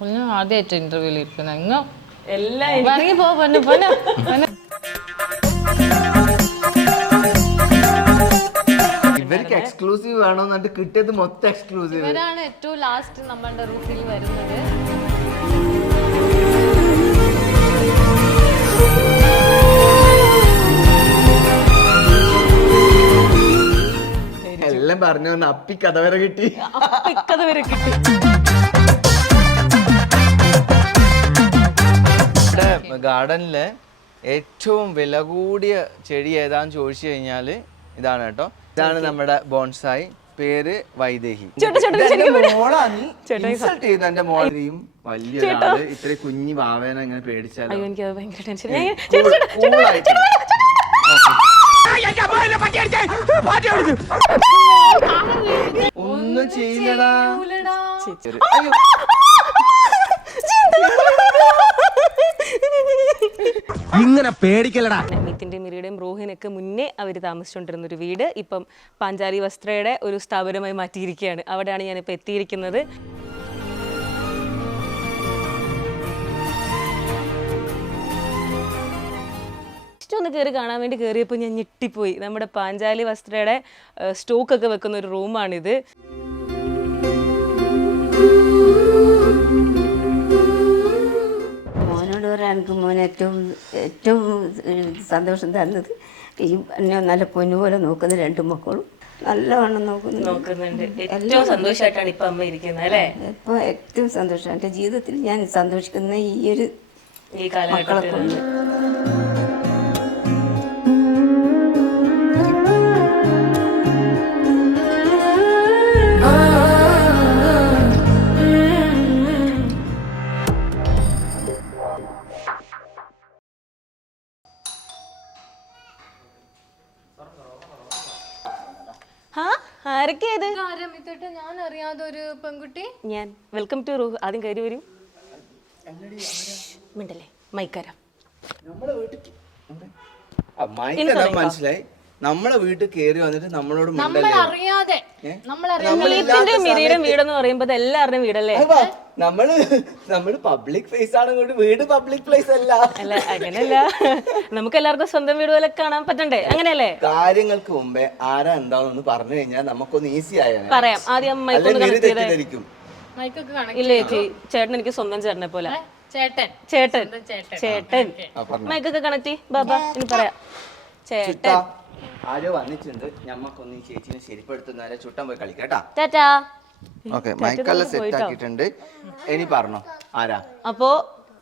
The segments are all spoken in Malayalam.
ഞാൻ ആദ്യമായിട്ട് ഇന്റർവ്യൂവിൽ ഇരിക്കുന്ന ഇങ്ങ എല്ലാം ഇറങ്ങി പോ പൊന്നു പൊന്നു ഇവർക്ക് എക്സ്ക്ലൂസീവ് വേണമെന്നിട്ട് കിട്ടിയത് മൊത്തം എക്സ്ക്ലൂസീവ്. ഇവരാണ് ഏറ്റവും ലാസ്റ്റ് നമ്മളുടെ റൂട്ടിൽ വരുന്നത്. എല്ലാം പറഞ്ഞു വന്ന് അപ്പി കഥ വരെ കിട്ടി. കഥ വരെ കിട്ടി. ഗാർഡനിലെ ഏറ്റവും വില കൂടിയ ചെടി ഏതാന്ന് ചോദിച്ചു കഴിഞ്ഞാല് ഇതാണ് കേട്ടോ. ഇതാണ് നമ്മുടെ ബോൺസായി. പേര് വൈദേഹി. മോളാണ് ഇൻസൾട്ട് ചെയ്ത് എന്റെ മോളെയും വലിയൊരാള് ഇത്ര കുഞ്ഞി വാവേനെ ഇങ്ങനെ പേടിച്ചാലോ. എനിക്ക് ഭയങ്കര ടെൻഷൻ. ഒന്നും ചെയ്യില്ലടാ. ഇങ്ങനെ പേടിക്കലടാ. നിതിന്റെ മിറിയുടെയും റോഹിനൊക്കെ മുന്നേ അവർ താമസിച്ചുകൊണ്ടിരുന്ന ഒരു വീട് ഇപ്പം പാഞ്ചാലി വസ്ത്രയുടെ ഒരു സ്ഥാപനമായി മാറ്റിയിരിക്കുകയാണ്. അവിടെയാണ് ഞാനിപ്പോൾ എത്തിയിരിക്കുന്നത്. ഒന്ന് കയറി കാണാൻ വേണ്ടി കയറിയപ്പോൾ ഞാൻ ഞെട്ടിപ്പോയി. നമ്മുടെ പാഞ്ചാലി വസ്ത്രയുടെ സ്റ്റോക്കൊക്കെ വെക്കുന്ന ഒരു റൂമാണിത്. എനിക്ക് മോനെ ഏറ്റവും സന്തോഷം തന്നത് ഈ എന്നെ നല്ല പൊന്നുപോലെ നോക്കുന്ന രണ്ട് മക്കളും നല്ലവണ്ണം നോക്കുന്നുണ്ട്. ഏറ്റവും സന്തോഷമായിട്ടാണ് ഇപ്പൊ അമ്മ ഇരിക്കുന്നത് അല്ലേ? ഇപ്പോൾ ഏറ്റവും സന്തോഷം. എൻ്റെ ജീവിതത്തിൽ ഞാൻ സന്തോഷിക്കുന്ന ഈ മക്കളെ കൊണ്ട്. ഞാൻ അറിയാതെ ഒരു പെൺകുട്ടി. ഞാൻ വെൽക്കം ടു റൂഹ്. ആദ്യം കയറി വരൂ. മിണ്ടല്ലേ മൈക്കാരാ. മനസ്സിലായി. നമ്മളെ വീട്ടിൽ കയറി വന്നിട്ട് നമ്മളോട് അറിയാതെ മിരിയുടെ വീടെന്ന് പറയുമ്പോ എല്ലാവരുടെയും വീടല്ലേ? നമ്മള് പബ്ലിക് പ്ലേസ് ആണ്. വീട് പബ്ലിക് പ്ലേസ് അല്ല. അല്ല അങ്ങനെയല്ല. നമുക്ക് എല്ലാവർക്കും സ്വന്തം വീട് പോലെ കാണാൻ പറ്റണ്ടേ? അങ്ങനെയല്ലേ? കാര്യങ്ങൾക്ക് മുമ്പേ ആരാ എന്താണെന്ന് പറഞ്ഞു കഴിഞ്ഞാൽ നമുക്കൊന്ന് ഈസി ആയ പറയാം. ആദ്യം തെറ്റിദ്ധരിക്കും. ഇല്ല ചേച്ചി, ചേട്ടൻ എനിക്ക് സ്വന്തം ചേട്ടനെ പോലെ. ചേട്ടൻ ചേട്ടൻ ചേട്ടൻ മൈക്കൊക്കെ കണക്ട് ബാബ ഇനി പറയാം. ചേട്ടൻ ആരോ വന്നിട്ടുണ്ട്. ഞമ്മക്കൊന്ന് ഈ ചേച്ചിനെ ശരിപ്പെടുത്തുന്ന ചുട്ടം പോയി കളിക്കാട്ടാ. ടാറ്റാ. ഓക്കെ, മൈക്കെല്ലാം സെറ്റ് ആക്കിയിട്ടുണ്ട്. ഇനി പറഞ്ഞോ ആരാ? അപ്പോ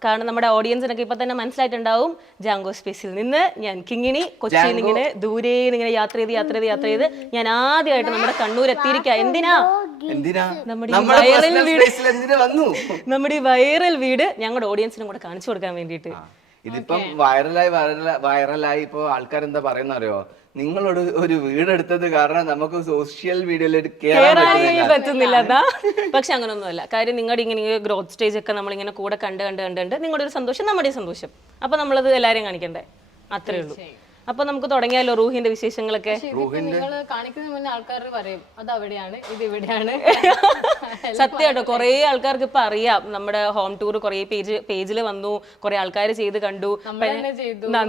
കാരണം നമ്മുടെ ഓഡിയൻസിനൊക്കെ ഇപ്പൊ തന്നെ മനസ്സിലായിട്ടുണ്ടാവും. ജാങ്കോ സ്പേസിൽ നിന്ന് ഞാൻ കിങ്ങിണി കൊച്ചിയിൽ നിന്ന് ഇങ്ങനെ ദൂരെ ഇങ്ങനെ യാത്ര ചെയ്ത് ഞാൻ ആദ്യമായിട്ട് നമ്മുടെ കണ്ണൂർ എത്തിയിരിക്കുക. നമ്മുടെ ഈ വൈറൽ വീട് ഞങ്ങളുടെ ഓഡിയൻസിനും കൂടെ കാണിച്ചു കൊടുക്കാൻ വേണ്ടിയിട്ട്. ഇതിപ്പം വൈറലായി ഇപ്പൊ ആൾക്കാർ എന്താ പറയുന്ന അറിയോ? നിങ്ങളോട് ഒരു വീടെടുത്തത് കാരണം നമുക്ക് സോഷ്യൽ മീഡിയയിൽ പറ്റുന്നില്ല. പക്ഷെ അങ്ങനൊന്നുമല്ല. കാര്യം നിങ്ങളുടെ ഇങ്ങനെ ഗ്രോത്ത് സ്റ്റേജ് ഒക്കെ നമ്മളിങ്ങനെ കൂടെ കണ്ട് നിങ്ങളുടെ ഒരു സന്തോഷം നമ്മുടെ സന്തോഷം. അപ്പൊ നമ്മളത് എല്ലാരെയും കാണിക്കണ്ടേ? അത്രേ ഉള്ളൂ. അപ്പൊ നമുക്ക് തുടങ്ങിയാലോ റൂഹിന്റെ വിശേഷങ്ങളൊക്കെ? കാണിക്കുന്നതിന് മുന്നേ ആൾക്കാർ പറയും അത് അവിടെയാണ് ഇത് ഇവിടെയാണ്. സത്യമായിട്ടോ കുറെ ആൾക്കാർക്ക് ഇപ്പൊ അറിയാം. നമ്മുടെ ഹോം ടൂർ കുറെ പേജിൽ വന്നു, കുറെ ആൾക്കാർ ചെയ്ത് കണ്ടു.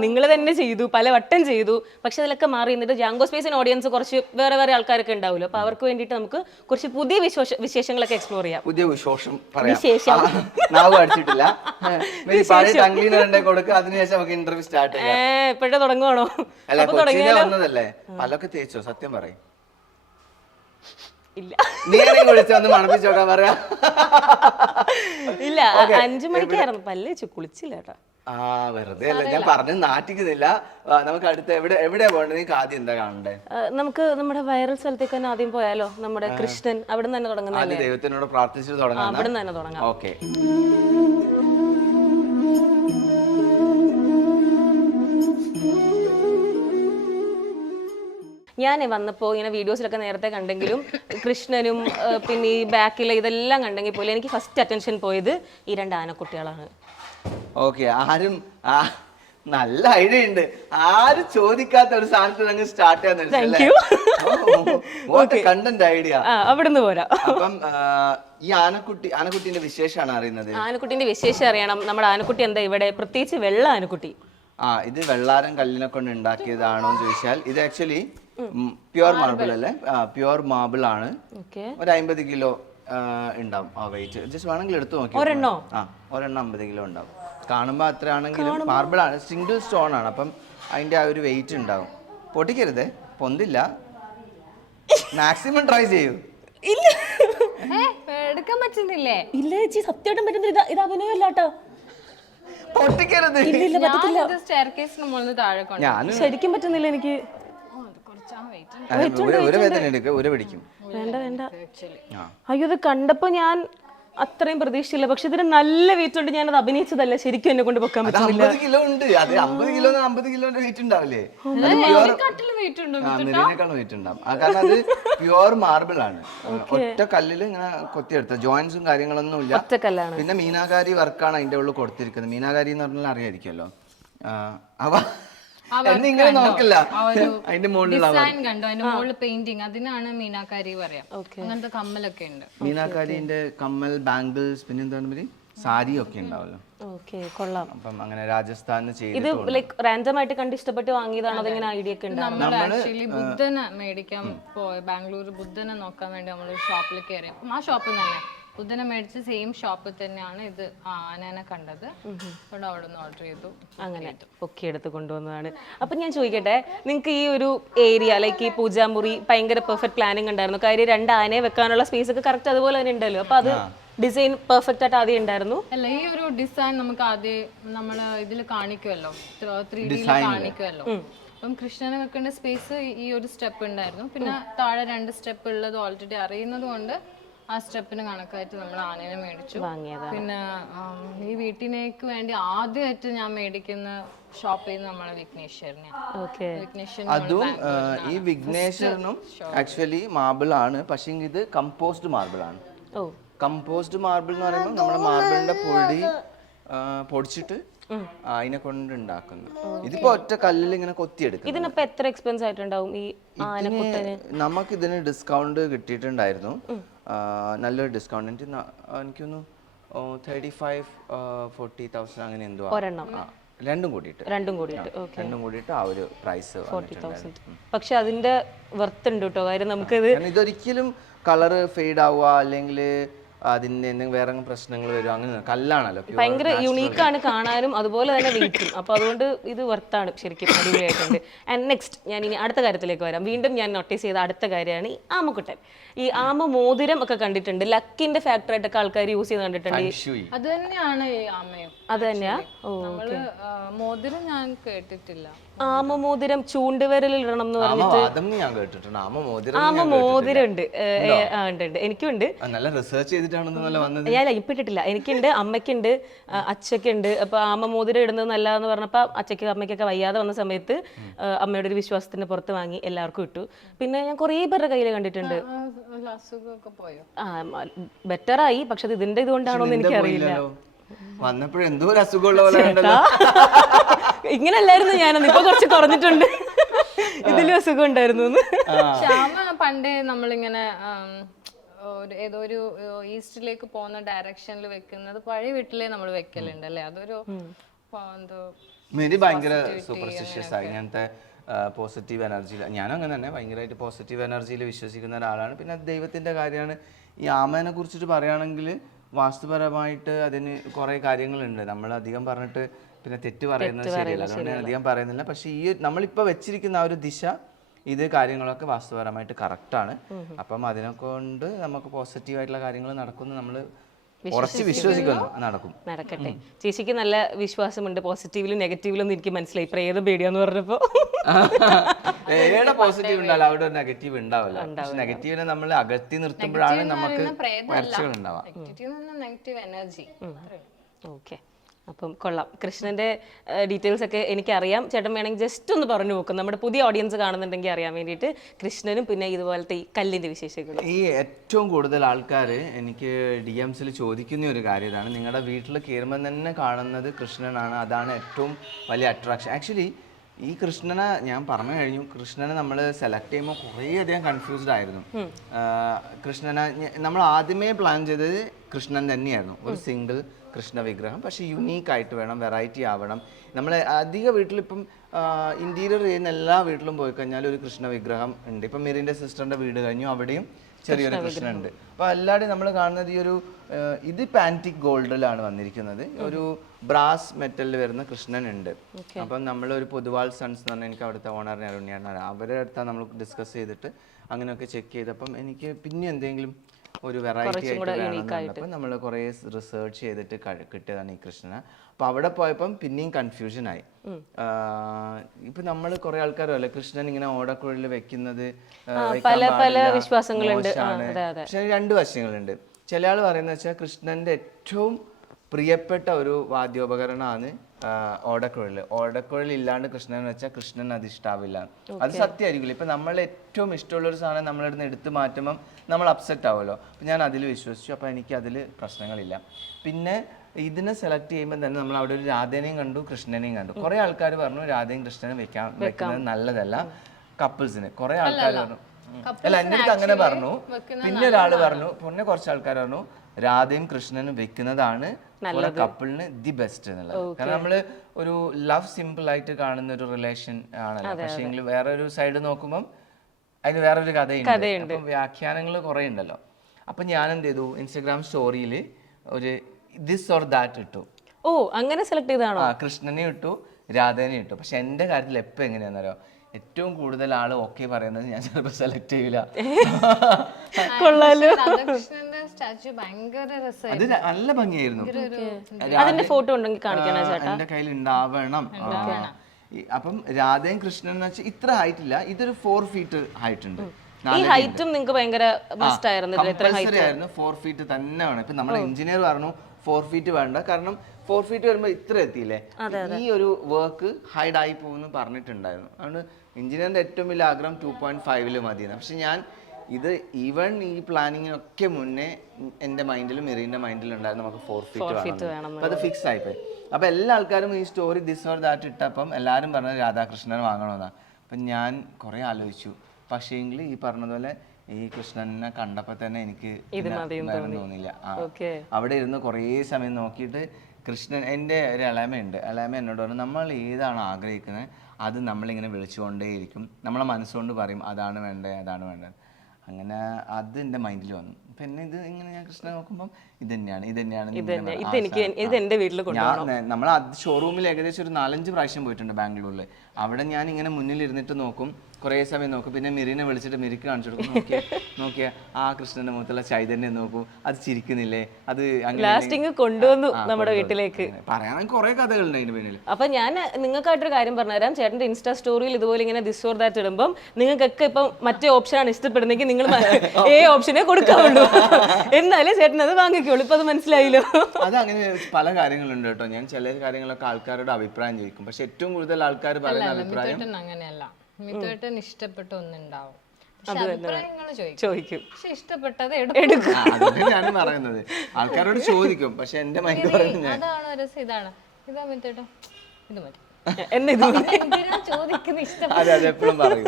നിങ്ങൾ തന്നെ ചെയ്തു, പല വട്ടം ചെയ്തു. പക്ഷെ അതിലൊക്കെ മാറി എന്നിട്ട് ജാങ്കോ സ്പേസിന് ഓഡിയൻസ് കുറച്ച് വേറെ ആൾക്കാരൊക്കെ ഉണ്ടാവുമല്ലോ. അപ്പൊ അവർക്ക് വേണ്ടിയിട്ട് നമുക്ക് കുറച്ച് പുതിയ വിശേഷങ്ങളൊക്കെ എക്സ്പ്ലോർ ചെയ്യാം. പുതിയ വിശേഷം എപ്പോഴേ തുടങ്ങുവാണോ? വന്നതല്ലേ? പല്ലൊക്കെ തേച്ചോ? സത്യം പറയും. ഇല്ല ഇല്ല 5 മണിക്കായിരുന്നു പല്ല് കുളിച്ചില്ല കേട്ടോ. വെറുതെ അല്ല, ഞാൻ പറഞ്ഞു നാട്ടിക്കുന്നില്ല. നമുക്ക് അടുത്ത് എവിടെയാ പോകേണ്ടത്? നിങ്ങൾക്ക് ആദ്യം എന്താ കാണണ്ടേ? നമുക്ക് നമ്മുടെ വൈറൽ സ്ഥലത്തേക്ക് തന്നെ ആദ്യം പോയാലോ? നമ്മുടെ കൃഷ്ണൻ അവിടെ തന്നെ തുടങ്ങുന്നത്. ദൈവത്തിനോട് പ്രാർത്ഥിച്ചിട്ട് തുടങ്ങാം. അവിടെ തന്നെ തുടങ്ങാം. ഓക്കെ. ഞാൻ വന്നപ്പോൾ ഇങ്ങനെ വീഡിയോസിലൊക്കെ നേരത്തെ കണ്ടെങ്കിലും കൃഷ്ണനും പിന്നെ ഈ ബാക്കിലെ ഇതെല്ലാം കണ്ടെങ്കിൽ പോലും എനിക്ക് ഫസ്റ്റ് അറ്റൻഷൻ പോയത് ഈ 2 ആനക്കുട്ടികളാണ്. ഓക്കെ, ആരും നല്ല ഐഡിയ ഉണ്ട്. ആരും ചോദിക്കാത്ത ഒരു സാധനത്തിൽ അങ്ങ് സ്റ്റാർട്ട് ചെയ്യാൻ കണ്ടന്റ് ഐഡിയ. അവിടുന്ന് പോരാ. അപ്പം ഈ ആനക്കുട്ടിന്റെ വിശേഷമാണ് അറിയുന്നത്. ആനക്കുട്ടിന്റെ വിശേഷം അറിയണം. നമ്മുടെ ആനക്കുട്ടി എന്താ ഇവിടെ, പ്രത്യേകിച്ച് വെള്ള ആനക്കുട്ടി. ഇത് വെള്ളാരം കല്ലിനെ കൊണ്ട് ഉണ്ടാക്കിയതാണോ എന്ന് ചോദിച്ചാൽ ഇത് ആക്ച്വലി പ്യുവർ മാർബിൾ അല്ലേ. പ്യുവർ മാർബിൾ ആണ്. ഒരു 50 കിലോ ഉണ്ടാവും ആ വെയിറ്റ്. ജസ്റ്റ് വേണമെങ്കിൽ എടുത്തു നോക്കി. ഒരെണ്ണം 50 കിലോ ഉണ്ടാവും. കാണുമ്പോ അത്ര ആണെങ്കിലും മാർബിൾ ആണ്, സിംഗിൾ സ്റ്റോൺ ആണ്. അപ്പം അതിന്റെ ആ ഒരു വെയിറ്റ് ഉണ്ടാവും. പൊട്ടിക്കരുതേ, പൊന്തില്ല. മാക്സിമം ട്രൈ ചെയ്യൂ. എടുക്കാൻ പറ്റുന്നില്ലേ? ഇല്ല ചേച്ചി, സത്യമായിട്ടും പറ്റുന്നില്ല. ഇത് അഭിനയമല്ല കേട്ടോ. പൊട്ടിക്കരുത്. ശരിക്കും പറ്റുന്നില്ല എനിക്ക്. ഒരു വേദന എടുക്കുക, ഒരു പിടിക്കും. വേണ്ട വേണ്ട. അയ്യോ, ഇത് കണ്ടപ്പോ ഞാൻ അത്രയും പ്രതീക്ഷയില്ല. പക്ഷെ ഇതിന് നല്ല വെയിറ്റ് ഉണ്ട്. ഞാനത് അഭിനയിച്ചതല്ല, ശരിക്കും എന്നെ കൊണ്ട് വെക്കാൻ പറ്റില്ല. 50 കിലോ ഉണ്ട്. അത് 50 കിലോ 50 കിലോന്റെ വെയിറ്റ് ഉണ്ടാവില്ലേ? നിരനേക്കാളും വെയിറ്റ് ഉണ്ടാവും. കാരണം അത് പ്യുവർ മാർബിൾ ആണ്. ഒറ്റ കല്ലിൽ ഇങ്ങനെ കൊത്തിയെടുത്ത ജോയിന്റ്സും കാര്യങ്ങളൊന്നും ഇല്ല. ഒറ്റക്കല്ലാണ്. പിന്നെ മീനാകാരി വർക്കാണ് അതിന്റെ ഉള്ളിൽ കൊടുത്തിരിക്കുന്നത്. മീനാകാരി എന്ന് പറഞ്ഞാൽ അറിയായിരിക്കുമല്ലോ. ഇങ്ങനെ നോക്കില്ല, അതിന്റെ മുകളിൽ പെയിന്റിങ്, അതിനാണ് മീനാകാരി പറയാം. അങ്ങനത്തെ കമ്മലൊക്കെ ഉണ്ട്. മീനാകാരിന്റെ കമ്മൽ, ബാംഗിൾസ്, പിന്നെ എന്താണ് സാരി ഒക്കെ ഉണ്ടാവല്ലോ. കൊള്ളാം. അപ്പം അങ്ങനെ രാജസ്ഥാനിൽ ഇത് ലൈക് റാൻഡം ആയിട്ട് കണ്ട് ഇഷ്ടപ്പെട്ട് വാങ്ങിയതാണോ? അതെങ്ങനെ ഐഡിയ ഒക്കെ ഉണ്ട്? നമ്മൾ ആക്ച്വലി ബുദ്ധനെ മേടിക്കാൻ പോയ ബാംഗ്ലൂർ ബുദ്ധനെ നോക്കാൻ വേണ്ടി നമ്മൾ ഷോപ്പിൽ കയറി. അപ്പം ആ ഷോപ്പിൽ തന്നെ ബുദ്ധനെ മേടിച്ച് സെയിം ഷോപ്പിൽ തന്നെയാണ് ഇത് ആനേനെ കണ്ടത്. അവിടെ നിന്ന് ഓർഡർ ചെയ്തു. അങ്ങനെ പൊക്കി എടുത്ത് കൊണ്ടുവന്നതാണ്. അപ്പൊ ഞാൻ ചോദിക്കട്ടെ, നിങ്ങൾക്ക് ഈ ഒരു ഏരിയ ലൈക്ക് ഈ പൂജാമുറി ഭയങ്കര പെർഫെക്റ്റ് പ്ലാനിങ് ഉണ്ടായിരുന്നു? കാര്യം 2 ആനയെ വെക്കാനുള്ള സ്പേസ് ഒക്കെ കറക്റ്റ് അതുപോലെ തന്നെ ഉണ്ടല്ലോ. അപ്പൊ അത് ഡിസൈൻ പെർഫെക്റ്റ് ആയിട്ട് ആദ്യം ഉണ്ടായിരുന്നു? അല്ല, ഈ ഒരു ഡിസൈൻ നമുക്ക് ആദ്യം നമ്മൾ ഇതിൽ കാണിക്കുമല്ലോ, 3D കാണിക്കുമല്ലോ. അപ്പം കൃഷ്ണനെ വെക്കേണ്ട സ്പേസ് ഈ ഒരു സ്റ്റെപ്പ് ഉണ്ടായിരുന്നു. പിന്നെ താഴെ 2 സ്റ്റെപ്പ് ഉള്ളത് ഓൾറെഡി അറിയുന്നത് കൊണ്ട് ആ സ്റ്റെപ്പിന് കണക്കായിട്ട് നമ്മൾ ആനേനെ മേടിച്ചു. പിന്നെ ഈ വീട്ടിലേക്ക് വേണ്ടി ആദ്യമായിട്ട് ഞാൻ മേടിക്കുന്ന ഷോപ്പിൽ നിന്ന് നമ്മളെ വിഘ്നേശ്വരനെ. അതും ഈ വിഘ്നേശ്വരനും ആക്ച്വലി മാർബിൾ ആണ്. പക്ഷേ ഇത് കമ്പോസ്ഡ് മാർബിൾ ആണ്. കമ്പോസ്ഡ് മാർബിൾ എന്ന് പറയുമ്പോൾ നമ്മുടെ മാർബിളിന്റെ പൊടിച്ചിട്ട് അതിനെ കൊണ്ട് ഉണ്ടാക്കുന്നു. ഇതിപ്പോ ഒറ്റ കല്ലിൽ ഇങ്ങനെ കൊത്തിയെടുക്കും. ഇതിനപ്പോ എത്ര എക്സ്പെൻസ് ആയിട്ടുണ്ടാവും ഈ ആനക്കുട്ടന്? നമുക്ക് ഇതിന് ഡിസ്കൗണ്ട് കിട്ടിയിട്ടുണ്ടായിരുന്നു, നല്ലൊരു ഡിസ്കൗണ്ട്. എനിക്കൊന്ന് 35,000-40,000 അങ്ങനെ എന്തോ. രണ്ടും കൂടിയിട്ട് ആ ഒരു പ്രൈസ് 40,000. പക്ഷെ അതിന്റെ വർത്ത് ഉണ്ട് കേട്ടോ. കാര്യം നമുക്കിത് ഇതൊരിക്കലും കളറ് ഫെയ്ഡ് ആവുക അല്ലെങ്കിൽ അതിന്റെ എന്തെങ്കിലും വേറെ പ്രശ്നങ്ങൾ വരും, അങ്ങനെ കല്ലാണല്ലോ. ഭയങ്കര യുണീക്കാണ് കാണാനും, അതുപോലെ തന്നെ വെയിറ്റും. അപ്പൊ അതുകൊണ്ട് ഇത് വർത്താണ് ശരിക്കും, അടിപൊളിയായിട്ടുണ്ട്. ആൻഡ് നെക്സ്റ്റ് ഞാൻ ഇനി അടുത്ത കാര്യത്തിലേക്ക് വരാം. വീണ്ടും ഞാൻ നോട്ടീസ് ചെയ്ത അടുത്ത കാര്യമാണ് ഈ ആമക്കുട്ടൻ. ഈ ആമ മോതിരം ഒക്കെ കണ്ടിട്ടുണ്ട്, ലക്കിന്റെ ഫാക്ടർ ആയിട്ടൊക്കെ ആൾക്കാർ യൂസ് ചെയ്ത് കണ്ടിട്ടുണ്ട്. അത് തന്നെയാണ് ഈ ആമയും. അത് തന്നെയാ? മോതിരം ഞാൻ കേട്ടിട്ടില്ല. ആമ മോതിരം ചൂണ്ടുവിരലിൽ ഇടണം എന്ന് പറഞ്ഞിട്ട് ആമ മോതിരം ഉണ്ട്. എനിക്കും ഉണ്ട്. ഞാൻ ഇപ്പിട്ടിട്ടില്ല. എനിക്കുണ്ട്, അമ്മയ്ക്കുണ്ട്, അച്ഛക്കുണ്ട്. അപ്പൊ ആമ മോതിരം ഇടുന്നത് നല്ലതെന്ന് പറഞ്ഞപ്പോ അച്ഛക്ക് അമ്മയ്ക്കൊക്കെ വയ്യാതെ വന്ന സമയത്ത് അമ്മയുടെ ഒരു വിശ്വാസത്തിന്റെ പുറത്ത് വാങ്ങി എല്ലാവർക്കും ഇട്ടു. പിന്നെ ഞാൻ കുറേ പേരുടെ കയ്യിൽ കണ്ടിട്ടുണ്ട്. ബെറ്ററായി. പക്ഷെ അത് ഇതിന്റെ ഇതുകൊണ്ടാണോ എന്ന് എനിക്കറിയില്ല. ഇങ്ങനല്ലായിരുന്നു ഞാനൊന്ന്, ഇപ്പൊ കുറച്ച് കുറഞ്ഞിട്ടുണ്ട്. ഇതിലും അസുഖം ഉണ്ടായിരുന്നു. ശ്യാമ പണ്ടേ നമ്മളിങ്ങനെ ഏതോ ഒരു ഈസ്റ്റിലേക്ക് പോകുന്ന ഡയറക്ഷനിൽ വെക്കുന്നത് പഴയ വീട്ടിലേ നമ്മൾ വെക്കലുണ്ട് അല്ലേ? അതൊരു ഭയങ്കര സൂപ്പർസ്റ്റിഷ്യസ് ആയി ഇങ്ങനത്തെ പോസിറ്റീവ് എനർജിയിൽ. ഞാനും അങ്ങനെ തന്നെ ഭയങ്കരമായിട്ട് പോസിറ്റീവ് എനർജിയിൽ വിശ്വസിക്കുന്ന ഒരാളാണ്. പിന്നെ ദൈവത്തിന്റെ കാര്യമാണ്. ഈ ആമേനെ കുറിച്ചിട്ട് പറയുകയാണെങ്കിൽ വാസ്തുപരമായിട്ട് അതിന് കുറേ കാര്യങ്ങളുണ്ട്. നമ്മൾ അധികം പറഞ്ഞിട്ട് പിന്നെ തെറ്റ് പറയുന്നത് ശരിയല്ല, അതുകൊണ്ട് ഞാൻ അധികം പറയുന്നില്ല. പക്ഷെ ഈ നമ്മളിപ്പോൾ വെച്ചിരിക്കുന്ന ആ ഒരു ദിശ, ഇത് കാര്യങ്ങളൊക്കെ വാസ്തുപരമായിട്ട് കറക്റ്റാണ്. അപ്പം അതിനെ കൊണ്ട് നമുക്ക് പോസിറ്റീവായിട്ടുള്ള കാര്യങ്ങൾ നടക്കുന്നു, നമ്മൾ ഉറച്ച് വിശ്വസിക്കുന്നു, നടക്കട്ടെ. ചേച്ചിക്ക് നല്ല വിശ്വാസമുണ്ട് പോസിറ്റീവിലും നെഗറ്റീവിലും. എനിക്ക് മനസ്സിലായി പ്രേതം പേടിയാന്ന് പറഞ്ഞപ്പോ. പോസിറ്റീവ് ഉണ്ടാവില്ല, അവിടെ ഒരു നെഗറ്റീവ് ഉണ്ടാവില്ല. പക്ഷെ നെഗറ്റീവിനെ നമ്മൾ അകറ്റി നിർത്തുമ്പോഴാണ് നമുക്ക് ഓക്കെ. അപ്പം കൊള്ളാം. കൃഷ്ണന്റെ ഡീറ്റെയിൽസ് ഒക്കെ എനിക്കറിയാം. ചേട്ടൻ വേണമെങ്കിൽ ജസ്റ്റ് ഒന്ന് പറഞ്ഞു നോക്കും, നമ്മുടെ പുതിയ ഓഡിയൻസ് കാണുന്നുണ്ടെങ്കിൽ അറിയാൻ വേണ്ടിയിട്ട് കൃഷ്ണനും പിന്നെ ഇതുപോലത്തെ ഈ കല്ലിന്റെ വിശേഷങ്ങളും. ഈ ഏറ്റവും കൂടുതൽ ആൾക്കാർ എനിക്ക് DMs ചോദിക്കുന്ന ഒരു കാര്യം ഇതാണ്, നിങ്ങളുടെ വീട്ടിൽ കയറുമ്പോൾ തന്നെ കാണുന്നത് കൃഷ്ണനാണ്, അതാണ് ഏറ്റവും വലിയ അട്രാക്ഷൻ. ആക്ച്വലി ഈ കൃഷ്ണനെ ഞാൻ പറഞ്ഞു കഴിഞ്ഞു, കൃഷ്ണനെ നമ്മൾ സെലക്ട് ചെയ്യുമ്പോൾ കുറേയധികം കൺഫ്യൂസ്ഡ് ആയിരുന്നു. കൃഷ്ണനെ നമ്മൾ ആദ്യമേ പ്ലാൻ ചെയ്തത് കൃഷ്ണൻ തന്നെയായിരുന്നു, ഒരു സിംഗിൾ കൃഷ്ണ വിഗ്രഹം. പക്ഷെ യുണീക്ക് ആയിട്ട് വേണം, വെറൈറ്റി ആവണം. നമ്മൾ അധിക വീട്ടിലിപ്പം ഇന്റീരിയർ ചെയ്യുന്ന എല്ലാ വീട്ടിലും പോയി കഴിഞ്ഞാൽ ഒരു കൃഷ്ണ വിഗ്രഹം ഉണ്ട്. ഇപ്പം മിറിൻ്റെ സിസ്റ്ററിൻ്റെ വീട് കഴിഞ്ഞു, അവിടെയും ചെറിയൊരു കൃഷ്ണൻ ഉണ്ട്. അപ്പോൾ എല്ലാവരുടെയും നമ്മൾ കാണുന്നത് ഈ ഒരു ഇത് ആന്റിക് ഗോൾഡിലാണ് വന്നിരിക്കുന്നത്, ഒരു ബ്രാസ് മെറ്റലിൽ വരുന്ന കൃഷ്ണൻ ഉണ്ട്. അപ്പം നമ്മൾ ഒരു പൊതുവാൾ സൺസ് എന്ന് പറഞ്ഞാൽ എനിക്ക് അവിടുത്തെ ഓണറിനെ അരുണ്യാണ്, അവരുടെ അടുത്താണ് നമ്മൾ ഡിസ്കസ് ചെയ്തിട്ട് അങ്ങനെയൊക്കെ ചെക്ക് ചെയ്തപ്പം എനിക്ക് പിന്നെ എന്തെങ്കിലും ഒരു വെറൈറ്റി ആയിട്ട് വേണമെന്നുള്ളപ്പോൾ നമ്മൾ കുറേ റിസർച്ച് ചെയ്തിട്ട് കിട്ടിയതാണ് ഈ കൃഷ്ണനെ. അപ്പൊ അവിടെ പോയപ്പം പിന്നെയും കൺഫ്യൂഷൻ ആയി. ഇപ്പൊ നമ്മൾ കുറെ ആൾക്കാരല്ലേ കൃഷ്ണൻ ഇങ്ങനെ ഓടക്കുഴലിൽ വെക്കുന്നത് പല വിശ്വാസങ്ങളുണ്ട്. പക്ഷെ രണ്ട് വശങ്ങളുണ്ട്. ചില ആൾ പറയുന്നത് വെച്ചാൽ കൃഷ്ണന്റെ ഏറ്റവും പ്രിയപ്പെട്ട ഒരു വാദ്യോപകരണമാണ് ഓടക്കുഴൽ. ഓടക്കുഴൽ ഇല്ലാണ്ട് കൃഷ്ണൻ വെച്ചാൽ കൃഷ്ണൻ അത് ഇഷ്ടാവില്ല. അത് സത്യമായിരിക്കില്ല. ഇപ്പൊ നമ്മൾ ഏറ്റവും ഇഷ്ടമുള്ള ഒരു സാധനം നമ്മളിടുന്ന് എടുത്ത് മാറ്റുമ്പം നമ്മൾ അപ്സെറ്റ് ആവുമല്ലോ. അപ്പം ഞാൻ അതിൽ വിശ്വസിച്ചു, അപ്പം എനിക്ക് അതിൽ പ്രശ്നങ്ങളില്ല. പിന്നെ ഇതിനെ സെലക്ട് ചെയ്യുമ്പോൾ തന്നെ നമ്മൾ അവിടെ ഒരു രാധേനെയും കണ്ടു, കൃഷ്ണനെയും കണ്ടു. കുറെ ആൾക്കാർ പറഞ്ഞു രാധയും കൃഷ്ണനും വെക്കുന്നത് നല്ലതല്ല കപ്പിൾസിന്. കുറെ ആൾക്കാർ പറഞ്ഞു, അല്ല എൻ്റെ അടുത്ത് അങ്ങനെ പറഞ്ഞു. പിന്നെ ഒരാൾ പറഞ്ഞു, പിന്നെ കുറച്ച് ആൾക്കാർ പറഞ്ഞു രാധയും കൃഷ്ണനും വെക്കുന്നതാണ് കപ്പിളിന് ദി ബെസ്റ്റ് എന്നുള്ളത്. കാരണം നമ്മള് ഒരു ലവ് സിമ്പിൾ ആയിട്ട് കാണുന്ന ഒരു റിലേഷൻ ആണല്ലോ. പക്ഷേ വേറെ ഒരു സൈഡ് നോക്കുമ്പോൾ അതിന് വേറൊരു കഥയുണ്ട്. അപ്പം വ്യാഖ്യാനങ്ങൾ കുറെ ഉണ്ടല്ലോ. അപ്പൊ ഞാൻ എന്ത് ചെയ്തു, ഇൻസ്റ്റഗ്രാം സ്റ്റോറിയിൽ ഒരു ദിസ് ഓർ ദാറ്റ് ഇട്ടു. ഓ, അങ്ങനെ സെലക്ട് ചെയ്താണോ? കൃഷ്ണനെ ഇട്ടു, രാധേനെ ഇട്ടു. പക്ഷെ എന്റെ കാര്യത്തിൽ എപ്പോ എങ്ങനെയാണെന്നറിയോ, ഏറ്റവും കൂടുതൽ ആള് ഓക്കെ പറയുന്നത് ഞാൻ ചിലപ്പോൾ സെലക്ട് ചെയ്യില്ല. അത് നല്ല ഭംഗിയായിരുന്നു. അതിന്റെ ഫോട്ടോ ഉണ്ടെങ്കിൽ കാണിക്കണേ ചേട്ടാ, എന്റെ കയ്യിൽ ഉണ്ടാവണം. അപ്പം രാധയും കൃഷ്ണൻ എന്ന് വെച്ചാൽ ഇത്ര ഹൈറ്റ് ഇല്ല, ഇതൊരു 4 ഫീറ്റ് ഹൈറ്റ് ഉണ്ട്. ഈ ഹൈറ്റും നിങ്ങൾക്ക് ഭയങ്കര മസ്റ്റ് ആയിരുന്നു. 4 ഫീറ്റ് തന്നെ വേണം. ഇപ്പൊ നമ്മുടെ എഞ്ചിനീയർ പറഞ്ഞു 4 ഫീറ്റ് വേണ്ട, കാരണം 4 ഫീറ്റ് വരുമ്പോൾ ഇത്ര എത്തിയില്ലേ, ഈ ഒരു വർക്ക് ഹൈഡ് ആയി പോകുന്നു പറഞ്ഞിട്ടുണ്ടായിരുന്നു. അതുകൊണ്ട് എഞ്ചിനീയറിന്റെ ഏറ്റവും വലിയ ആഗ്രഹം 2.5 മതിയെന്ന്. പക്ഷെ ഞാൻ ഇത് ഈവൻ ഈ പ്ലാനിങ്ങിനൊക്കെ മുന്നേ എൻ്റെ മൈൻഡിലും മെറീൻ്റെ മൈൻഡിലും ഉണ്ടായിരുന്നു നമുക്ക് 4 ഫീറ്റ് വേണം. അപ്പം അത് ഫിക്സ് ആയിപ്പോയി. അപ്പം എല്ലാ ആൾക്കാരും ഈ സ്റ്റോറി ദിസ് ഓർ ദാറ്റ് ഇട്ടപ്പം എല്ലാവരും പറഞ്ഞത് രാധാകൃഷ്ണൻ വാങ്ങണമെന്നാണ്. അപ്പം ഞാൻ കുറേ ആലോചിച്ചു. പക്ഷേ എങ്കിൽ ഈ പറഞ്ഞതുപോലെ ഈ കൃഷ്ണനെ കണ്ടപ്പോൾ തന്നെ എനിക്ക് വേറെ തോന്നില്ല. അവിടെ ഇരുന്ന് കുറേ സമയം നോക്കിയിട്ട് കൃഷ്ണൻ, എൻ്റെ ഒരു ഇളമയുണ്ട്, ഇളമ എന്നോട് പറഞ്ഞു നമ്മൾ ഏതാണ് ആഗ്രഹിക്കുന്നത് അത് നമ്മളിങ്ങനെ വിളിച്ചുകൊണ്ടേയിരിക്കും, നമ്മളെ മനസ്സുകൊണ്ട് പറയും അതാണ് വേണ്ടത് അതാണ് വേണ്ടത്. അങ്ങനെ അത് എൻ്റെ മൈൻഡിൽ വന്നു. പിന്നെ ഇത് ഇങ്ങനെ ഞാൻ കൃഷ്ണനെ നോക്കുമ്പോൾ ഇത് തന്നെയാണ് നമ്മൾ ഷോറൂമിൽ ഏകദേശം ഒരു 4-5 പ്രാവശ്യം പോയിട്ടുണ്ട് ബാംഗ്ലൂരിൽ. അവിടെ ഞാൻ ഇങ്ങനെ മുന്നിലിരുന്നിട്ട് നോക്കും, കുറേ സമയം നോക്കും. പിന്നെ മിറിനെ വിളിച്ചിട്ട് മിരിക്ക് കാണിച്ചു കൊടുക്കും, നോക്കിയാ ആ കൃഷ്ണന്റെ മുഖത്തുള്ള ചൈതന്യം നോക്കൂ, അത് ചിരിക്കുന്നില്ലേ, അത് ലാസ്റ്റിംഗ് കൊണ്ടുവന്നു നമ്മുടെ വീട്ടിലേക്ക്. പറയാൻ കുറെ കഥകളുണ്ട് അതിന്റെ പിന്നിൽ. അപ്പൊ ഞാൻ നിങ്ങൾക്കായിട്ടൊരു കാര്യം പറഞ്ഞുതരാം. ചേട്ടന്റെ ഇൻസ്റ്റാ സ്റ്റോറിയിൽ ഇതുപോലെ ഇങ്ങനെ ദിസ് ഓർ ദാറ്റ് ഇടുമ്പോൾ നിങ്ങൾക്കൊക്കെ ഇപ്പൊ മറ്റേ ഓപ്ഷനാണ് ഇഷ്ടപ്പെടുന്നെങ്കിൽ നിങ്ങൾ ഓപ്ഷനെ കൊടുക്കാവുള്ളൂ, എന്നാലേ ചേട്ടൻ അത് വാങ്ങിക്കുള്ളൂ. ഇപ്പൊ അത് മനസ്സിലായില്ലോ. അത് അങ്ങനെ പല കാര്യങ്ങളുണ്ട് കേട്ടോ. ഞാൻ ചില കാര്യങ്ങളൊക്കെ ആൾക്കാരുടെ അഭിപ്രായം ചോദിക്കും, പക്ഷെ ഏറ്റവും കൂടുതൽ ആൾക്കാർ പറയുന്ന അഭിപ്രായം അങ്ങനെയല്ല. മിതുവേട്ടൻ ഇഷ്ടപ്പെട്ട ഒന്നുണ്ടാവും, ചോദിക്കും, പക്ഷെ ഇഷ്ടപ്പെട്ടത് എടുക്കും. അതൊക്കെ ഞാൻ പറയുന്നത് ആൾക്കാരോട് ചോദിക്കും, പക്ഷെ എന്റെ മൈൻഡ് പറയുന്നത് അതാണ് രസം. ഇതാണ് ഇതാ മിതുവേട്ടൻ, ഇത് മതി. അതെ അതെ എപ്പോഴും പറയും.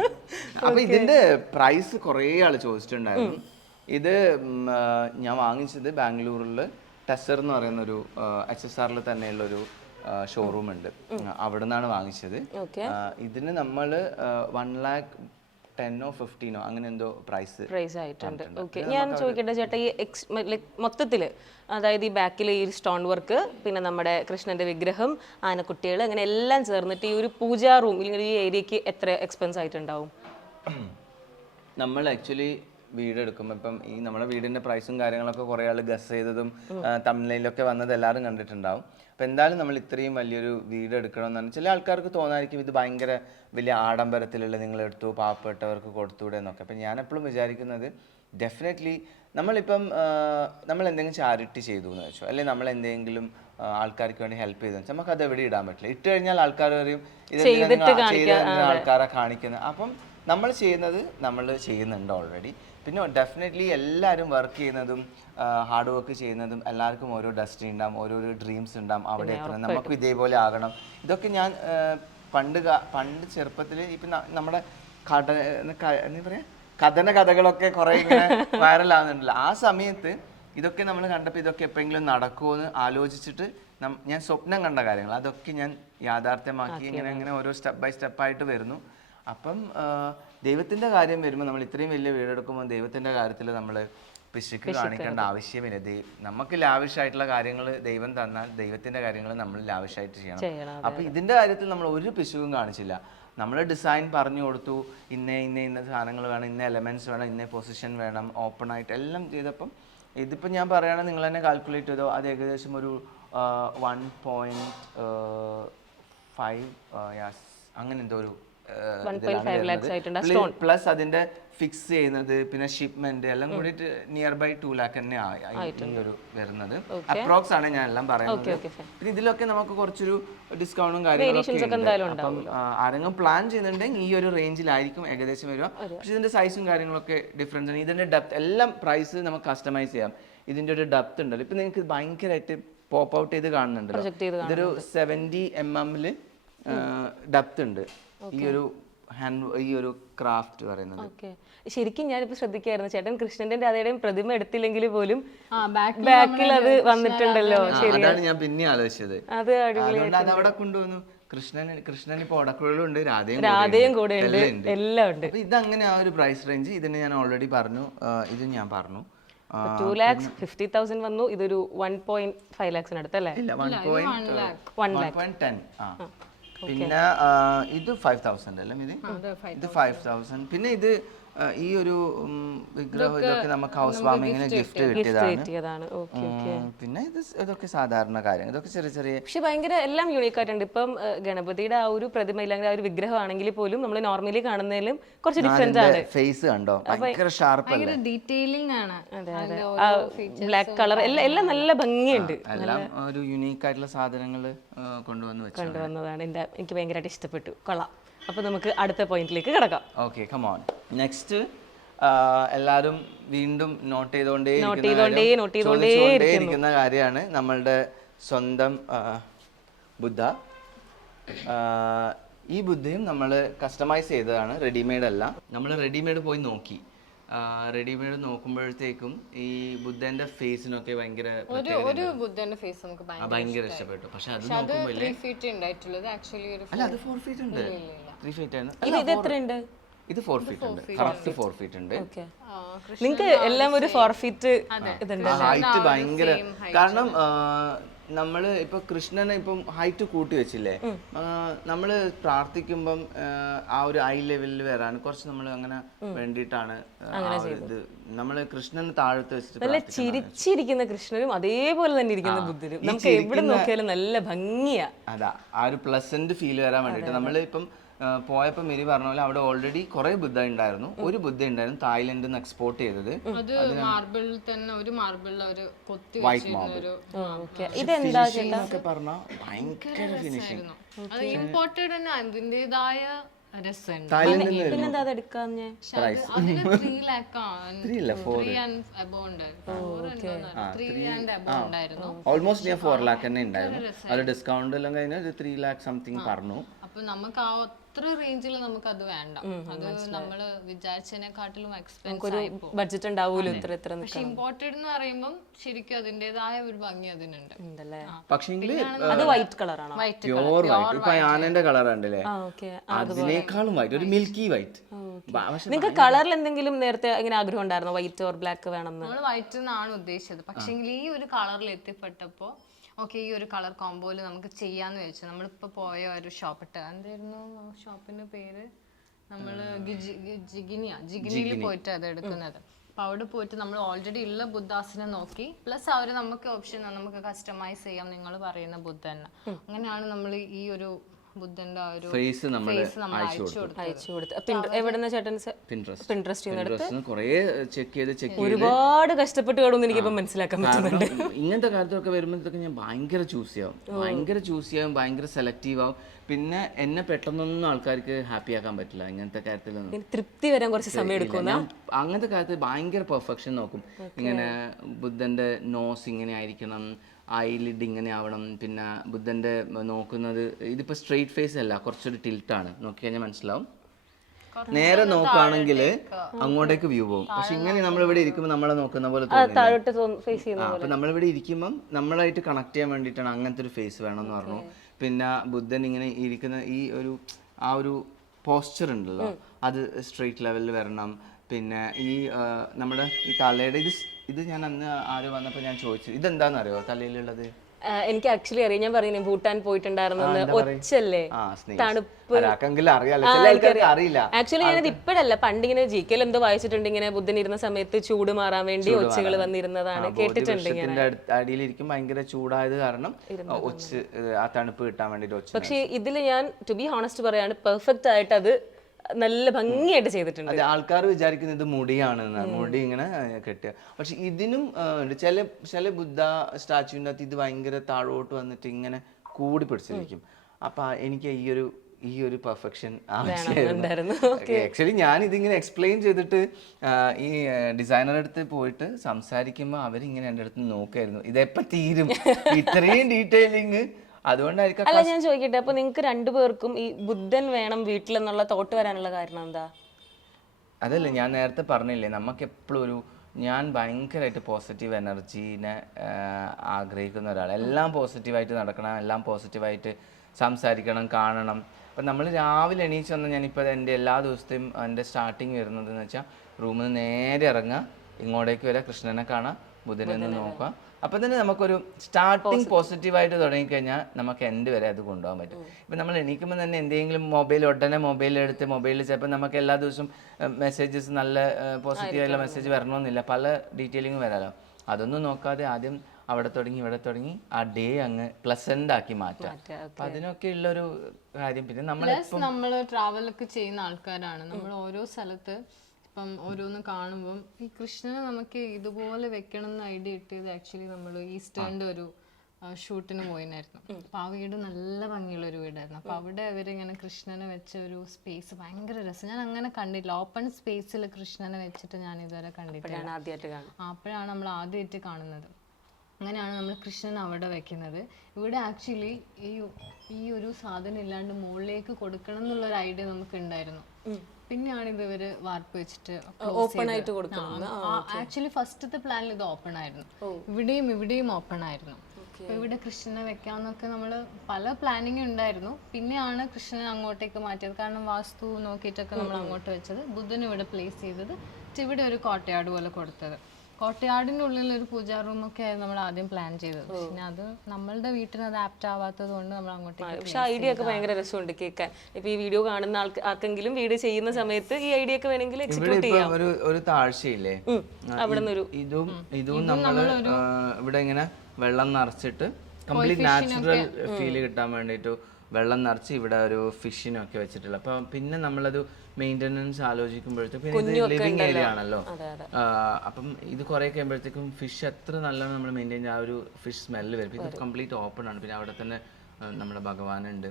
അപ്പൊ ഇതിന്റെ പ്രൈസ് കുറേ ആള് ചോദിച്ചിട്ടുണ്ടായിരുന്നു. ഇത് ഞാൻ വാങ്ങിച്ചത് ബാംഗ്ലൂരിൽ ടെസർ എന്ന് പറയുന്ന ഒരു HSRൽ തന്നെയുള്ള ഒരു ഷോറൂം ഉണ്ട്, അവിടെ നിന്നാണ് വാങ്ങിച്ചത്. ഇതിന് നമ്മൾ 1,10,000 or 15,000 അങ്ങനെ എന്തോ പ്രൈസ് ആയിട്ടുണ്ട്. ഓക്കെ, ഞാൻ ചോദിക്കട്ടെ ചേട്ടാ, ഈ മൊത്തത്തില് അതായത് ഈ ബാക്കിൽ ഈ സ്റ്റോൺ വർക്ക്, പിന്നെ നമ്മുടെ കൃഷ്ണന്റെ വിഗ്രഹം, ആനക്കുട്ടികൾ, അങ്ങനെ എല്ലാം ചേർന്നിട്ട് ഈ ഒരു പൂജാ റൂം ഇല്ലെങ്കിൽ ഈ ഏരിയക്ക് എത്ര എക്സ്പെൻസ് ആയിട്ടുണ്ടാവും? നമ്മൾ ആക്ച്വലി വീടെടുക്കുമ്പോൾ ഇപ്പം ഈ നമ്മുടെ വീടിന്റെ പ്രൈസും കാര്യങ്ങളൊക്കെ കുറേ ആൾ ഗസ് ചെയ്തതും തമിഴ്നാട്ടിലൊക്കെ വന്നത് എല്ലാവരും കണ്ടിട്ടുണ്ടാവും. അപ്പം എന്തായാലും നമ്മൾ ഇത്രയും വലിയൊരു വീട് എടുക്കണമെന്നാണ് ചില ആൾക്കാർക്ക് തോന്നായിരിക്കും ഇത് ഭയങ്കര വലിയ ആഡംബരത്തിലുള്ള നിങ്ങളെടുത്തു പാവപ്പെട്ടവർക്ക് കൊടുത്തൂടെ എന്നൊക്കെ. അപ്പം ഞാൻ എപ്പോഴും വിചാരിക്കുന്നത് ഡെഫിനറ്റ്ലി നമ്മളിപ്പം നമ്മൾ എന്തെങ്കിലും ചാരിറ്റി ചെയ്തു എന്ന് വെച്ചോ, അല്ലെങ്കിൽ നമ്മൾ എന്തെങ്കിലും ആൾക്കാർക്ക് വേണ്ടി ഹെൽപ്പ് ചെയ്തെന്ന് വെച്ചാൽ നമുക്ക് അത് എവിടെ ഇടാൻ പറ്റില്ല. ഇട്ട് കഴിഞ്ഞാൽ ആൾക്കാർ പറയും ഇതെന്തിനാ ആൾക്കാരെ കാണിക്കുന്നത്. അപ്പം നമ്മൾ ചെയ്യുന്നത് നമ്മൾ ചെയ്യുന്നുണ്ട് ഓൾറെഡി. പിന്നെ ഡെഫിനറ്റ്ലി എല്ലാവരും വർക്ക് ചെയ്യുന്നതും ഹാർഡ് വർക്ക് ചെയ്യുന്നതും എല്ലാവർക്കും ഓരോ ഡെസ്റ്റിനി ഉണ്ടാകും, ഓരോരോ ഡ്രീംസ് ഉണ്ടാകും, അവിടെ എത്തണം, നമുക്കും ഇതേപോലെ ആകണം. ഇതൊക്കെ ഞാൻ പണ്ട് ചെറുപ്പത്തിൽ ഇപ്പം നമ്മുടെ എന്താ പറയുക കഥകളൊക്കെ കുറേ ഇങ്ങനെ വൈറലാകുന്നുണ്ടല്ലോ. ആ സമയത്ത് ഇതൊക്കെ നമ്മൾ കണ്ടപ്പോൾ ഇതൊക്കെ എപ്പോഴെങ്കിലും നടക്കുമോ എന്ന് ആലോചിച്ചിട്ട് ഞാൻ സ്വപ്നം കണ്ട കാര്യങ്ങൾ അതൊക്കെ ഞാൻ യാഥാർത്ഥ്യമാക്കി ഇങ്ങനെ ഓരോ സ്റ്റെപ്പ് ബൈ സ്റ്റെപ്പായിട്ട് വരുന്നു. അപ്പം ദൈവത്തിൻ്റെ കാര്യം വരുമ്പോൾ നമ്മൾ ഇത്രയും വലിയ വീടെടുക്കുമ്പോൾ ദൈവത്തിൻ്റെ കാര്യത്തിൽ നമ്മൾ പിശുക്ക് കാണിക്കേണ്ട ആവശ്യമില്ല. നമുക്ക് ലാവിഷായിട്ടുള്ള കാര്യങ്ങൾ ദൈവം തന്നാൽ ദൈവത്തിൻ്റെ കാര്യങ്ങൾ നമ്മൾ ലാവിഷായിട്ട് ചെയ്യണം. അപ്പം ഇതിൻ്റെ കാര്യത്തിൽ നമ്മൾ ഒരു പിശുക്കും കാണിച്ചില്ല. നമ്മൾ ഡിസൈൻ പറഞ്ഞു കൊടുത്തു, ഇന്ന സാധനങ്ങൾ വേണം, ഇന്ന എലമെൻറ്റ്സ് വേണം, ഇന്ന പൊസിഷൻ വേണം, ഓപ്പൺ ആയിട്ട് എല്ലാം ചെയ്തപ്പം ഇതിപ്പോൾ ഞാൻ പറയുകയാണെങ്കിൽ നിങ്ങൾ തന്നെ കാൽക്കുലേറ്റ് ചെയ്തോ, അത് ഏകദേശം ഒരു 1.5 അങ്ങനെ എന്തോ ഒരു പ്ലസ് അതിന്റെ ഫിക്സ് ചെയ്യുന്നത് പിന്നെ ഷിപ്മെന്റ് എല്ലാം കൂടിയിട്ട് നിയർ ബൈ 2 lakh തന്നെ ഈ ഒരു വരുന്നത്. അപ്രോക്സ് ആണ് ഞാൻ എല്ലാം പറയുന്നത്. പിന്നെ ഇതിലൊക്കെ നമുക്ക് കുറച്ചൊരു ഡിസ്കൗണ്ടും കാര്യങ്ങളൊക്കെ അപ്പം ആരെങ്കിലും പ്ലാൻ ചെയ്യുന്നുണ്ടെങ്കിൽ ഈ ഒരു റേഞ്ചിലായിരിക്കും ഏകദേശം വരിക. പക്ഷെ ഇതിന്റെ സൈസും കാര്യങ്ങളൊക്കെ ഡിഫറൻസ് ആണ്. ഇതിന്റെ ഡെപ്ത് എല്ലാം പ്രൈസ് നമുക്ക് കസ്റ്റമൈസ് ചെയ്യാം. ഇതിന്റെ ഒരു ഡെപ്ത് ഉണ്ടല്ലോ, ഇപ്പൊ നിങ്ങൾക്ക് ഭയങ്കരമായിട്ട് പോപ്പ് ഔട്ട് ചെയ്ത് കാണുന്നുണ്ടല്ലോ. ഇതൊരു 70 mm ഡെപ്ത് ഉണ്ട് ഈ ഒരു ക്രാഫ്റ്റ് പറയുന്നത്. ശരിക്കും ഞാനിപ്പോ ശ്രദ്ധിക്കായിരുന്നു, ചേട്ടൻ കൃഷ്ണന്റെ അതേടെയും പ്രതിമ എടുത്തില്ലെങ്കിൽ പോലും ബാക്കിൽ അത് വന്നിട്ടുണ്ടല്ലോ. അതാണ് ഞാൻ പിന്നെ ആലോചിച്ചത്. അതുകൊണ്ട് അത് അവിടെ കൊണ്ടുവന്നു. കൃഷ്ണൻ ഇപ്പൊ ഒടക്കുഴലുണ്ട്, രാധയും കൂടെ ഉണ്ട്, എല്ലാം ഉണ്ട്. ഇതങ്ങനെ ആ ഒരു പ്രൈസ് റേഞ്ച് ഇതിന് ഞാൻ ഓൾറെഡി പറഞ്ഞു, ഇത് ഞാൻ പറഞ്ഞു 2,50,000 വന്നു. ഇതൊരു 1.5 lakhs അടുത്തല്ലേ? 1.10. പിന്നെ ഇത് 5,000 അല്ലേ? ഇത് 5,000. പിന്നെ ഇത് ഈ ഒരു വിഗ്രഹം ഇതൊക്കെ നമുക്ക് ഹൗസ് വാമിങ്ങിന് ഗിഫ്റ്റ് കിട്ടിയതാണ്. പിന്നെ ഇതൊക്കെ സാധാരണ കാര്യം, ഇതൊക്കെ ചെറിയ ചെറിയ പക്ഷെ ഭയങ്കര എല്ലാം യൂണീക്ക് ആയിട്ടുണ്ട്. ഇപ്പം ഗണപതിയുടെ ആ ഒരു പ്രതിമ ഇല്ലെങ്കിൽ ആ ഒരു വിഗ്രഹം ആണെങ്കിൽ പോലും നമ്മൾ നോർമലി കാണുന്നതിലും കുറച്ച് ഡിഫറെന്റ് ആണ്. ഫേസ് കണ്ടോ, ഭയങ്കര ഷാർപ്പ് അല്ലേ, ഡീറ്റെയിലിംഗ് ആണ്. ബ്ലാക്ക് കളർ എല്ലാം നല്ല ഭംഗിയുണ്ട്. എല്ലാം ഒരു യൂണീക്ക് ആയിട്ടുള്ള സാധനങ്ങൾ കൊണ്ടുവന്നതാണ്. എനിക്ക് ഭയങ്കരമായിട്ട് ഇഷ്ടപ്പെട്ടു, കൊള്ളാം. അപ്പോൾ നമുക്ക് അടുത്ത പോയിന്റിലേക്ക് കിടക്കാം. Okay, come on. നെക്സ്റ്റ് എല്ലാവരും വീണ്ടും നോട്ട് ചെയ്തുകൊണ്ടേ ഇരിക്കുന്ന കാര്യമാണ് നമ്മളുടെ സ്വന്തം ബുദ്ധ. ഈ ബുദ്ധയും നമ്മൾ കസ്റ്റമൈസ് ചെയ്തതാണ്, റെഡിമെയ്ഡ് അല്ല. നമ്മൾ റെഡിമെയ്ഡ് പോയി നോക്കി. റെഡിമെയ്ഡ് നോക്കുമ്പോഴത്തേക്കും ഈ ബുദ്ധന്റെ ഫേസിനൊക്കെ ഭയങ്കര ഇഷ്ടപ്പെട്ടു. പക്ഷെ അത് നോക്കുമ്പോൾ അല്ല, അത് 4 feet ഉണ്ട്, 3 feet ആണ്. ഇത് 4 feet ഉണ്ട്, കറക്റ്റ് 4 feet ഉണ്ട്. നിങ്ങൾക്ക് എല്ലാം ഒരു 4 feet ഹൈറ്റ് ഭയങ്കര. കാരണം നമ്മള് ഇപ്പൊ കൃഷ്ണനെ ഇപ്പം ഹൈറ്റ് കൂട്ടി വെച്ചില്ലേ, നമ്മള് പ്രാർത്ഥിക്കുമ്പം ആ ഒരു ഐ ലെവലിൽ വരാൻ കുറച്ച് നമ്മൾ അങ്ങനെ വേണ്ടിയിട്ടാണ് ഇത് നമ്മള് കൃഷ്ണന് താഴത്ത് വെച്ചിട്ട്. നല്ല ചിരിച്ചിരിക്കുന്ന കൃഷ്ണനും അതേപോലെ തന്നെ ഇരിക്കുന്ന ബുദ്ധനും നമുക്ക് എവിടെ നോക്കിയാലും നല്ല ഭംഗിയാ. അതാ ആ ഒരു പ്ലസന്റ് ഫീൽ വരാൻ വേണ്ടിട്ട് നമ്മള് ഇപ്പം പോയപ്പോ മെരി പറഞ്ഞ പോലെ അവിടെ ഓൾറെഡി കുറെ ബുദ്ധ ഉണ്ടായിരുന്നു. ഒരു ബുദ്ധ ഉണ്ടായിരുന്നു തായ്ലൻഡിൽ നിന്ന് എക്സ്പോർട്ട് ചെയ്തത്, വൈറ്റ് മാർബിൾ. ഇതെന്താ പറഞ്ഞ ഭയങ്കര ഫിനിഷിംഗ്, ഓൾമോസ്റ്റ് ഞാൻ 4 lakh തന്നെ ഉണ്ടായിരുന്നു. അത് ഡിസ്കൗണ്ട് എല്ലാം കഴിഞ്ഞാൽ 3 lakh സംതിങ് പറഞ്ഞു. അപ്പൊ നമുക്ക് ആ അത്ര റേഞ്ചിൽ നമുക്ക് അത് വേണ്ട, അത് നമ്മള് വിചാരിച്ചതിനെക്കാട്ടിലും എക്സ്പെൻസീവ് ബഡ്ജറ്റ് ഉണ്ടാവൂലോ. പക്ഷെ ഇമ്പോർട്ടഡ് എന്ന് പറയുമ്പോൾ ശരിക്കും അതിന്റേതായ ഒരു ഭംഗി അതിനുണ്ട്. പക്ഷെങ്കിൽ അത് വൈറ്റ് കളറാണോ? Pure white. ഇപ്പൊ ആനന്റെ കളർ ഉണ്ടല്ലേ, അതിനേക്കാളും വൈറ്റ്, ഒരു മിൽക്കി വൈറ്റ്. നിങ്ങൾക്ക് കളറിൽ എന്തെങ്കിലും നേരത്തെ ഇങ്ങനെ ആഗ്രഹം ഉണ്ടായിരുന്നോ, വൈറ്റ് ഓർ ബ്ലാക്ക് വേണമെന്ന്? നമ്മൾ വൈറ്റ് എന്നാണ് ഉദ്ദേശിച്ചത്, പക്ഷെങ്കിൽ ഈ ഒരു കളറിൽ എത്തിപ്പെട്ടപ്പോ ഓക്കെ ഈ ഒരു കളർ കോമ്പോയില് നമുക്ക് ചെയ്യാന്ന് വെച്ചു. നമ്മളിപ്പോ പോയ ഒരു ഷോപ്പ് എന്തായിരുന്നു ഷോപ്പിന്റെ പേര്, നമ്മള് ജിഗിനിയിൽ പോയിട്ട് അത് എടുക്കുന്നത്. അപ്പൊ അവിടെ പോയിട്ട് നമ്മൾ ഓൾറെഡി ഉള്ള ബുദ്ധാസിനെ നോക്കി, പ്ലസ് അവര് നമുക്ക് ഓപ്ഷൻ നമുക്ക് കസ്റ്റമൈസ് ചെയ്യാം നിങ്ങൾ പറയുന്ന ബുദ്ധ തന്നെ. അങ്ങനെയാണ് നമ്മൾ ഈ ഒരു ബുദ്ധന്റെ ആ ഒരു ഫേസ് നമ്മൾ നമ്മൾ അയച്ചു കൊടുത്തു. അയച്ചു കൊടുത്ത് എവിടെന്ന ചേട്ടൻ പിൻട്രസ്റ്റ് കുറേ ചെക്ക് ചെയ്ത് ഒരുപാട് കഷ്ടപ്പെട്ട് കാണുമെന്ന് എനിക്കിപ്പം മനസ്സിലാക്കാൻ പറ്റുന്നുണ്ട്. ഇങ്ങനത്തെ കാര്യത്തൊക്കെ വരുമ്പോഴത്തേക്ക് ഞാൻ ഭയങ്കര ചൂസ് ചെയ്യാം, ഭയങ്കര സെലക്റ്റീവ് ആവും. പിന്നെ എന്നെ പെട്ടെന്നൊന്നും ആൾക്കാർക്ക് ഹാപ്പി ആക്കാൻ പറ്റില്ല ഇങ്ങനത്തെ കാര്യത്തിലൊന്നും. തൃപ്തി വരാൻ കുറച്ച് സമയം എടുക്കും. അങ്ങനത്തെ കാര്യത്തിൽ ഭയങ്കര പെർഫെക്ഷൻ നോക്കും. ഇങ്ങനെ ബുദ്ധന്റെ നോസ് ഇങ്ങനെ ആയിരിക്കണം, ഐലിഡ് ഇങ്ങനെ ആവണം, പിന്നെ ബുദ്ധന്റെ നോക്കുന്നത് ഇതിപ്പോ സ്ട്രെയിറ്റ് ഫേസ് അല്ല, കുറച്ചൊരു ടിൽട്ടാണ്. നോക്കി കഴിഞ്ഞാൽ മനസ്സിലാവും. നേരെ നോക്കുകയാണെങ്കിൽ അങ്ങോട്ടേക്ക് വ്യൂ പോകും. പക്ഷെ ഇങ്ങനെ നമ്മളിവിടെ ഇരിക്കുമ്പോൾ നമ്മളെ നോക്കുന്ന പോലെ അപ്പൊ നമ്മളിവിടെ ഇരിക്കുമ്പോൾ നമ്മളായിട്ട് കണക്ട് ചെയ്യാൻ വേണ്ടിയിട്ടാണ് അങ്ങനത്തെ ഒരു ഫേസ് വേണമെന്ന് പറഞ്ഞു. പിന്നെ ബുദ്ധൻ ഇങ്ങനെ ഇരിക്കുന്ന ആ ഒരു പോസ്ചർ ഉണ്ടല്ലോ, അത് സ്ട്രെയിറ്റ് ലെവലിൽ വരണം. പിന്നെ നമ്മുടെ ഈ തലയുടെ ഇത് ഞാൻ അന്ന് ആരോ വന്നപ്പോൾ ഞാൻ ചോദിച്ചു, ഇതെന്താണെന്നറിയോ തലയിലുള്ളത്? എനിക്ക് ആക്ച്വലി അറിയാം. ഞാൻ പറയുന്നത് ഭൂട്ടാൻ പോയിട്ടുണ്ടായിരുന്നു, ഒച്ചല്ലേ, തണുപ്പ്. ആക്ച്വലി ഞാനത് ഇപ്പോഴല്ല, പണ്ടിങ്ങനെ ജിക്കെയിൽ എന്തോ വായിച്ചിട്ടുണ്ട്, ഇങ്ങനെ ബുദ്ധൻ ഇരുന്ന സമയത്ത് ചൂട് മാറാൻ വേണ്ടി ഒച്ചകൾ വന്നിരുന്നതാണ്, കേട്ടിട്ടുണ്ട്. അടിയിലിരിക്കും ഭയങ്കര ചൂടായത് കാരണം ആ തണുപ്പ് കിട്ടാൻ വേണ്ടിട്ട്. പക്ഷെ ഇതില് ഞാൻ ടു ബി ഹോണസ്റ്റ് പറയാണ്, പെർഫെക്റ്റ് ആയിട്ട് അത് നല്ല ഭംഗിയായിട്ട് ചെയ്തിട്ടുണ്ട്. അതെ, ആൾക്കാർ വിചാരിക്കുന്നത് ഇത് മുടിയാണ്, മുടി ഇങ്ങനെ കെട്ടുക. പക്ഷെ ഇതിനും ചില ബുദ്ധ സ്റ്റാച്ചുവിൻ്റെ അകത്ത് ഇത് ഭയങ്കര താഴോട്ട് വന്നിട്ട് ഇങ്ങനെ കൂടി പിടിച്ചിരിക്കും. അപ്പൊ എനിക്ക് ഈ ഒരു പെർഫെക്ഷൻ ആവശ്യമായിരുന്നു. ആക്ച്വലി ഞാൻ ഇതിങ്ങനെ എക്സ്പ്ലെയിൻ ചെയ്തിട്ട് ഈ ഡിസൈനറുടെ അടുത്ത് പോയിട്ട് സംസാരിക്കുമ്പോൾ അവരിങ്ങനെ എൻ്റെ അടുത്ത് നോക്കായിരുന്നു, ഇതെപ്പോ തീരും ഇത്രയും ഡീറ്റെയിലിങ്. അതുകൊണ്ടായിരിക്കും. അല്ല, ഞാൻ ചോദിക്കട്ടെ, അപ്പൊ നിങ്ങൾക്ക് രണ്ടുപേർക്കും ഈ ബുദ്ധൻ വേണം വീട്ടിലെന്നുള്ള തോട്ട് വരാനുള്ള കാരണം എന്താ? അതല്ലേ ഞാൻ നേരത്തെ പറഞ്ഞില്ലേ, നമുക്ക് എപ്പോഴും ഞാൻ ഭയങ്കരമായിട്ട് പോസിറ്റീവ് എനർജീനെ ആഗ്രഹിക്കുന്ന ഒരാൾ. എല്ലാം പോസിറ്റീവായിട്ട് നടക്കണം, എല്ലാം പോസിറ്റീവായിട്ട് സംസാരിക്കണം, കാണണം. അപ്പം നമ്മൾ രാവിലെ എണീച്ച് വന്നാൽ ഞാനിപ്പോൾ എൻ്റെ എല്ലാ ദിവസത്തെയും എൻ്റെ സ്റ്റാർട്ടിങ് വരുന്നതെന്ന് വെച്ചാൽ റൂമിൽ നിന്ന് നേരെ ഇറങ്ങുക, ഇങ്ങോട്ടേക്ക് വരിക, കൃഷ്ണനെ കാണാം, ബുധനെ ഒന്ന് നോക്കുക. അപ്പം തന്നെ നമുക്കൊരു സ്റ്റാർട്ടിങ് പോസിറ്റീവായിട്ട് തുടങ്ങിക്കഴിഞ്ഞാൽ നമുക്ക് എൻഡ് വരെ അത് കൊണ്ടുപോകാൻ പറ്റും. ഇപ്പം നമ്മൾ എണീക്കുമ്പോൾ തന്നെ എന്തെങ്കിലും ഉടനെ മൊബൈലെടുത്ത് മൊബൈലിൽ ചിലപ്പോൾ നമുക്ക് എല്ലാ ദിവസവും മെസ്സേജസ് നല്ല പോസിറ്റീവായിട്ടുള്ള മെസ്സേജ് വരണമെന്നില്ല, പല ഡീറ്റെയിലിങ്ങും വരാമല്ലോ. അതൊന്നും നോക്കാതെ ആദ്യം അവിടെ തുടങ്ങി ഇവിടെ തുടങ്ങി ആ ഡേ അങ്ങ് പ്ലസന്റ് ആക്കി മാറ്റാം. അപ്പം അതിനൊക്കെ ഉള്ളൊരു കാര്യം. പിന്നെ നമ്മൾ ട്രാവലൊക്കെ ചെയ്യുന്ന ആൾക്കാരാണ്. നമ്മൾ ഓരോ സ്ഥലത്ത് ഇപ്പം ഓരോന്ന് കാണുമ്പം ഈ കൃഷ്ണനെ നമുക്ക് ഇതുപോലെ വെക്കണം എന്ന് ഐഡിയ കിട്ടിയത് ആക്ച്വലി നമ്മൾ ഈസ്റ്റേണിന്റെ ഒരു ഷൂട്ടിന് പോയിനായിരുന്നു. അപ്പൊ ആ വീട് നല്ല ഭംഗിയുള്ള ഒരു വീടായിരുന്നു. അപ്പൊ അവിടെ അവരിങ്ങനെ കൃഷ്ണനെ വെച്ച ഒരു സ്പേസ് ഭയങ്കര രസം. ഞാൻ അങ്ങനെ കണ്ടിട്ടില്ല, ഓപ്പൺ സ്പേസിൽ കൃഷ്ണനെ വെച്ചിട്ട് ഞാൻ ഇതുവരെ കണ്ടിട്ടില്ല. അപ്പോഴാണ് നമ്മൾ ആദ്യമായിട്ട് കാണുന്നത്. അങ്ങനെയാണ് നമ്മൾ കൃഷ്ണൻ അവിടെ വെക്കുന്നത്. ഇവിടെ ആക്ച്വലി ഈ ഒരു സാധനം ഇല്ലാണ്ട് മുകളിലേക്ക് കൊടുക്കണം എന്നുള്ളൊരു ഐഡിയ നമുക്ക് ഉണ്ടായിരുന്നു. പിന്നെയാണ് ഇവര് വാർപ്പ് വെച്ചിട്ട് ഓപ്പൺ ആയിട്ട് കൊടുക്കുന്നത്. ആക്ച്വലി ഫസ്റ്റത്തെ പ്ലാനിൽ ഇത് ഓപ്പൺ ആയിരുന്നു, ഇവിടെയും ഓപ്പൺ ആയിരുന്നു. അപ്പൊ ഇവിടെ കൃഷ്ണനെ വെക്കാന്നൊക്കെ നമ്മള് പല പ്ലാനിങ് ഉണ്ടായിരുന്നു. പിന്നെയാണ് കൃഷ്ണനെ അങ്ങോട്ടേക്ക് മാറ്റിയത്. കാരണം വാസ്തു നോക്കിയിട്ടൊക്കെ നമ്മൾ അങ്ങോട്ട് വെച്ചത്. ബുദ്ധന് ഇവിടെ പ്ലേസ് ചെയ്തത്, ഇവിടെ ഒരു കോട്ടയാട് പോലെ കൊടുത്തത്. കോട്ടയാടിൻ്റെ ഉള്ളിൽ ഒരു പൂജാ റൂമൊക്കെ ആയിരുന്നു നമ്മൾ ആദ്യം പ്ലാൻ ചെയ്തത്. പിന്നെ അത് നമ്മളുടെ വീട്ടിന് അത് ആപ്റ്റ് ആവാത്തത് കൊണ്ട് നമ്മൾ അങ്ങോട്ടേക്ക്. പക്ഷെ ഐഡിയ ഒക്കെ ഭയങ്കര രസമുണ്ട് കേൾക്കാൻ. ഇപ്പൊ ഈ വീഡിയോ കാണുന്ന ആർക്കെങ്കിലും വീഡിയോ ചെയ്യുന്ന സമയത്ത് ഈ ഐഡിയ ഒക്കെ വേണമെങ്കിൽ എക്സിക്യൂട്ട് ചെയ്യാം. ഒരു താഴ്ചയില്ലേ, അവിടെ നിന്ന് ഇതും നമ്മൾ ഇവിടെ ഇങ്ങനെ വെള്ളം നിറച്ചിട്ട് കംപ്ലീറ്റ് നാച്ചുറൽ ഫീൽ കിട്ടാൻ വേണ്ടിയിട്ട് വെള്ളം നിറച്ച് ഇവിടെ ഒരു ഫിഷിനൊക്കെ വെച്ചിട്ടുള്ള. അപ്പൊ പിന്നെ നമ്മളത് മെയിൻ്റെനൻസ് ആലോചിക്കുമ്പോഴത്തേക്കും ഇത് ലിവിങ് ഏരിയ ആണല്ലോ. അപ്പം ഇത് കുറെ കഴിയുമ്പോഴത്തേക്കും ഫിഷ് എത്ര നല്ലോണം നമ്മൾ മെയിൻറ്റെയിൻ ആ ഒരു ഫിഷ് സ്മെല്ല് വരും. ഇത് കംപ്ലീറ്റ് ഓപ്പൺ ആണ്. പിന്നെ അവിടെ തന്നെ നമ്മുടെ ഭഗവാനുണ്ട്.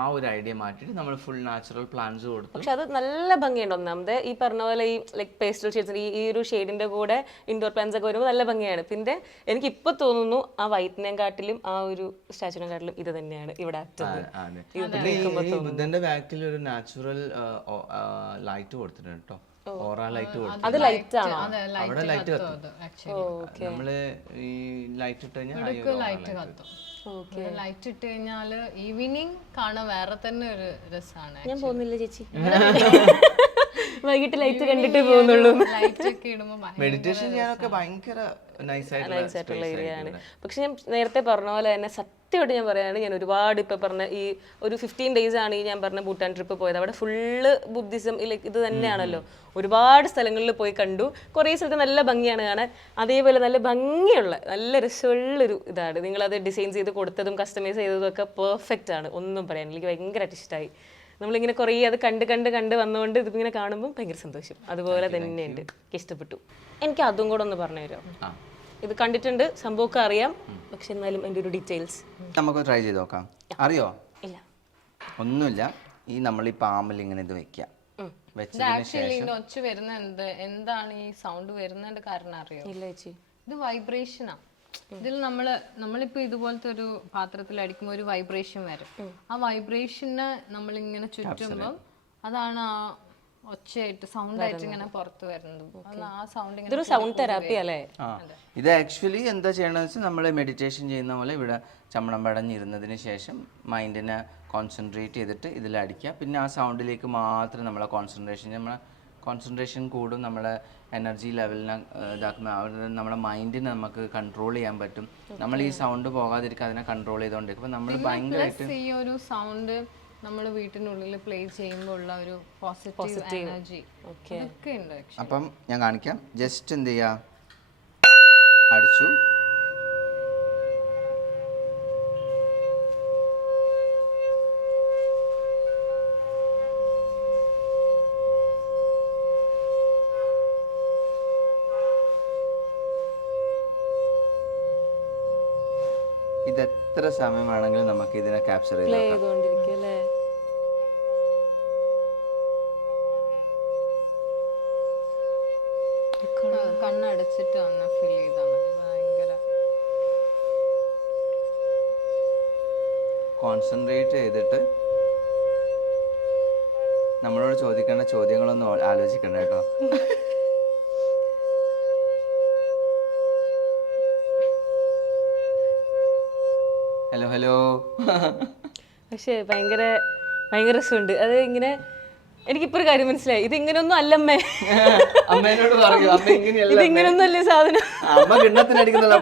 ആ ഒരു ഐഡിയ മാറ്റിയിട്ട് നമ്മൾ ഫുൾ നാച്ചുറൽ പ്ലാന്റ്സ് കൊടുത്തു. പക്ഷെ അത് നല്ല ഭംഗിയുണ്ട്. ഒന്നാമത് ഈ പറഞ്ഞ പോലെ ഈ ലൈക്ക് പേസ്റ്റൽ ഷെയ്ഡ്സ് ഈ ഒരു ഷെയ്ഡിന്റെ കൂടെ ഇൻഡോർ പ്ലാന്റ്സ് ഒക്കെ വരുമ്പോൾ നല്ല ഭംഗിയാണ്. പിന്നെ എനിക്ക് ഇപ്പൊ തോന്നുന്നു ആ വൈറ്റിനെക്കാട്ടിലും ആ ഒരു സ്റ്റാച്ചുവിനെക്കാട്ടിലും ഇത് തന്നെയാണ് ഇവിടെ. ബുദ്ധന്റെ ബാക്കിൽ ഒരു നാച്ചുറൽ ലൈറ്റ് കൊടുത്തിട്ടുണ്ട് കേട്ടോ, ഓറ ലൈറ്റ് കൊടുത്തു. അത് ലൈറ്റ് ആണ്, അവിടെ ലൈറ്റ് കത്തും. നമ്മള് ഈ ലൈറ്റ് ഇട്ട് കഴിഞ്ഞാൽ ലൈറ്റ് കത്തും. ലൈറ്റ് ഇട്ട് കഴിഞ്ഞാല് ഈവനിങ് കാണാൻ വേറെ തന്നെ ഒരു രസമാണ്. ഞാൻ പോകുന്നില്ല ചേച്ചി. വൈകിട്ട് ലൈറ്റ് കണ്ടിട്ട് പോകുന്നുള്ളൂ. ലൈറ്റ് ഒക്കെ ഇടുമ്പോ മെഡിറ്റേഷൻ ചെയ്യാനൊക്കെ ഭയങ്കര നൈസായിട്ടുള്ള ഏരിയ ആണ്. പക്ഷെ ഞാൻ നേരത്തെ പറഞ്ഞ പോലെ തന്നെ സത്യമായിട്ട് ഞാൻ പറയുകയാണ്, ഞാൻ ഒരുപാട് ഇപ്പൊ പറഞ്ഞ ഈ ഒരു 15 days ആണ് ഈ ഞാൻ പറഞ്ഞ ഭൂട്ടാൻ ട്രിപ്പ് പോയത്. അവിടെ ഫുള്ള് ബുദ്ധിസം ഇത് തന്നെയാണല്ലോ. ഒരുപാട് സ്ഥലങ്ങളിൽ പോയി കണ്ടു. കുറേ സ്ഥലത്ത് നല്ല ഭംഗിയാണ് കാണാൻ. അതേപോലെ നല്ല ഭംഗിയുള്ള നല്ല രസമുള്ളൊരു ഇതാണ്. നിങ്ങളത് ഡിസൈൻ ചെയ്ത് കൊടുത്തതും കസ്റ്റമൈസ് ചെയ്തതും ഒക്കെ പെർഫെക്റ്റ് ആണ്. ഒന്നും പറയാൻ എനിക്ക് ഭയങ്കരമായിട്ട് ഇഷ്ടമായി. നമ്മളിങ്ങനെ കുറേ അത് കണ്ട് വന്നുകൊണ്ട് ഇതിങ്ങനെ കാണുമ്പോൾ ഭയങ്കര സന്തോഷം. അതുപോലെ തന്നെയുണ്ട്, എനിക്ക് ഇഷ്ടപ്പെട്ടു. എനിക്ക് അതും കൂടെ ഒന്ന് പറഞ്ഞു തരാം. ഇത് കണ്ടിട്ടുണ്ട്, സംഭവമൊക്കെ അറിയാം, പക്ഷെ എന്നാലും എൻ്റെ ഒരു ഡീറ്റെയിൽസ് നമുക്ക് ട്രൈ ചെയ്ത് നോക്കാം. അറിയോ? ഇല്ല. ഒന്നുമില്ല, ഈ നമ്മൾ ഈ പാമ്പിൽ ഇങ്ങനെ ഇത് വെക്കാം. ആക്ച്വലി ഒച്ച വരുന്ന എന്താണ് ഈ സൗണ്ട് വരുന്നതിന്റെ കാരണം അറിയോ? ഇല്ല ചേച്ചി, ഇത് വൈബ്രേഷനാ. ഇതിൽ നമ്മളിപ്പോ ഇതുപോലത്തെ ഒരു പാത്രത്തിൽ അടിക്കുമ്പോൾ ഒരു വൈബ്രേഷൻ വരും. ആ വൈബ്രേഷന് നമ്മളിങ്ങനെ ചുറ്റുമ്പോൾ അതാണ് ആ ഒച്ചയായിട്ട് സൗണ്ട് ആയിട്ട് ഇങ്ങനെ പുറത്ത് വരുന്നത്. ആ സൗണ്ട് ഇതൊരു സൗണ്ട് തെറാപ്പി അല്ലേ? ഇത് ആക്ച്വലി എന്താ ചെയ്യണമെന്ന് വെച്ചാൽ നമ്മൾ മെഡിറ്റേഷൻ ചെയ്യുന്ന പോലെ ഇവിടെ ചമ്മണം പടഞ്ഞിരുന്നതിന് ശേഷം മൈൻഡിനെ കോൺസെൻട്രേറ്റ് ചെയ്തിട്ട് ഇതിലടിക്കുക. പിന്നെ ആ സൗണ്ടിലേക്ക് മാത്രം നമ്മളെ കോൺസെൻട്രേഷൻ കൂടും. നമ്മളെ എനർജി ലെവലിനെ ഇതാക്കുന്ന നമ്മുടെ മൈൻഡിനെ നമുക്ക് കൺട്രോൾ ചെയ്യാൻ പറ്റും. നമ്മൾ ഈ സൗണ്ട് പോകാതിരിക്കുക, അതിനെ കൺട്രോൾ ചെയ്തുകൊണ്ടിരിക്കും. അപ്പം നമ്മൾ ഭയങ്കരമായിട്ട് ഈ ഒരു സൗണ്ട് നമ്മൾ വീട്ടിനുള്ളിൽ പ്ലേ ചെയ്യുമ്പോൾ ഉള്ള ഒരു പോസിറ്റീവ് എനർജി ഒക്കെ ഉണ്ട്. അപ്പം ഞാൻ കാണിക്കാം. ജസ്റ്റ് എന്ത് ചെയ്യുക, അടിച്ചു, ഇത് എത്ര സമയമാണെങ്കിലും നമുക്ക് ഇതിനെ ക്യാപ്ചർ ചെയ്തുകൊണ്ടിരിക്കും അല്ലേ? കണ്ണടച്ചിട്ട് വന്ന് ഫീൽ ചെയ്താൽ മതി. ഭയങ്കര കോൺസെൻട്രേറ്റ് ചെയ്തിട്ട് നമ്മളോട് ചോദിക്കേണ്ട ചോദ്യങ്ങളൊന്നും ആലോചിക്കണ്ട കേട്ടോ. ഹലോ പക്ഷേ ഭയങ്കര രസമുണ്ട്. അത് ഇങ്ങനെ എനിക്കിപ്പോ ഒരു കാര്യം മനസ്സിലായി, ഇത് ഇങ്ങനെയൊന്നും അല്ലമ്മേ. അമ്മേനോട് പറയൂ, അമ്മ ഇങ്ങനെയല്ല, ഇത് ഇങ്ങനെയൊന്നും അല്ലേ സാധനം. അമ്മ കിണ്ണത്തിനടിക്കുന്നല്ല,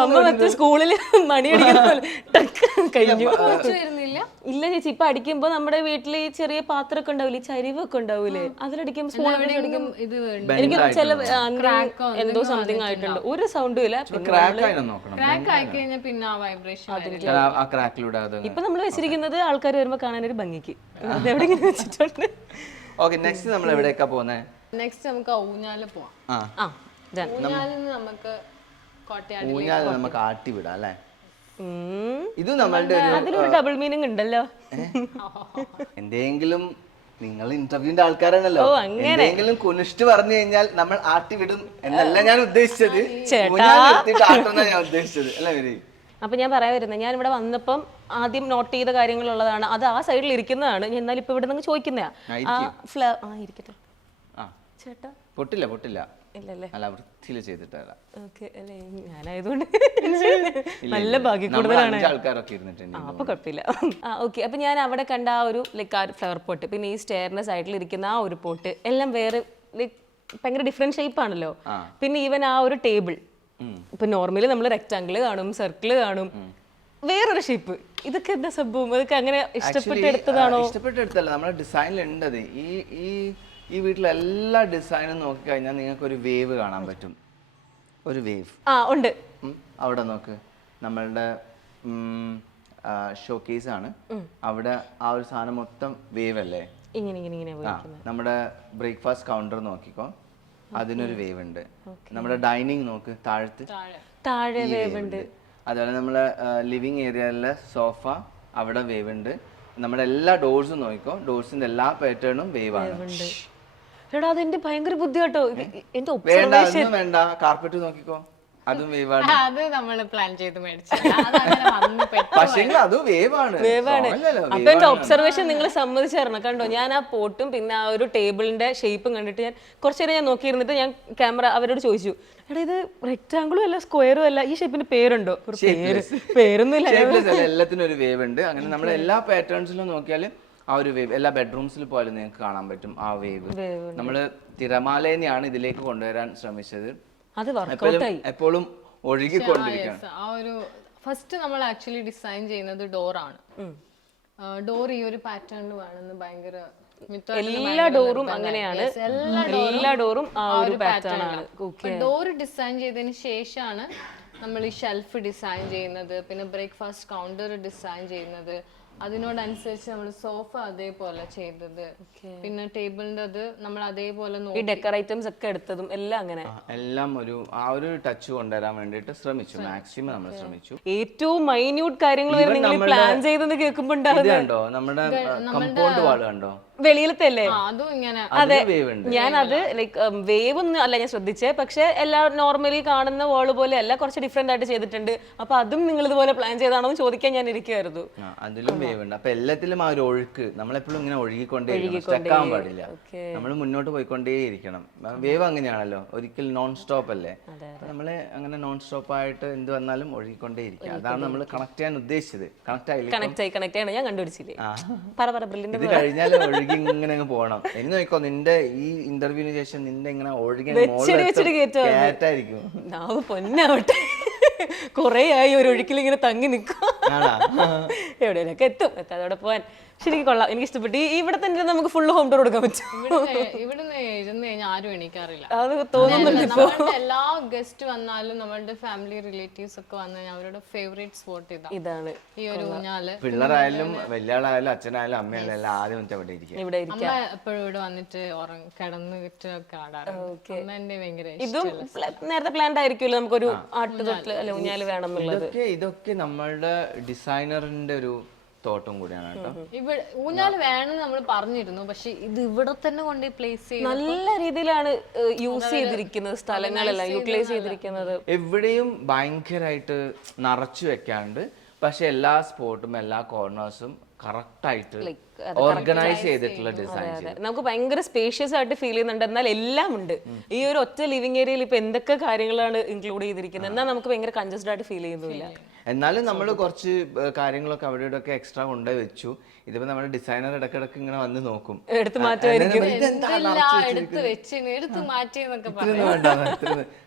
അമ്മ മറ്റേ സ്കൂളിൽ മണി അടിക്കുന്ന പോലെ ടക്ക് കഴിഞ്ഞു. ഇല്ല ചേച്ചി, ഇപ്പൊ അടിക്കുമ്പോ നമ്മുടെ വീട്ടിൽ ഈ ചെറിയ പാത്രമൊക്കെ ഉണ്ടാവില്ലേ, ചരിവൊക്കെ ഉണ്ടാവൂലേ, അതിലടിക്കുമ്പോ സ്പൂണൊക്കെ അടിക്കുമ്പോ എനിക്ക് ചില എന്തോ സംതിങ് ആയിട്ടുണ്ട്. ഒരു സൗണ്ടും ഇല്ല. ഇപ്പൊ നമ്മൾ വെച്ചിരിക്കുന്നത് ആൾക്കാർ വരുമ്പോ കാണാൻ ഒരു ഭംഗിക്ക് അതെവിടെയെങ്കിലും വെച്ചിട്ടുണ്ട്. ഓക്കേ, നെക്സ്റ്റ് നമ്മൾ എവിടേക്കാ പോകുന്നേ? നെക്സ്റ്റ് നമുക്ക് ഊഞ്ഞാല് പോവാം. ഊഞ്ഞാല് നമുക്ക് ആട്ടി വിടാം അല്ലേ? ഇത് നമ്മളുടെ അതിലൊരു ഡബിൾ മീനിങ് ഉണ്ടല്ലോ. എന്തെങ്കിലും നിങ്ങൾ ഇന്റർവ്യൂവിന്റെ ആൾക്കാരാണല്ലോ, എന്തെങ്കിലും കുനിഷ്ട് പറഞ്ഞു കഴിഞ്ഞാൽ നമ്മൾ ആട്ടി വിടും എന്നല്ല ഞാൻ ഉദ്ദേശിച്ചത്. ആട്ടുന്ന ഞാൻ ഉദ്ദേശിച്ചത് അല്ലേ വരി? അപ്പൊ ഞാൻ പറയാൻ വരുന്നത്, ഞാൻ ഇവിടെ വന്നപ്പം ആദ്യം നോട്ട് ചെയ്ത കാര്യങ്ങളുള്ളതാണ്. അത് ആ സൈഡിൽ ഇരിക്കുന്നതാണ്. എന്നാൽ ഇപ്പൊ ഇവിടെ നിന്ന് ചോദിക്കുന്നതാ. ഇരിക്കട്ടെ ചേട്ടാ. പൊട്ടില്ല ഇല്ലല്ലേ? അല്ല, വൃത്തിയിൽ ചെയ്തിട്ടല്ല. ഞാനായതുകൊണ്ട് നല്ല ഭാഗ്യം കൂടുതലാണ്. ആൾക്കാരൊക്കെ ഇരുന്നിട്ടുണ്ട്. അപ്പൊ കുഴപ്പമില്ല. ഓക്കെ, അപ്പൊ ഞാൻ അവിടെ കണ്ട ആ ഒരു ലൈക്ക് ആ ഫ്ലവർ പോട്ട്, പിന്നെ ഈ സ്റ്റെയറിന്റെ സൈഡിൽ ഇരിക്കുന്ന ആ ഒരു പോട്ട് എല്ലാം വേറെ ലൈക്ക് ഭയങ്കര ഡിഫറെന്റ് ഷേപ്പ് ആണല്ലോ. പിന്നെ ഈവൻ ആ ഒരു ടേബിൾ, ഇപ്പൊ നോർമലി നമ്മൾ റെക്ടാംഗിൾ കാണും, സർക്കിൾ കാണും, വേറൊരു ഷേപ്പ്. ഇതൊക്കെ എന്താ സംഭവം? അതൊക്കെ അങ്ങനെ ഇഷ്ടപ്പെട്ടെടുത്തതാണോ? ഇഷ്ടപ്പെട്ടെടുത്തല്ല, നമ്മുടെ ഡിസൈനിലുണ്ടത്. ഈ വീട്ടിലെ എല്ലാ ഡിസൈനും നോക്കിക്കഴിഞ്ഞാൽ നിങ്ങൾക്ക് ഒരു വേവ് കാണാൻ പറ്റും. ഒരു വേവ് ഉണ്ട്. അവിടെ നോക്ക്, നമ്മളുടെ ഷോക്കേസ് ആണ്. അവിടെ ആ ഒരു സാധനം മൊത്തം വേവ് അല്ലേ? നമ്മുടെ ബ്രേക്ക്ഫാസ്റ്റ് കൗണ്ടർ നോക്കിക്കോ, അതിനൊരു വേവ് ഉണ്ട്. നമ്മുടെ ഡൈനിങ് നോക്ക്, താഴെ വേവ് ഉണ്ട്. അതുപോലെ നമ്മളെ ലിവിങ് ഏരിയയിലെ സോഫ, അവിടെ വേവ് ഉണ്ട്. നമ്മുടെ എല്ലാ ഡോർസും നോക്കിക്കോ, ഡോർസിന്റെ എല്ലാ പാറ്റേണും വേവ് ആണ്. അതെന്റെ ഭയങ്കര ബുദ്ധി കേട്ടോ. വേണ്ട, കാർപ്പറ്റ് നോക്കിക്കോ, അതും വേവാണ്. അത് നമ്മൾ പ്ലാൻ ചെയ്ത് പക്ഷേ അത് വേവാണ്. അപ്പൊ എന്റെ ഒബ്സർവേഷൻ നിങ്ങൾ സമ്മതിച്ചു തരണം. കണ്ടോ, ഞാൻ ആ പോട്ടും പിന്നെ ആ ഒരു ടേബിളിന്റെ ഷേപ്പും കണ്ടിട്ട് ഞാൻ കുറച്ചു നേരം ഞാൻ നോക്കിയിരുന്നിട്ട് ഞാൻ ക്യാമറ അവരോട് ചോദിച്ചു, എടാ ഇത് റെക്ടാംഗിളും അല്ല സ്ക്വയറും അല്ല, ഈ ഷേപ്പിന് പേരുണ്ടോ? പേരൊന്നും ഇല്ല. എല്ലാത്തിനും ഒരു വേവ് ഉണ്ട്. അങ്ങനെ നമ്മൾ എല്ലാ പാറ്റേൺസിലും നോക്കിയാൽ ആ ഒരു വേവ് എല്ലാ ബെഡ്റൂംസിൽ പോയാലും നിങ്ങൾക്ക് കാണാൻ പറ്റും ആ വേവ്. നമ്മള് തിരമാലേനെയാണ് ഇതിലേക്ക് കൊണ്ടുവരാൻ ശ്രമിച്ചത്. അത് വർക്കൗട്ടായി എപ്പോഴും ഒഴുകിക്കൊണ്ടിരിക്കുകയാണ്. ആ ഒരു ഫസ്റ്റ് നമ്മൾ ആക്ച്വലി ഡിസൈൻ ചെയ്യുന്നത് ഡോറാണ്. ഡോർ ഈ ഒരു പാറ്റേണിൽ വേണമെന്ന് ഭയങ്കര എല്ലാ ഡോറും അങ്ങനെയാണ്. എല്ലാ ഡോറും ആ ഒരു പാറ്റേൺ ആണ്. ഡോർ ഡിസൈൻ ചെയ്തതിന് ശേഷമാണ് നമ്മൾ ഈ ഷെൽഫ് ഡിസൈൻ ചെയ്യുന്നത്, പിന്നെ ബ്രേക്ക്ഫാസ്റ്റ് കൗണ്ടർ ഡിസൈൻ ചെയ്യുന്നത്. അതിനോടനുസരിച്ച് നമ്മൾ സോഫ അതേപോലെ ചെയ്തത്, പിന്നെ ടേബിളിന്റെ അത് നമ്മൾ അതേപോലെ ഈ ഡെക്കർ ഐറ്റംസ് ഒക്കെ എടുത്തതും എല്ലാം അങ്ങനെ എല്ലാം ആ ഒരു ടച്ച് കൊണ്ടുവരാൻ വേണ്ടിയിട്ട് ശ്രമിച്ചു. മാക്സിമം നമ്മൾ ശ്രമിച്ചു. ഏറ്റവും മൈന്യൂട്ട് കാര്യങ്ങൾ വരെ നിങ്ങൾ പ്ലാൻ ചെയ്തെന്ന് കേൾക്കുമ്പോ കണ്ടോ നമ്മുടെ കമ്പൗണ്ട് വാൾ കണ്ടോ, വെളിയിലത്തെ അല്ലേ? അതും ഇങ്ങനെ അതെ, ഞാൻ അത് ലൈക്ക് വേവ് ഒന്നും അല്ല ഞാൻ ശ്രദ്ധിച്ചേ, പക്ഷെ എല്ലാ നോർമലി കാണുന്ന വാള് പോലെ അല്ല, കുറച്ച് ഡിഫറെന്റ് ആയിട്ട് ചെയ്തിട്ടുണ്ട്. അപ്പൊ അതും നിങ്ങൾ ഇതുപോലെ പ്ലാൻ ചെയ്താണോ എന്ന് ചോദിക്കാൻ ഞാൻ ഇരിക്കുവായിരുന്നു. അതിലും വേവ് ഉണ്ട്. അപ്പൊ എല്ലാത്തിലും ആ ഒരു ഒഴുക്ക് നമ്മളെപ്പോഴും ഇങ്ങനെ ഒഴുകിക്കൊണ്ടേയിരിക്കണം, സ്റ്റക്കാവാൻ പാടില്ല. നമ്മൾ മുന്നോട്ട് പോയിക്കൊണ്ടേയിരിക്കണം. വേവ് അങ്ങനെയാണല്ലോ, ഒരിക്കലും നോൺ സ്റ്റോപ്പ് അല്ലേ. നമ്മള് അങ്ങനെ നോൺ സ്റ്റോപ്പ് ആയിട്ട് എന്ത് വന്നാലും ഒഴുകിക്കൊണ്ടേയിരിക്കുക. അതാണ് നമ്മൾ കണക്ട് ചെയ്യാൻ ഉദ്ദേശിച്ചത്. കണക്ട് ആണ് ഞാൻ കണ്ടുപിടിച്ചില്ലേ. ഇത് കഴിഞ്ഞാൽ ഒഴുകി ഇങ്ങനെ പോകണം. എന്ന് നോക്കോ, നിന്റെ ഈ ഇന്റർവ്യൂവിന് ശേഷം നിന്റെ ഇങ്ങനെ ഒഴുകി കേറ്റായിരിക്കും. പൊന്നാവട്ടെ, കൊറേ ആയി ഒരു ഒഴുക്കിൽ ഇങ്ങനെ തങ്ങി നിൽക്കും. എവിടെയൊക്കെ എത്തും, എത്താതെ പോവാൻ. ശരിക്കും കൊള്ളാം, എനിക്ക് ഇഷ്ടപ്പെട്ടു. ഇവിടെ തന്നെ നമുക്ക് ഫുള്ള് ഹോം ടൂർ കൊടുക്കാൻ പറ്റും. ഇവിടുന്ന് ഇരുന്ന് കഴിഞ്ഞാൽ ആരും എണീക്കാറില്ല. അത് തോന്നുന്നുണ്ട്. നമ്മളുടെ എല്ലാ ഗസ്റ്റ് വന്നാലും നമ്മളുടെ ഫാമിലി റിലേറ്റീവ്സ് ഒക്കെ വന്നു കഴിഞ്ഞാൽ അവരുടെ ഫേവറേറ്റ് സ്പോട്ട് ഇതാണ് ഈ ഒരു ഊഞ്ഞാല്. പിള്ളേരായാലും വലിയ ആളായാലും അച്ഛനായാലും അമ്മയായാലും എല്ലാം ആദ്യം ഇവിടെ ഇരിക്കും. ഇവിടെ എപ്പോഴും ഇവിടെ വന്നിട്ട് കിടന്നിട്ട് ഒക്കെ ആടാറ്. അമ്മേന്റെ ഭയങ്കര ഇതും നേരത്തെ പ്ലാൻഡ് ആയിരിക്കുമല്ലോ, നമുക്കൊരു ആട്ട് തൊട്ടില് അല്ലെ ഊഞ്ഞാല് വേണം എന്നുള്ളത്. ഇതൊക്കെ നമ്മളുടെ ഡിസൈനറിന്റെ ഒരു തോട്ടം കൂടിയാണ് കേട്ടോ. ഇവിടെ ഊഞ്ഞാല് വേണം നമ്മൾ പറഞ്ഞിരുന്നു, പക്ഷെ ഇത് ഇവിടെ തന്നെ കൊണ്ട് പ്ലേസ് ചെയ്ത് നല്ല രീതിയിലാണ് യൂസ് ചെയ്തിരിക്കുന്നത്, സ്ഥലങ്ങളെല്ലാം യൂട്ടിലൈസ് ചെയ്തിരിക്കുന്നത്. എവിടെയും ഭയങ്കരമായിട്ട് നിറച്ചു വെക്കാണ്ട്, പക്ഷെ എല്ലാ സ്പോട്ടും എല്ലാ കോർണേഴ്സും കറക്റ്റ് ആയിട്ട് ഓർഗനൈസ് ചെയ്തിട്ടുള്ള ഡിസൈൻ. നമുക്ക് ഭയങ്കര സ്പേഷ്യസ് ആയിട്ട് ഫീൽ ചെയ്യുന്നുണ്ട്, എന്നാൽ എല്ലാം ഉണ്ട്. ഈ ഒരു ഒറ്റ ലിവിംഗ് ഏരിയയിൽ ഇപ്പൊ എന്തൊക്കെ കാര്യങ്ങളാണ് ഇൻക്ലൂഡ് ചെയ്തിരിക്കുന്നത്, എന്നാൽ നമുക്ക് ഭയങ്കര കൺജസ്റ്റഡ് ആയിട്ട് ഫീൽ ചെയ്യുന്നില്ല. എന്നാലും നമ്മൾ കുറച്ച് കാര്യങ്ങളൊക്കെ അവിടെ ഇവിടെയൊക്കെ എക്സ്ട്രാ കൊണ്ടുപോയി വെച്ചു. ഇതിപ്പോ നമ്മുടെ ഡിസൈനർ ഇടക്കിടക്ക് ഇങ്ങനെ വന്ന് നോക്കും, എടുത്ത് മാറ്റുമായിരിക്കും.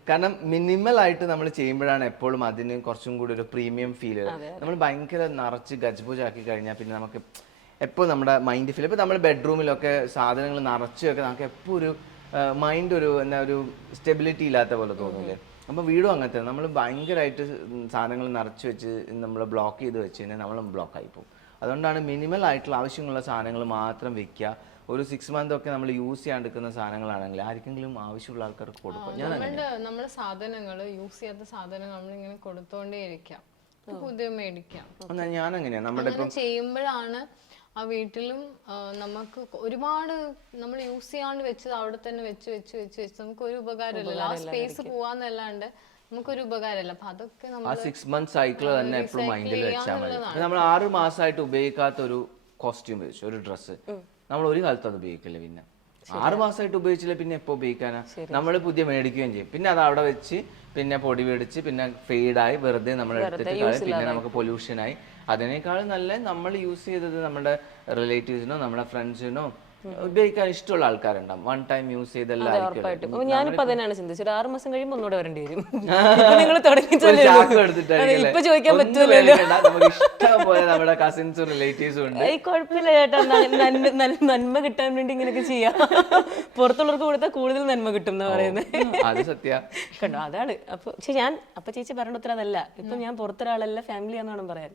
കാരണം മിനിമൽ ആയിട്ട് നമ്മൾ ചെയ്യുമ്പോഴാണ് എപ്പോഴും അതിന് കുറച്ചും കൂടി ഒരു പ്രീമിയം ഫീൽ. നമ്മൾ ഭയങ്കര നിറച്ച് ഗജ്ബൂജാക്കി കഴിഞ്ഞാൽ പിന്നെ നമുക്ക് എപ്പോൾ നമ്മുടെ മൈൻഡ് ഫീൽ. ഇപ്പൊ നമ്മൾ ബെഡ്റൂമിലൊക്കെ സാധനങ്ങൾ നിറച്ച് വെക്കാൻ നമുക്ക് എപ്പോൾ ഒരു മൈൻഡ് ഒരു എന്താ ഒരു സ്റ്റെബിലിറ്റി ഇല്ലാത്ത പോലെ തോന്നില്ലേ. അപ്പം വീടും അങ്ങനത്തെ നമ്മൾ ഭയങ്കരമായിട്ട് സാധനങ്ങൾ നിറച്ച് വെച്ച് നമ്മൾ ബ്ലോക്ക് ചെയ്ത് വെച്ച് കഴിഞ്ഞാൽ നമ്മൾ ബ്ലോക്കായി പോകും. അതുകൊണ്ടാണ് മിനിമൽ ആയിട്ടുള്ള ആവശ്യമുള്ള സാധനങ്ങൾ മാത്രം വെക്കുക. ഒരു 6 month ഒക്കെ നമ്മൾ യൂസ് ചെയ്യാണ്ടിരിക്കുന്ന സാധനങ്ങളാണെങ്കിൽ ആർക്കെങ്കിലും ആവശ്യമുള്ള ആൾക്കാർക്ക് കൊടുക്കും. നമ്മുടെ സാധനങ്ങൾ യൂസ് ചെയ്യാത്ത സാധനങ്ങൾ നമ്മളിങ്ങനെ കൊടുത്തോണ്ടേയിരിക്കാം, പുതിയ മേടിക്കാം. ഞാൻ അങ്ങനെയാണ് നമ്മുടെ ചെയ്യുമ്പോഴാണ് ആ വീട്ടിലും നമുക്ക് ഒരുപാട് നമ്മൾ യൂസ് ചെയ്യാണ്ട് വെച്ചത് അവിടെ തന്നെ വെച്ച് വെച്ച് വെച്ച് വെച്ച് നമുക്ക് ഒരു ഉപകാരമില്ല. ആ സ്പേസ് പോവാന്നല്ലാണ്ട് നമുക്കൊരു ഉപകാരമില്ല. അപ്പൊ അതൊക്കെ ആ 6 month സൈക്കിൾ തന്നെ എപ്പോഴും മൈൻഡിൽ വെച്ചാൽ മതി. നമ്മൾ 6 മാസമായിട്ട് ഉപയോഗിക്കാത്ത ഒരു കോസ്റ്റ്യൂം വെച്ചു, ഒരു ഡ്രസ്സ് നമ്മൾ ഒരു കാലത്ത് അത് ഉപയോഗിക്കില്ല. പിന്നെ 6 മാസമായിട്ട് ഉപയോഗിച്ചില്ല, പിന്നെ എപ്പോ ഉപയോഗിക്കാനാ? നമ്മൾ പുതിയ മേടിക്കുകയും ചെയ്യും, പിന്നെ അത് അവിടെ വെച്ച് പിന്നെ പൊടി മേടിച്ച് പിന്നെ ഫെയ്ഡായി വെറുതെ നമ്മൾ എടുത്തിട്ട് പിന്നെ നമുക്ക് പൊല്യൂഷനായി. അതിനേക്കാളും നല്ല നമ്മൾ യൂസ് ചെയ്തത് നമ്മുടെ റിലേറ്റീവ്സിനോ നമ്മുടെ ഫ്രണ്ട്സിനോ ഉപയോഗിക്കാൻ ഇഷ്ടമുള്ള ആൾക്കാരുണ്ടാവും. 1 time യൂസ് ചെയ്തെല്ലാം ഞാനിപ്പോ അതിനാണ് ചിന്തിച്ചത്, 6 മാസം കഴിയുമ്പോൾ ഒന്നുകൂടെ വരേണ്ടി വരും. ഇപ്പൊ ചോദിക്കാൻ പറ്റില്ലല്ലോ, നമുക്ക് ഇഷ്ടം പോലെ നമ്മുടെ കസിൻസും റിലേറ്റീവ്സും ഉണ്ട്. കുഴപ്പമില്ല ചേട്ടാ, നന്മ കിട്ടാൻ വേണ്ടി ഇങ്ങനെയൊക്കെ ചെയ്യാം. പുറത്തുള്ളവർക്ക് കൊടുത്താൽ കൂടുതൽ നന്മ കിട്ടും എന്ന് പറയുന്നത് അത് സത്യ കണ്ടോ. അതാണ് അപ്പൊ ചേച്ചി പറഞ്ഞ ഉത്തരം അതല്ല. ഇപ്പൊ ഞാൻ പുറത്തൊരാളല്ല, ഫാമിലി ആണെന്നാണ് പറയാൻ.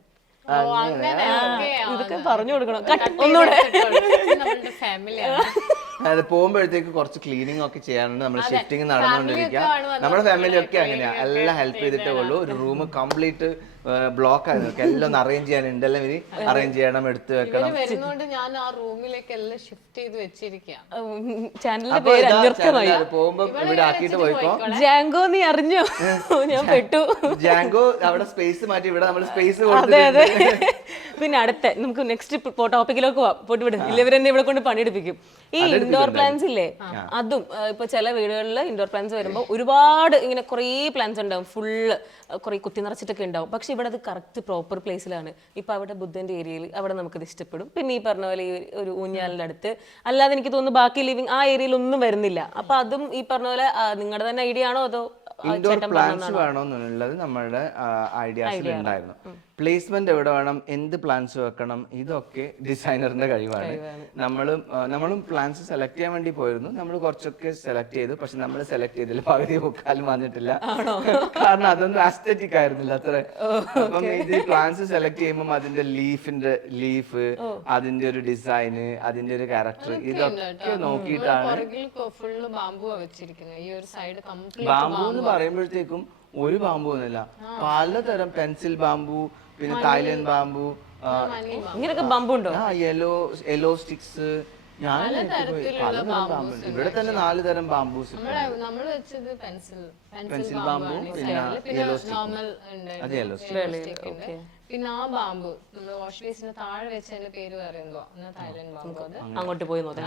ഇതൊക്കെ പറഞ്ഞു കൊടുക്കണം ഒന്നുകൂടെ. അത് പോകുമ്പോഴത്തേക്ക് കുറച്ച് ക്ലീനിങ് ഒക്കെ ചെയ്യാനുണ്ട്, നമ്മൾ ഷിഫ്റ്റിംഗ് നടന്നുകൊണ്ടിരിക്കുക. നമ്മുടെ ഫാമിലി ഒക്കെ അങ്ങനെയാ, എല്ലാം ഹെൽപ്പ് ചെയ്തിട്ടേ ഉള്ളൂ. ഒരു റൂം കംപ്ലീറ്റ് ബ്ലോക്ക് ആയി നിൽക്കുക, എല്ലാം അറേഞ്ച് ചെയ്യാനുണ്ട്, എല്ലാം ഇവര് അറേഞ്ച് ചെയ്യണം, എടുത്തു വെക്കണം. ഞാൻ ആ റൂമിലേക്ക് എല്ലാം ഷിഫ്റ്റ് ചെയ്ത് വെച്ചിരിക്കാം. ചാനലിന്റെ പേര് അന്വർത്ഥമായി. പോകുമ്പോ ഇവിടെ ആക്കിയിട്ട് പോയിക്കോ. ജാങ്കോ നീ അറിഞ്ഞോ? ഞാൻ പെട്ടു. ജാങ്കോ അവിടെ സ്പേസ് മാറ്റി ഇവിടെ നമ്മൾ സ്പേസ് പിന്നെ അടുത്ത നമുക്ക് നെക്സ്റ്റ് ടോപ്പിക്കിലേക്ക് പോവാം. പോട്ട് വിടും ഇല്ല, ഇവരെന്നെ ഇവിടെ കൊണ്ട് പണിയെടുപ്പിക്കും. ഈ ഇൻഡോർ പ്ലാന്റ്സ് ഇല്ലേ, അതും ഇപ്പൊ ചില വീടുകളിൽ ഇൻഡോർ പ്ലാന്റ്സ് വരുമ്പോൾ ഒരുപാട് ഇങ്ങനെ കുറേ പ്ലാന്റ്സ് ഉണ്ടാവും, ഫുള്ള് കുറേ കുത്തി നിറച്ചിട്ടൊക്കെ ഉണ്ടാവും. പക്ഷെ ഇവിടെ അത് കറക്റ്റ് പ്രോപ്പർ പ്ലേസിലാണ്. ഇപ്പൊ അവിടെ ബുദ്ധന്റെ ഏരിയയിൽ അവിടെ നമുക്കത് ഇഷ്ടപ്പെടും. പിന്നെ ഈ പറഞ്ഞ പോലെ ഈ ഒരു ഊഞ്ഞാലിന്റെ അടുത്ത്, അല്ലാതെ എനിക്ക് തോന്നുന്നു ബാക്കി ലിവിങ് ആ ഏരിയയിൽ ഒന്നും വരുന്നില്ല. അപ്പൊ അതും ഈ പറഞ്ഞ പോലെ നിങ്ങളുടെ തന്നെ ഐഡിയ ആണോ അതോ ഇൻഡോർ പ്ലാന്റ്സ് വേണമെന്നുള്ളത് നമ്മുടെ ഐഡിയാസിൽ ഉണ്ടായിരുന്നു. പ്ലേസ്മെന്റ് എവിടെ വേണം, എന്ത് പ്ലാന്റ്സ് വെക്കണം, ഇതൊക്കെ ഡിസൈനറിന്റെ കഴിവാണ്. നമ്മളും പ്ലാന്റ്സ് സെലക്ട് ചെയ്യാൻ വേണ്ടി പോയിരുന്നു. നമ്മൾ കുറച്ചൊക്കെ സെലക്ട് ചെയ്തു. പക്ഷെ നമ്മൾ സെലക്ട് ചെയ്തില്ല, പകുതി മുക്കാലും വന്നിട്ടില്ല. കാരണം അതൊന്നും അസ്തെറ്റിക് ആയിരുന്നില്ല അത്ര. അപ്പം ഇത് പ്ലാന്റ്സ് സെലക്ട് ചെയ്യുമ്പോൾ അതിന്റെ ലീഫ്, അതിന്റെ ഒരു ഡിസൈന്, അതിന്റെ ഒരു ക്യാരക്ടർ, ഇതൊക്കെ നോക്കിയിട്ടാണ്. ബാമ്പു എന്ന് പറയുമ്പോഴത്തേക്കും ഒരു ബാമ്പു ഒന്നുമില്ല, പലതരം പെൻസിൽ ബാമ്പു, പിന്നെ തായ്ലൻഡ് ബാമ്പു, ഇങ്ങനെയൊക്കെ ബമ്പ് ഉണ്ടോ? യെല്ലോ സ്റ്റിക്സ്, ഇവിടെ തന്നെ 4 തരം ബാമ്പൂസ്. പെൻസിൽ ബാമ്പു, പിന്നെ യെല്ലോ സ്റ്റിക്, അത് യെല്ലോ സ്റ്റിക്. പിന്നെ ആ ബാമ്പു നമ്മൾ വാഷ് ബേസിന് താഴെ വെച്ചതിന്റെ പേര് പറയുമ്പോ തായ്ലൻഡ് ബാമ്പു. അത് അങ്ങോട്ട് പോയി നോക്കാം,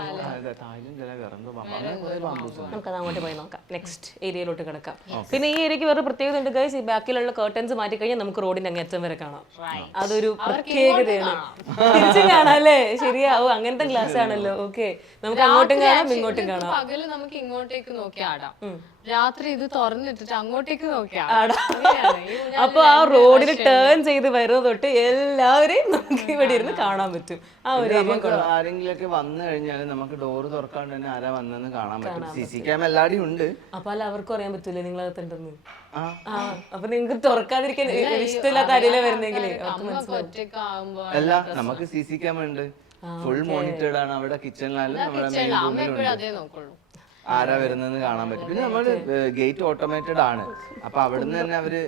നമുക്കത് അങ്ങോട്ട് പോയി നോക്കാം. നെക്സ്റ്റ് ഏരിയയിലോട്ട് കിടക്കാം. പിന്നെ ഈ ഏരിയക്ക് വേറെ പ്രത്യേകത ഉണ്ട് ഗൈസ്, ഈ ബാക്കിലുള്ള കർട്ടൻസ് മാറ്റി കഴിഞ്ഞാൽ നമുക്ക് റോഡിന്റെ അങ്ങേറ്റം വരെ കാണാം. അതൊരു പ്രത്യേകതയാണ്. തിരിച്ചും കാണാം അല്ലേ? ശരിയാവും, അങ്ങനത്തെ ഗ്ലാസ് ആണല്ലോ. ഓക്കെ, നമുക്ക് അങ്ങോട്ടും കാണാം ഇങ്ങോട്ടും കാണാം. പകല് നമുക്ക് ഇങ്ങോട്ടേക്ക് നോക്കി ആടാം, രാത്രി ഇത് തുറന്നിട്ടിട്ട് അങ്ങോട്ടേക്ക് നോക്കി അപ്പൊ ആ റോഡിൽ ടേൺ ചെയ്ത് വരുന്നത് തൊട്ട് എല്ലാവരെയും നമുക്ക് ഇവിടെ ഇരുന്ന് കാണാൻ പറ്റും. ആ ഒരു ആരെങ്കിലും ഒക്കെ വന്നു കഴിഞ്ഞാൽ നമുക്ക് ഡോറ് തുറക്കാണ്ട് തന്നെ ആരാ വന്നെന്ന് കാണാൻ പറ്റും. CC ക്യാമറ എല്ലാവരും ഉണ്ട്. അപ്പൊ അല്ല അവർക്കും അറിയാൻ പറ്റൂലേ നിങ്ങൾ അകത്തുണ്ടെന്ന്. അപ്പൊ നിങ്ങൾക്ക് തുറക്കാതിരിക്കാൻ ഇഷ്ടമില്ലാത്ത ആരെയല്ലേ വരുന്നെങ്കിലേ അല്ല, നമുക്ക് CC ക്യാമറ ഉണ്ട്, ഫുൾ മോണിറ്റേർഡ് ആണ്. അവിടെ കിച്ചണിലായാലും നമ്മുടെ മെയിൻ റൂമിലുണ്ട്, ആരാ വരുന്നതെന്ന് കാണാൻ പറ്റും. പിന്നെ നമ്മൾ ഗേറ്റ് ഓട്ടോമേറ്റഡ് ആണ്. അപ്പൊ അവിടുന്ന് തന്നെ അവര്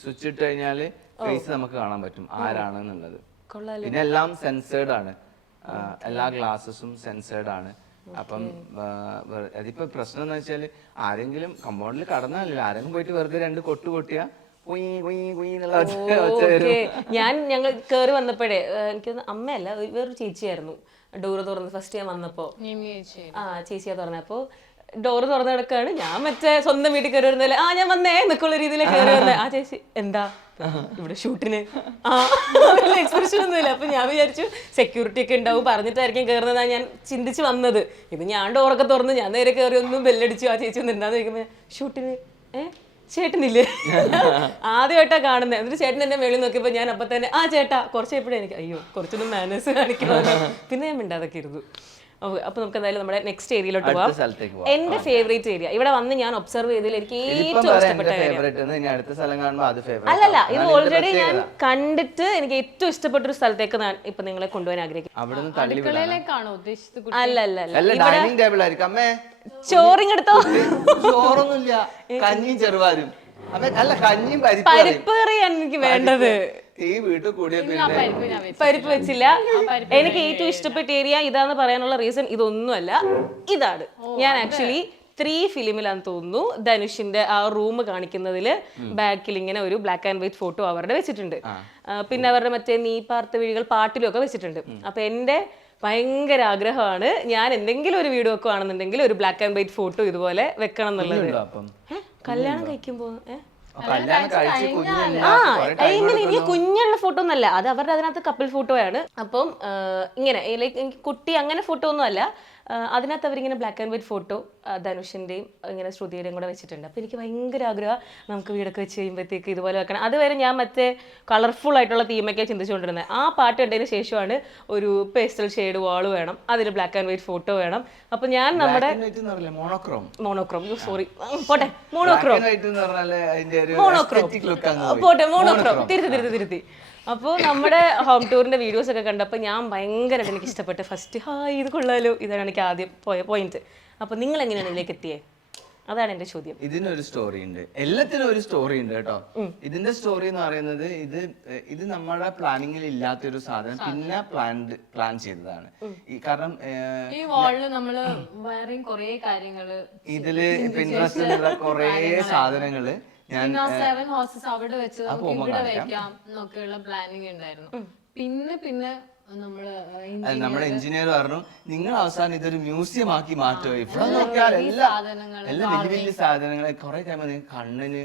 സ്വിച്ച് ഇട്ട് കഴിഞ്ഞാല് ഫേസ് നമുക്ക് കാണാൻ പറ്റും ആരാണെന്നുള്ളത്. പിന്നെ എല്ലാം സെൻസേർഡ് ആണ്, എല്ലാ ഗ്ലാസസും സെൻസേർഡ് ആണ്. അപ്പം അതിപ്പോ പ്രശ്നം എന്ന് വെച്ചാല് ആരെങ്കിലും കമ്പൗണ്ടിൽ കടന്നാലില്ല, ആരെങ്കിലും പോയിട്ട് വെറുതെ 2 കൊട്ട് കൊട്ടിയാ ഞങ്ങൾ കേറി വന്നപ്പോഴേ എനിക്ക് അമ്മയല്ല വേറൊരു ചേച്ചിയായിരുന്നു ഡോറ് തുറന്ന് ഫസ്റ്റ് ഞാൻ വന്നപ്പോ. ചേച്ചിയാ തുറന്നപ്പോ ഡോറ് തുറന്ന് കിടക്കാണ്. ഞാൻ മറ്റേ സ്വന്തം വീട്ടിൽ കയറി വരുന്നല്ലേ ഞാൻ വന്നേ എന്നൊക്കെയുള്ള രീതിയിൽ കയറി വന്നേ. ആ ചേച്ചി എന്താ ഇവിടെ ഷൂട്ടിന് എക്സ്പ്രഷൻ ഒന്നുമില്ല. അപ്പൊ ഞാൻ വിചാരിച്ചു സെക്യൂരിറ്റി ഒക്കെ ഉണ്ടാവും പറഞ്ഞിട്ടായിരിക്കും കയറുന്നതാണ് ഞാൻ ചിന്തിച്ച് വന്നത്. ഇത് ഞാൻ ഡോറൊക്കെ തുറന്ന് ഞാൻ നേരെ കയറി ഒന്നും ബെല്ലടിച്ചു. ആ ചേച്ചി ഒന്ന് എന്താന്ന് ചോദിക്കുമ്പോ ഷൂട്ടിന് ചേട്ടനില്ലേ ആദ്യമായിട്ടാ കാണുന്നത്. എന്നിട്ട് ചേട്ടൻ എന്നെ മേളിൽ നോക്കിയപ്പോ ഞാൻ അപ്പൊ തന്നെ ചേട്ടാ കുറച്ച് എപ്പോഴും എനിക്ക് അയ്യോ കുറച്ചൊന്നും മാനേഴ്സ് കാണിക്കണമല്ലോ. പിന്നെ ഞാൻ മിണ്ടാതൊക്കെ ഇരുന്നു. അപ്പൊ നമുക്ക് എന്തായാലും നമ്മുടെ നെക്സ്റ്റ് ഏരിയയിലോട്ട് പോവാം. എന്റെ ഫേവറേറ്റ് ഏരിയ ഇവിടെ വന്ന് ഞാൻ ഒബ്സർവ് ചെയ്തതിൽ എനിക്ക് ഏറ്റവും ഇഷ്ടപ്പെട്ട അല്ലല്ല ഇത് ഓൾറെഡി ഞാൻ കണ്ടിട്ട് എനിക്ക് ഏറ്റവും ഇഷ്ടപ്പെട്ട ഒരു സ്ഥലത്തേക്ക് ഞാൻ ഇപ്പൊ നിങ്ങളെ കൊണ്ടുപോകാൻ ആഗ്രഹിക്കും. അല്ല ചോറിങ് എടുത്തോ, ചോറൊന്നുമില്ല, കഞ്ഞിയും ചെറുപാലും. അല്ല കഞ്ഞിയും പരിപ്പ് കറിയാണ് എനിക്ക് വേണ്ടത്. ഈ വീട്ടിൽ കൂടിയ പരിപ്പ് വെച്ചില്ല. എനിക്ക് ഏറ്റവും ഇഷ്ടപ്പെട്ട ഏരിയ ഇതാന്ന് പറയാനുള്ള റീസൺ ഇതൊന്നുമല്ല, ഇതാണ്. ഞാൻ ആക്ച്വലി 3 ഫിലിമിലാന്ന് തോന്നുന്നു ധനുഷിന്റെ ആ റൂം കാണിക്കുന്നതിൽ ബാക്കിൽ ഇങ്ങനെ ഒരു ബ്ലാക്ക് ആൻഡ് വൈറ്റ് ഫോട്ടോ അവരുടെ വെച്ചിട്ടുണ്ട്. പിന്നെ അവരുടെ മറ്റേ നീ പാർത്ത വിഴികൾ പാട്ടിലും ഒക്കെ വെച്ചിട്ടുണ്ട്. അപ്പൊ എന്റെ ഭയങ്കര ആഗ്രഹമാണ് ഞാൻ എന്തെങ്കിലും ഒരു വീഡിയോ വെക്കുവാണെന്നുണ്ടെങ്കിൽ ഒരു ബ്ലാക്ക് ആൻഡ് വൈറ്റ് ഫോട്ടോ ഇതുപോലെ വെക്കണം എന്നുള്ളത്. കല്യാണം കഴിക്കുമ്പോ ഇങ്ങനെ എനിക്ക് കുഞ്ഞുള്ള ഫോട്ടോ ഒന്നല്ല, അത് അവരുടെ അതിനകത്ത് കപ്പിൾ ഫോട്ടോ ആണ്. അപ്പം ഇങ്ങനെ ലൈക്ക് കുട്ടി അങ്ങനെ ഫോട്ടോ ഒന്നും അല്ല, അതിനകത്ത് അവരിങ്ങനെ ബ്ലാക്ക് ആൻഡ് വൈറ്റ് ഫോട്ടോ ധനുഷിന്റെയും ഇങ്ങനെ ശ്രുതിയുടെയും കൂടെ വെച്ചിട്ടുണ്ട്. അപ്പൊ എനിക്ക് ഭയങ്കര ആഗ്രഹം നമുക്ക് വീടൊക്കെ വെച്ച് കഴിയുമ്പോഴത്തേക്ക് ഇതുപോലെ വെക്കണം. അതുവരെ ഞാൻ മറ്റേ കളർഫുൾ ആയിട്ടുള്ള തീമൊക്കെ ചിന്തിച്ചുകൊണ്ടിരുന്നത്. ആ പാട്ട് കണ്ടതിന് ശേഷമാണ് ഒരു പേസ്റ്റൽ ഷെയ്ഡ് വാള് വേണം, അതിൽ ബ്ലാക്ക് ആൻഡ് വൈറ്റ് ഫോട്ടോ വേണം. അപ്പൊ ഞാൻ നമ്മുടെ മോണോക്രോം സോറി പോട്ടെ മോണോക്രോം പോട്ടെ മോണോക്രോം തിരുത്തി. അപ്പോൾ നമ്മുടെ ഹോം ടൂറിന്റെ വീഡിയോസ് ഒക്കെ കണ്ടപ്പോൾ ഞാൻ ഭയങ്കരമായിട്ട് എനിക്ക് ഇഷ്ടപ്പെട്ടു. ഫസ്റ്റ് ഇത് കൊള്ളാലോ, ഇതാണ് എനിക്ക് ആദ്യം പോയ പോയിന്റ്. അപ്പൊ നിങ്ങൾ എങ്ങനെയാണ് ഇതിലേക്ക് എത്തിയേ? അതാണ് എന്റെ ചോദ്യം. ഇതിനൊരു സ്റ്റോറി ഉണ്ട്, എല്ലാത്തിനും ഒരു സ്റ്റോറി ഉണ്ട് കേട്ടോ. ഇതിന്റെ സ്റ്റോറി എന്ന് പറയുന്നത് ഇത് നമ്മുടെ പ്ലാനിങ്ങിൽ ഇല്ലാത്തൊരു സാധനം പിന്നെ പ്ലാൻ ചെയ്തതാണ്. കാരണം ഈ വാളില് നമ്മള് വേറെയും കുറേ കാര്യങ്ങള് ഇതില് പിൻട്രസ്റ്റിലുള്ള കുറേ സാധനങ്ങള് ഞാൻ 7 ഹോഴ്സസ് അവിടെ വെച്ച് നമുക്ക് ഇവിടെ വെക്കാം എന്നൊക്കെയുള്ള പ്ലാനിങ് ഉണ്ടായിരുന്നു. പിന്നെ നമ്മള് നമ്മുടെ എഞ്ചിനീയർ പറഞ്ഞു നിങ്ങൾ അവസാനം ഇതൊരു മ്യൂസിയം ആക്കി മാറ്റുമോ, ഇവിടെ നോക്കിയാൽ എല്ലാം വലിയ വലിയ സാധനങ്ങൾ കുറെ കഴിയുമ്പോൾ നിങ്ങൾക്ക് കണ്ണിന്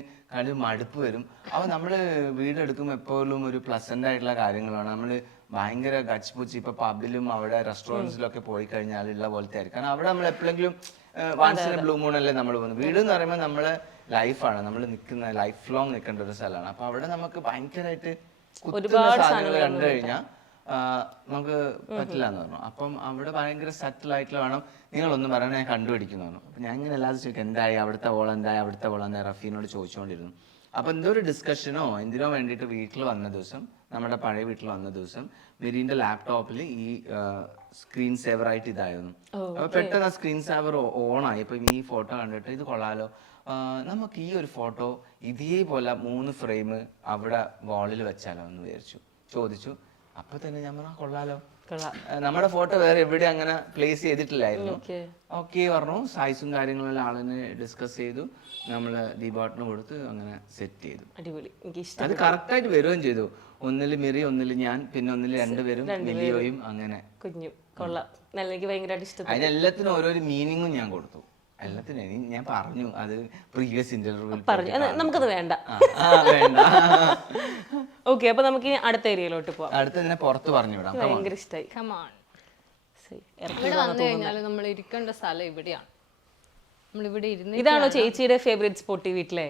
മടുപ്പ് വരും. അപ്പൊ നമ്മള് വീടെടുക്കുമ്പോൾ എപ്പോഴും ഒരു പ്ലസന്റ് ആയിട്ടുള്ള കാര്യങ്ങളാണ്. നമ്മള് ഭയങ്കര ഗച്ച്പുച്ച് ഇപ്പൊ പബ്ബിലും അവിടെ റെസ്റ്റോറൻറ്റ്സിലൊക്കെ പോയി കഴിഞ്ഞാൽ ഉള്ള പോലത്തെ ആയിരിക്കും. കാരണം അവിടെ നമ്മൾ എപ്പോഴെങ്കിലും വൺസ് ഇൻ ബ്ലൂ മൂൺ അല്ലേ നമ്മൾ പോകുന്നത്. വീട് എന്ന് പറയുമ്പോൾ നമ്മളെ ലൈഫാണ്, നമ്മൾ നിൽക്കുന്ന ലൈഫ് ലോങ് നിൽക്കേണ്ട ഒരു സ്ഥലമാണ്. അപ്പൊ അവിടെ നമുക്ക് ഭയങ്കരമായിട്ട് കുത്തുന്ന സാധനങ്ങൾ കണ്ടു കഴിഞ്ഞാൽ നമുക്ക് പറ്റില്ല എന്ന് പറഞ്ഞു. അപ്പം അവിടെ ഭയങ്കര സെറ്റിൽ ആയിട്ടുള്ള വേണം നിങ്ങളൊന്നും പറയാൻ ഞാൻ കണ്ടുപിടിക്കുന്നു പറഞ്ഞു. അപ്പൊ ഞാൻ ഇങ്ങനെ എല്ലാവരും ചോദിക്കും എന്തായി അവിടുത്തെ ഓളം എന്തായി അവിടുത്തെ ഓളം എന്തായി റഫീനോട് ചോദിച്ചുകൊണ്ടിരുന്നു. അപ്പൊ എന്തോ ഒരു ഡിസ്കഷനോ എന്തിനോ വേണ്ടിയിട്ട് വീട്ടിൽ വന്ന ദിവസം, നമ്മുടെ പഴയ വീട്ടിൽ വന്ന ദിവസം മെരീന്റെ ലാപ്ടോപ്പിൽ ഈ സ്ക്രീൻ സേവർ ആയിട്ട് ഇതായിരുന്നു. അപ്പൊ പെട്ടെന്ന് ആ സ്ക്രീൻ സേവർ ഓൺ ആയി. ഇപ്പൊ ഈ ഫോട്ടോ കണ്ടിട്ട് ഇത് കൊള്ളാലോ, നമുക്ക് ഈ ഒരു ഫോട്ടോ ഇതേപോലെ 3 ഫ്രെയിം അവിടെ വാളിൽ വെച്ചാലോ എന്ന് വിചാരിച്ചു, ചോദിച്ചു. അപ്പൊ തന്നെ ഞാൻ പറഞ്ഞാൽ കൊള്ളാലോ, നമ്മുടെ ഫോട്ടോ വേറെ എവിടെ അങ്ങനെ പ്ലേസ് ചെയ്തിട്ടില്ലായിരുന്നു. ഓക്കെ പറഞ്ഞു. സൈസും കാര്യങ്ങളെല്ലാം ആളിനെ ഡിസ്കസ് ചെയ്തു, നമ്മള് ദീപാട്ടിന് കൊടുത്ത് അങ്ങനെ സെറ്റ് ചെയ്തു. അടിപൊളി, അത് കറക്റ്റ് ആയിട്ട് വരികയും ചെയ്തു. ഒന്നില് മിറി, ഒന്നില് ഞാൻ, പിന്നെ ഒന്നില് 2 പേരും മിലിയോയും അങ്ങനെ. കുഞ്ഞു കൊള്ളാം, നല്ല എനിക്ക് ഭയങ്കരമായിട്ട് ഇഷ്ടപ്പെട്ടു. അതിനെല്ലാത്തിനും ഓരോരോ മീനിങ്ങും ഞാൻ കൊടുത്തു. എല്ലാത്തിനും ഞാൻ പറഞ്ഞു, അത് പ്രീവിയസ് ഇന്റർവ്യൂവിൽ പറഞ്ഞു. നമുക്കത് വേണ്ട. വേണ്ട. ഓക്കെ, അപ്പൊ നമുക്ക് അടുത്ത ഏരിയയിലോട്ട് പോവാം. അടുത്തതിനെ പുറത്ത് പറഞ്ഞു വിടാം. ഭയങ്കര ഇഷ്ടമായി. ഇവിടെ വന്നു കഴിഞ്ഞാല് നമ്മൾ ഇരിക്കേണ്ട സ്ഥലം ഇവിടെയാണ്. നമ്മളിവിടെ ഇരുന്ന് ഇതാണോ ചേച്ചിയുടെ ഫേവറേറ്റ് സ്പോട്ട് വീട്ടിലെ?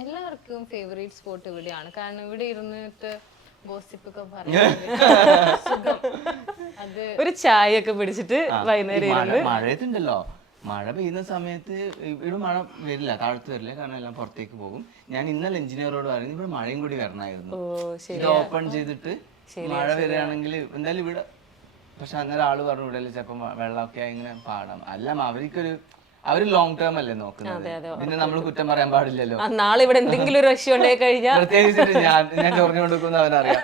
എല്ലാവർക്കും ഫേവറേറ്റ് സ്പോട്ട് ഇവിടെയാണ്. കാരണം ഇവിടെ ഇരുന്നിട്ട് ഗോസിപ്പൊക്കെ ഒരു ചായ ഒക്കെ പിടിച്ചിട്ട് വൈകുന്നേരം മഴയത്തുണ്ടല്ലോ, മഴ പെയ്യുന്ന സമയത്ത് ഇവിടെ മഴ വരില്ല, താഴത്ത് വരില്ല, കാരണം എല്ലാം പുറത്തേക്ക് പോകും. ഞാൻ ഇന്നലെ എഞ്ചിനീയറോട് പറയുന്നത് ഇവിടെ മഴയും കൂടി വരണമായിരുന്നു, ഇത് ഓപ്പൺ ചെയ്തിട്ട് മഴ വരികയാണെങ്കിൽ എന്തായാലും ഇവിടെ. പക്ഷെ അന്നേരം ആള് പറഞ്ഞു ഇവിടെ ചിലപ്പോ വെള്ളമൊക്കെ ഇങ്ങനെ പാടാം. അല്ല അവര് ലോങ് ടേം അല്ലേ നോക്കുന്നത്, പിന്നെ നമ്മൾ കുറ്റം പറയാൻ പാടില്ലല്ലോ. നാളെ ഇവിടെ എന്തെങ്കിലും ഒരു രക്ഷ ഉണ്ടായി കഴിഞ്ഞാൽ പ്രത്യേകിച്ചിട്ട് ഞാൻ ചൊറിഞ്ഞു കൊടുക്കുന്ന അവനറിയാം.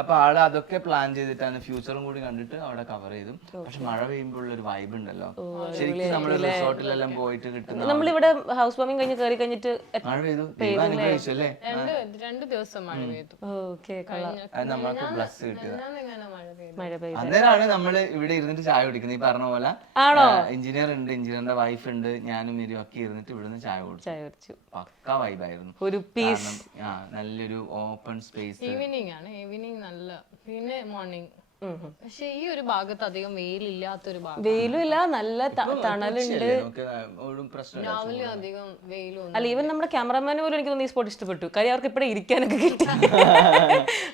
അപ്പൊ ആള് അതൊക്കെ പ്ലാൻ ചെയ്തിട്ടാണ്, ഫ്യൂച്ചറും കൂടി കണ്ടിട്ട് അവിടെ കവർ ചെയ്തു. പക്ഷെ മഴ പെയ്യുമ്പോൾ ഒരു വൈബ് ഉണ്ടല്ലോ, ശരിക്കും നമ്മള് റിസോർട്ടിലെല്ലാം പോയിട്ട് കിട്ടുന്ന. നമ്മളിവിടെ ഹൗസ് വാമിംഗ് കഴിഞ്ഞ് കയറി കഴിഞ്ഞിട്ട് മഴ പെയ്തു, ദൈവാനുഗ്രഹിച്ചല്ലേ. 2 ദിവസം മഴ പെയ്തു. അത് നമ്മൾക്ക് ബ്ലസ് കിട്ടിയത്. മഴ പെയ്തു. അന്നേരമാണ് നമ്മള് ഇവിടെ ഇരുന്നിട്ട് ചായ കുടിക്കുന്നത്. ഈ പറഞ്ഞ പോലെ എഞ്ചിനീയർ ഉണ്ട്, എഞ്ചിനീയറിന്റെ വൈഫ് ഉണ്ട്, ഞാനും മെരിയും ഒക്കെ ഇരുന്നിട്ട് ഇവിടുന്ന് ചായ കുടിച്ചു. പക്ക വൈബായിരുന്നു. ഒരു പീസ്, നല്ലൊരു ഓപ്പൺ സ്പേസ്. ഈവനിങ് നല്ല, പിന്നെ മോർണിംഗ്. പക്ഷെ ഈ ഒരു ഭാഗത്ത് അധികം വെയിലില്ലാത്തൊരു ഭാഗം. വെയിലും ഇല്ല, നല്ല തണലുണ്ട്. രാവിലെ അധികം വെയിലും. അല്ല, ഈവൻ നമ്മുടെ ക്യാമറമാന് പോലും എനിക്ക് തോന്നുന്നു ഈ സ്പോട്ട് ഇഷ്ടപ്പെട്ടു. കാര്യം അവർക്ക് ഇവിടെ ഇരിക്കാനൊക്കെ കിട്ടി,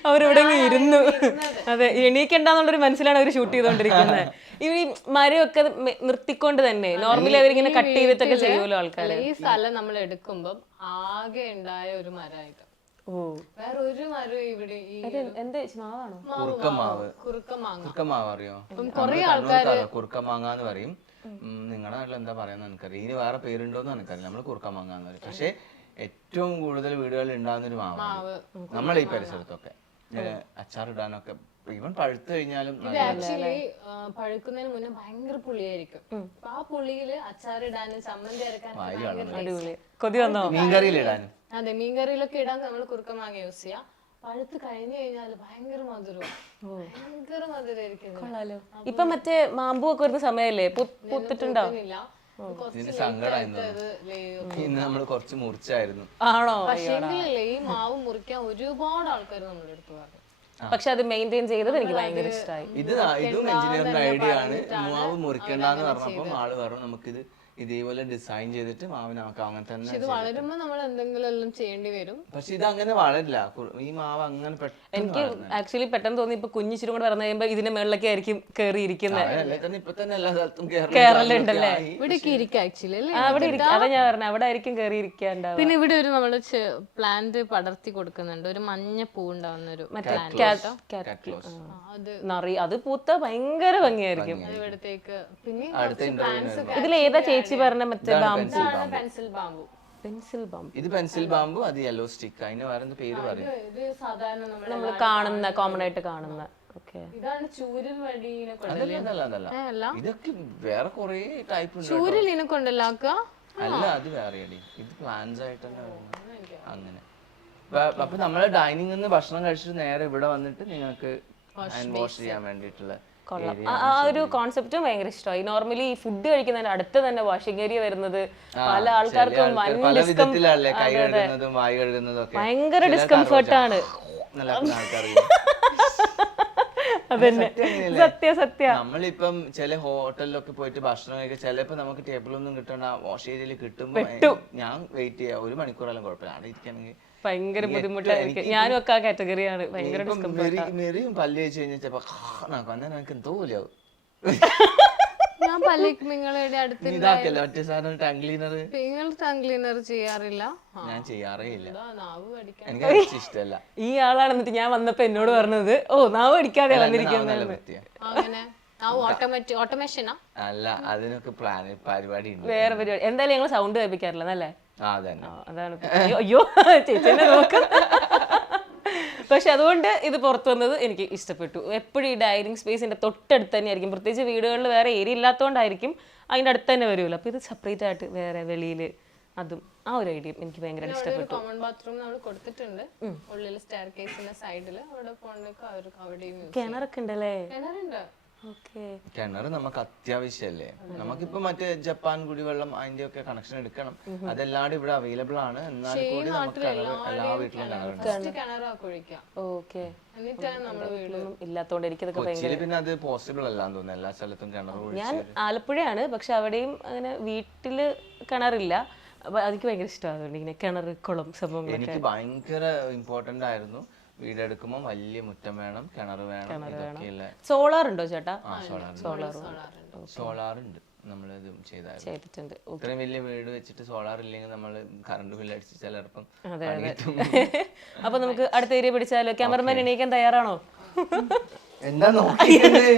അവരിവിടെ ഇരുന്നു. അതെ, എണീക്കണ്ടെന്നുള്ളൊരു മനസ്സിലാണ് അവർ ഷൂട്ട് ചെയ്തോണ്ടിരിക്കുന്നത്. ഈ മരമൊക്കെ നിർത്തിക്കൊണ്ട് തന്നെ നോർമലി അവരിങ്ങനെ കട്ട് ചെയ്തിട്ടൊക്കെ ചെയ്യുമല്ലോ ആൾക്കാർ. ഈ സ്ഥലം നമ്മൾ എടുക്കുമ്പം ആകെ ഉണ്ടായ ഒരു മരമായിട്ട്, വേറെ ഒരു മരം ഇവിടെ കുറുക്കമാവ് അറിയോ? കുറുക്കമാങ്ങ എന്ന് പറയും. നിങ്ങളുടെ നാട്ടിൽ എന്താ പറയാന്ന് എനിക്കറിയാം, ഇനി വേറെ പേരുണ്ടോന്ന് എനിക്കറിയില്ല. നമ്മള് കുറുക്കമാങ്ങ എന്ന് പറയും. പക്ഷെ ഏറ്റവും കൂടുതൽ വീടുകളിൽ ഉണ്ടാകുന്ന ഒരു മാവ് നമ്മളെ ഈ പരിസരത്തൊക്കെ അച്ചാറിടാനൊക്കെ. ഈവൻ പഴുത്തു കഴിഞ്ഞാലും ആക്ച്വലി പഴുക്കുന്നതിന് മുന്നേ ഭയങ്കര പുളിയായിരിക്കും. അപ്പൊ ആ പുളിയില് അച്ചാറിടാനും ചമ്മന്തി അരക്കാനും കൊതി വന്നോ? മീൻകറിയിലിടാനും. അതെ, മീൻകറിയിലൊക്കെ ഇടാൻ നമ്മൾ കുറുക്കമാങ്ങ യൂസ് ചെയ്യാം. പഴുത്ത് കഴിഞ്ഞു കഴിഞ്ഞാൽ ഭയങ്കര മധുരമായിരിക്കും. ഇപ്പൊ മറ്റേ മാമ്പൂ ഒക്കെ വരുന്ന സമയല്ലേ, പൂത്തിട്ടുണ്ടോ? ഇന്ന് നമ്മള് കുറച്ച് മുറിച്ചായിരുന്നു. ആണോ? പക്ഷേ ഈ മാവ് മുറിക്കാൻ ഒരുപാട് ആൾക്കാർ നമ്മുടെ അടുത്ത് പറഞ്ഞു. പക്ഷെ അത് മെയിൻറ്റെയിൻ ചെയ്തത് എനിക്ക് ഭയങ്കര ഇഷ്ടമായി. ഇതും എഞ്ചിനീയറിന്റെ ഐഡിയ ആണ്. മാവ് മുറിക്കണ്ടെന്ന് പറഞ്ഞപ്പോ ആള് പറഞ്ഞു നമുക്കിത് ഇതേപോലെ ഡിസൈൻ ചെയ്തിട്ട് മാവ് നമുക്ക് അങ്ങനെ തന്നെ. ഇത് വളരുമ്പോ നമ്മൾ എന്തെങ്കിലും എല്ലാം ചെയ്യേണ്ടി വരും. പക്ഷെ ഇത് അങ്ങനെ വളരില്ല, ഈ മാവ് അങ്ങനെ പെട്ടെന്ന്. എനിക്ക് ആക്ച്വലി പെട്ടെന്ന് തോന്നി ഇപ്പൊ കുഞ്ഞിച്ചിരും കൂടെ പറഞ്ഞു കഴിയുമ്പോ ഇതിന്റെ മേളിലൊക്കെ ആയിരിക്കും കയറിയിരിക്കുന്നത്. ഇപ്പൊ തന്നെ എല്ലാ സ്ഥലത്തും കേരളമുണ്ടല്ലേ, ഇവിടേക്ക് ഇരിക്കാം ആക്ച്വലി. അവിടെ അതാ ഞാൻ പറഞ്ഞത്, അവിടെ ആയിരിക്കും കയറിയിരിക്കാണ്ടാവും. പിന്നെ ഇവിടെ ഒരു നമ്മള് പ്ലാന്റ് പടർത്തി കൊടുക്കുന്നുണ്ട്, ഒരു മഞ്ഞ പൂ ഉണ്ടാവുന്ന ഒരു അത് പൂത്ത ഭയങ്കര ഭംഗിയായിരിക്കും. ഇവിടത്തേക്ക് പിന്നെ ഇതിലേതാ ചേച്ചി പറഞ്ഞ മറ്റേ പെൻസിൽ ബാമ്പു. ഇത് പെൻസിൽ ബാമ്പു, അത് യെല്ലോ സ്റ്റിക്ക്. അതിന് വേറെ പേര് പറയും. ഇത് സാധാരണ നമ്മൾ കാണുന്ന കോമൺ ആയിട്ട് കാണുന്ന. ഇതാണ് ചൂരൽ വടി. അതല്ല, ഇതൊക്കെ വേറെ കുറെ ടൈപ്പ് ഉണ്ട്. ചൂരലിനെ കൊണ്ടല്ലാക്ക അല്ല അത് വേറെയടി, ഇത് പ്ലാൻസ് ആയിട്ട് തന്നെ വരുന്നത് അങ്ങനെ. അപ്പൊ നമ്മള് ഡൈനിങ് നിന്ന് ഭക്ഷണം കഴിച്ചിട്ട് നേരെ ഇവിടെ വന്നിട്ട് നിങ്ങൾക്ക് ഹാൻഡ് വാഷ് ചെയ്യാൻ വേണ്ടിയിട്ടുള്ള കൊള്ളാം. ആ ഒരു കോൺസെപ്റ്റും ഭയങ്കര ഇഷ്ടമായി. നോർമലി ഫുഡ് കഴിക്കുന്നതിന് അടുത്ത് തന്നെ വാഷിംഗ് ഏരിയ വരുന്നത് പല ആൾക്കാർക്കും പല വിധത്തിലല്ലേ കൈ കഴുകുന്നതും വായി കഴുകുന്നതും ഒക്കെ ഭയങ്കര ഡിസ്കംഫർട്ടാണ്. അതന്നെ സത്യ. നമ്മളിപ്പം ചില ഹോട്ടലിലൊക്കെ പോയിട്ട് ഭക്ഷണം കഴിക്കാൻ ചിലപ്പോ നമുക്ക് ടേബിളൊന്നും കിട്ടണ്ട, വാഷ് ഏരിയയിൽ കിട്ടുമ്പോ ഞാൻ വെയിറ്റ് ചെയ്യാം 1 മണിക്കൂറെല്ലാം കുഴപ്പമില്ല, അവിടെ ഇരിക്കണമെങ്കിൽ ഭയങ്കര ബുദ്ധിമുട്ടായിരിക്കും. ഞാനും ഒക്കെ ആ കാറ്റഗറിയാണ്. ഭയങ്കര മെറിയും പല്ല് വെച്ച് കഴിഞ്ഞാൽ ചിലപ്പോ അന്നേരം എനിക്ക് എന്തോ പോലെയാവും. ഞാൻ പല്ലേക്ക് നിങ്ങളുടെ അടുത്ത് ഇതാക്കല്ലേ മറ്റേ സാധനം ടങ് ക്ലീനർ, നിങ്ങൾ ടങ് ക്ലീനർ ചെയ്യാറില്ല? ഞാൻ ചെയ്യാറേ ഇല്ല, നാവ് കടിക്കാൻ എനിക്ക് ഇഷ്ടമല്ല. ഈ ആളാണ് എന്നിട്ട് ഞാൻ വന്നപ്പോ എന്നോട് പറഞ്ഞത് നാവ് അടിക്കാതെ വന്നിരിക്കുന്നത്. അങ്ങനെ ഓട്ടോമേഷനാ? അല്ല, അതിനൊക്കെ പരിപാടി ഉണ്ട്, വേറെ പരിപാടി. എന്തായാലും ഞങ്ങൾ സൗണ്ട് കേൾപ്പിക്കാറില്ല എന്നല്ലേ? അതാണ്. അയ്യോ ചേച്ചി നോക്ക. പക്ഷെ അതുകൊണ്ട് ഇത് പുറത്തു വന്നത് എനിക്ക് ഇഷ്ടപ്പെട്ടു. എപ്പോഴും ഈ ഡൈനിങ് സ്പേസിന്റെ തൊട്ടടുത്ത് തന്നെ ആയിരിക്കും, പ്രത്യേകിച്ച് വീടുകളിൽ വേറെ ഏരിയ ഇല്ലാത്തതുകൊണ്ടായിരിക്കും അതിന്റെ അടുത്ത് തന്നെ വരുമല്ലോ. അപ്പൊ ഇത് സെപ്പറേറ്റ് ആയിട്ട് വേറെ വെളിയിൽ, അതും ആ ഒരു ഐഡിയ എനിക്ക് ഭയങ്കര ഇഷ്ടപ്പെട്ടു. കോമൺ ബാത്റൂം നമ്മൾ കൊടുത്തിട്ടുണ്ട്, ഉള്ളിൽ സ്റ്റെയർ കേസിന്റെ സൈഡില്. അവിടെ പോകേണ്ടൊക്കെ അവർക്ക് അവിടെയും കിണറൊക്കെ ഉണ്ടല്ലേ? കിണറുണ്ട്. കിണറ് നമുക്ക് അത്യാവശ്യമല്ലേ. നമുക്കിപ്പോ മറ്റേ ജപ്പാൻ കുടിവെള്ളം അതിന്റെ ഒക്കെ കണക്ഷൻ എടുക്കണം, അതെല്ലാണ്ട് ഇവിടെ അവൈലബിൾ ആണ്. എന്നാൽ കൂടി നമുക്ക് എല്ലാ വീട്ടിലും ഇല്ലാത്തോണ്ട് എനിക്കതൊക്കെ കൊച്ചിയിൽ പിന്നെ അത് പോസിബിൾ അല്ലാന്ന് തോന്നുന്നു, എല്ലാ സ്ഥലത്തും കിണർ. ഞാൻ ആലപ്പുഴയാണ്, പക്ഷെ അവിടെയും അങ്ങനെ വീട്ടില് കിണറില്ല. അപ്പൊ എനിക്ക് ഭയങ്കര ഇഷ്ടമാണ് ഇങ്ങനെ കിണർ, കുളം സംഭവങ്ങൾ. എനിക്ക് ഭയങ്കര ഇമ്പോർട്ടന്റ് ആയിരുന്നു, വീടെടുക്കുമ്പോ വലിയ മുറ്റം വേണം, കിണർ വേണം, ഇതൊക്കെയല്ല. സോളാർ ഉണ്ടോ ചേട്ടാ? സോളാർ ഉണ്ട്, നമ്മളിത് ചെയ്തിട്ടുണ്ട്. ഇത്രയും വലിയ വീട് വെച്ചിട്ട് സോളാർ ഇല്ലെങ്കിൽ നമ്മൾ കറണ്ട് ബില്ല് അടിച്ച് ചിലപ്പം. അപ്പൊ നമുക്ക് അടുത്ത ഏരിയ പിടിച്ചാലോ? ക്യാമറമാൻ എണീക്കാൻ തയ്യാറാണോ? എന്താ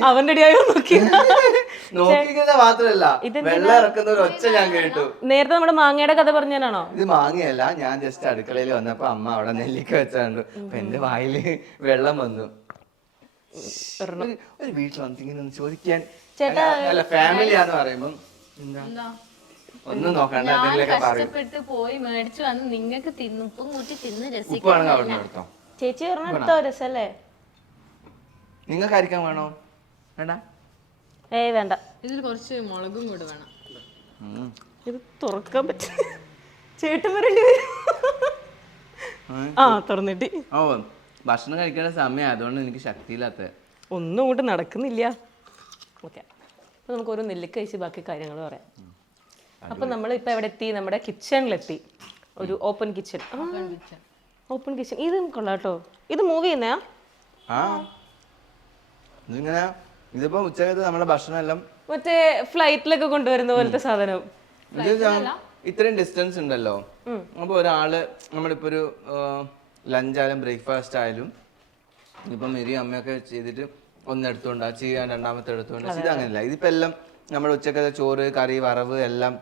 അവന്റെ അടിയായോ നോക്കി. നോക്കിക്കുന്നത് മാത്രല്ല വെള്ളം ഇറക്കുന്ന ഒരു ഒച്ച ഞാൻ കേട്ടു. നേരത്തെ നമ്മുടെ മാങ്ങയുടെ കഥ പറഞ്ഞാണോ? ഇത് മാങ്ങയല്ല, ഞാൻ ജസ്റ്റ് അടുക്കളയിൽ വന്നപ്പോ അമ്മ അവിടെ നെല്ലിക്ക വെച്ചാണ്ട് അപ്പൊ എന്റെ വായില് വെള്ളം വന്നു. ഒരു വീട്ടിൽ വന്നിങ്ങനെ ചോദിക്കാൻ അല്ല ഫാമിലിയാന്ന് പറയുമ്പോ ഒന്നും നോക്കണ്ട, എന്തെങ്കിലുമൊക്കെ പറയും. പോയി മേടിച്ചു വന്ന് നിങ്ങൾക്ക് തിന്നും, ഉപ്പും കൂട്ടി തിന്ന് ഉപ്പാണെങ്കിൽ അവിടെ നിന്ന് എടുത്തോ. ചേച്ചി എടുത്തോ, രസല്ലേ? നിങ്ങൾക്ക് അരിക്കാൻ വേണോ? വേണ്ട, ഏയ് വേണ്ട. ഇതിൽ കുറച്ച് മുളകും കൂടി വേണം. ഇത് തുറക്കാൻ പറ്റും, ചേട്ടൻ വരേണ്ടി വരും. ആ തുറന്നിട്ട്. ഓ, ഭക്ഷണം കഴിക്കേണ്ട സമയം അതുകൊണ്ട് എനിക്ക് ശക്തിയില്ലാത്ത ഒന്നും അങ്ങോട്ട് നടക്കുന്നില്ല. ഓക്കെ, അപ്പൊ നമുക്ക് ഓരോ നെല്ലിക്ക കഴിച്ച് ബാക്കി കാര്യങ്ങൾ പറയാം. അപ്പൊ നമ്മൾ ഇപ്പൊ എവിടെ എത്തി? നമ്മുടെ കിച്ചണിലെത്തി. ഒരു ഓപ്പൺ കിച്ചൺ. ഓപ്പൺ കിച്ചൺ ഇത് കൊള്ളാട്ടോ. ഇത് മൂവ് ചെയ്യുന്നയാ? ആ, ഇതിങ്ങനെ ഇതിപ്പോ ഉച്ചക്കത്ത് നമ്മുടെ ഭക്ഷണം എല്ലാം മറ്റേ ഫ്ലൈറ്റിലൊക്കെ കൊണ്ടുവരുന്ന പോലത്തെ സാധനം. ഇത്രയും ഡിസ്റ്റൻസ് ഉണ്ടല്ലോ. അപ്പൊ ഒരാള് നമ്മളിപ്പോ ഒരു ലഞ്ച് ആയാലും ബ്രേക്ക്ഫാസ്റ്റ് ആയാലും ഇപ്പൊ മെരി അമ്മയൊക്കെ ചെയ്തിട്ട് ഒന്നെടുത്തോണ്ടാ ചെയ്യാൻ, രണ്ടാമത്തെ എടുത്തോണ്ടാ. ഇത് അങ്ങനെയല്ല, ഇതിപ്പോ എല്ലാം നമ്മുടെ ഉച്ചക്കത്തെ ചോറ്, കറി, വറവ് എല്ലാം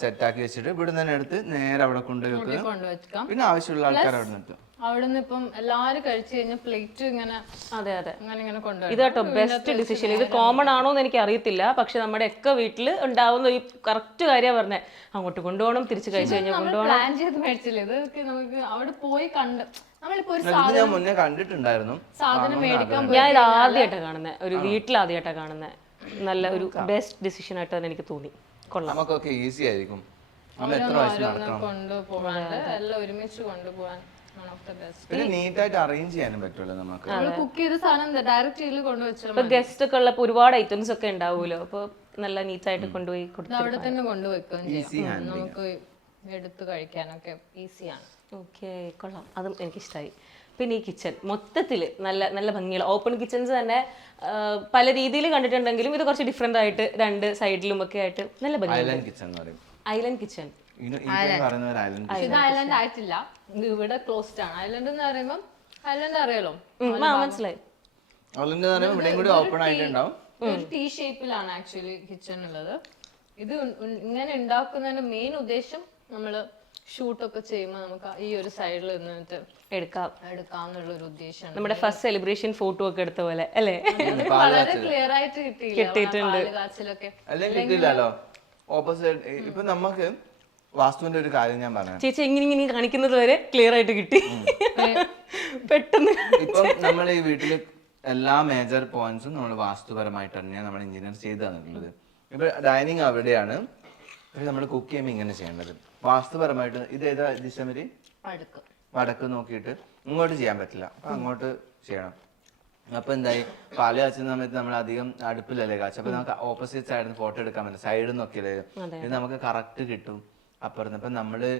സെറ്റാക്കി വെച്ചിട്ട് ഇവിടെ തന്നെ എടുത്ത് നേരെ അവിടെ കൊണ്ടുവെക്കുക. പിന്നെ ആവശ്യമുള്ള ആൾക്കാർ അവിടെ നിർത്തും. അവിടുന്ന് ഇപ്പം എല്ലാരും കഴിച്ചു കഴിഞ്ഞാൽ പ്ലേറ്റ് ഇങ്ങനെ അതെ ഇങ്ങനെ കൊണ്ടുപോകും. ഇതാട്ടോ ബെസ്റ്റ് ഡിസിഷൻ. ഇത് കോമൺ ആണോ എന്ന് എനിക്ക് അറിയത്തില്ല, പക്ഷെ നമ്മുടെ ഒക്കെ വീട്ടിൽ ഉണ്ടാവുന്ന ഈ കറക്റ്റ് കാര്യമാണ് പറഞ്ഞത്. അങ്ങോട്ട് കൊണ്ടുപോകണം, തിരിച്ചു കഴിച്ചു കഴിഞ്ഞാൽ കൊണ്ടുപോകണം. പ്ലാൻ ചെയ്ത് മേടിച്ചില്ലേ ഇതൊക്കെ? നമുക്ക് അവിടെ പോയി കണ്ട് നമ്മളിപ്പോ ഒരു ഞാൻ മുന്നേ കണ്ടിട്ടുണ്ടായിരുന്നു സാധനം മേടിക്കാൻ. ഞാൻ ഇത് ആദ്യമായിട്ടാണ് കാണുന്നത്, ഒരു വീട്ടിൽ ആദ്യമായിട്ടാണ് കാണുന്നത്. നല്ല ഒരു ബെസ്റ്റ് ഡിസിഷൻ ആയിട്ട് തന്നെ എനിക്ക് തോന്നി. കൊള്ളാം, നമുക്കൊക്കെ ഈസി ആയിരിക്കും. കൊണ്ടുപോകാണ്ട് എല്ലാം ഒരുമിച്ച് കൊണ്ടുപോകാൻ പിന്നെ നീറ്റായിട്ട് അറേഞ്ച് ചെയ്യാനും പറ്റുമല്ലോ നമുക്ക്. കുക്ക് ചെയ്ത സാധനം ഡയറക്റ്റ് ഇതിൽ കൊണ്ടുവച്ചാൽ ഇപ്പൊ ഗസ്റ്റ് ഒക്കെ ഉള്ളപ്പോ ഒരുപാട് ഐറ്റംസ് ഒക്കെ ഉണ്ടാവുമല്ലോ, അപ്പൊ നല്ല നീറ്റായിട്ട് കൊണ്ടുപോയി കൊടുത്തു അവിടെ തന്നെ കൊണ്ടുവയ്ക്കുകയും ചെയ്യാം. നമുക്ക് എടുത്ത് കഴിക്കാനൊക്കെ ഈസിയാണ്. ഓക്കെ, കൊള്ളാം, അതും എനിക്കിഷ്ടമായി. പിന്നെ ഈ കിച്ചൺ മൊത്തത്തിൽ നല്ല നല്ല ഭംഗിയുള്ള ഓപ്പൺ കിച്ചൺസ് തന്നെ പല രീതിയിൽ കണ്ടിട്ടുണ്ടെങ്കിലും ഇത് കുറച്ച് ഡിഫറെന്റ് ആയിട്ട് രണ്ട് സൈഡിലും ഒക്കെ ആയിട്ട് നല്ല ഭംഗിയുണ്ട്. Island kitchen. ഇത് ഐലൻഡ് ആയിട്ടില്ല, ഇത് ഇവിടെ ക്ലോസ്ഡ് ആണ്. ഐലൻഡ് എന്ന് പറയുമ്പോൾ ഐലൻഡ് അറിയാലോ, മനസ്സിലായി. ടീ ഷേപ്പിലാണ് ആക്ച്വലി കിച്ചൺ ഉള്ളത്. ഇത് ഇങ്ങനെ ഉണ്ടാക്കുന്നതിന്റെ മെയിൻ ഉദ്ദേശം നമ്മള് ഷൂട്ടൊക്കെ ചെയ്യുമ്പോൾ നമുക്ക് ഈ ഒരു സൈഡിൽ നിന്നിട്ട് എടുക്കാന്നുള്ള ഒരു ഉദ്ദേശമാണ്. നമ്മുടെ ഫസ്റ്റ് സെലിബ്രേഷൻ ഫോട്ടോ ഒക്കെ എടുത്ത പോലെ അല്ലേ? വളരെ ക്ലിയർ ആയിട്ട് കിട്ടിയിട്ടുണ്ട്. കിട്ടില്ലല്ലോ ഓപ്പോസിറ്റ്. ഇപ്പൊ നമുക്ക് വാസ്തുവിന്റെ ഒരു കാര്യം ഞാൻ പറയാം. ചേച്ചി ഇങ്ങനെ കാണിക്കുന്നത് വരെ ക്ലിയർ ആയിട്ട് കിട്ടി. പെട്ടെന്ന് ഇപ്പം നമ്മൾ ഈ വീട്ടില് എല്ലാ മേജർ പോയിന്റ്സും നമ്മൾ വാസ്തുപരമായിട്ട് തന്നെയാണ് നമ്മൾ എഞ്ചിനീയർ ചെയ്ത് തന്നിട്ടുള്ളത്. ഇപ്പൊ ഡൈനിങ് അവിടെയാണ്, പക്ഷെ നമ്മൾ കുക്ക് ചെയ്യുമ്പോൾ ഇങ്ങനെ ചെയ്യേണ്ടത് വാസ്തുപരമായിട്ട്. ഇത് ഏതാ ദിശമരി? വടക്ക് നോക്കിയിട്ട് ഇങ്ങോട്ട് ചെയ്യാൻ പറ്റില്ല, അപ്പൊ അങ്ങോട്ട് ചെയ്യണം. അപ്പൊ എന്തായി, പാല് കാച്ചുന്ന സമയത്ത് നമ്മൾ അധികം അടുപ്പിലല്ലേ കാച്ച, അപ്പൊ നമുക്ക് ഓപ്പോസിറ്റ് സൈഡിൽ നിന്ന് ഫോട്ടോ എടുക്കാൻ പറ്റില്ല, സൈഡിൽ നിന്നൊക്കെ ഇത് നമുക്ക് കറക്റ്റ് കിട്ടും അപ്പുറത്ത്. ഇപ്പൊ നമ്മള്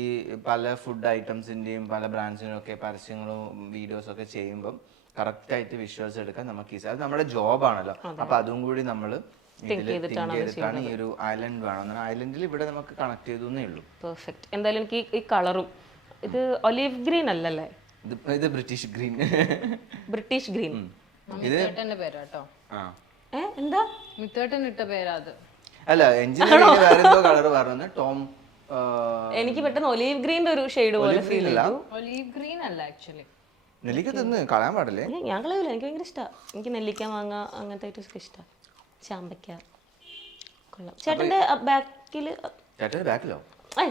ഈ പല ഫുഡ് ഐറ്റംസിന്റെയും പല ബ്രാൻഡ്സിനും ഒക്കെ പരസ്യങ്ങളും വീഡിയോസും ഒക്കെ ചെയ്യുമ്പോൾ കറക്റ്റ് ആയിട്ട് വിഷ്വൽസ് എടുക്കാൻ നമുക്ക് ഈസി. അത് നമ്മുടെ ജോബാണല്ലോ, അപ്പൊ അതും കൂടി നമ്മൾ ചെയ്തിട്ടാണ് ഈ ഒരു ഐലൻഡ് വേണം. ഐലൻഡിൽ ഇവിടെ നമുക്ക് കണക്ട് ചെയ്തേ ഉള്ളൂ. പെർഫെക്റ്റ്. എന്തായാലും എനിക്ക് ഈ കളറും ഇത് ഒലീവ് ഗ്രീൻ അല്ലല്ലേ? ഇത് ബ്രിട്ടീഷ് ഗ്രീൻ. British green. ഇത് പേരാട്ടോ. എന്താ മിത്തേട്ടൻ ഇട്ട പേരാ അത്? അല്ല, എഞ്ചിനീയറിംഗ് വേറെ എന്തോ കളർ പറഞ്ഞു ടോം. എനിക്ക് പെട്ടെന്ന് ഒലീവ് ഗ്രീൻ്റെ ഒരു ഷെയ്ഡ് പോലെ ഫീൽ ചെയ്തു. ഒലീവ് ഗ്രീൻ അല്ല ആക്ച്വലി. നെല്ലിക്ക തിന്ന് കളയാൻ പാടില്ലേ? ഞാൻ കളയൂല, എനിക്ക് ഭയങ്കര ഇഷ്ടമാണ്. എനിക്ക് നെല്ലിക്ക മാങ്ങ അങ്ങനത്തെ ഐറ്റംസ് ഇഷ്ടമാണ്. ചാമ്പയ്ക്ക കൊള്ളാം. ചേട്ടന്റെ ബാക്കില്, ചേട്ടന്റെ ബാക്കിലോ?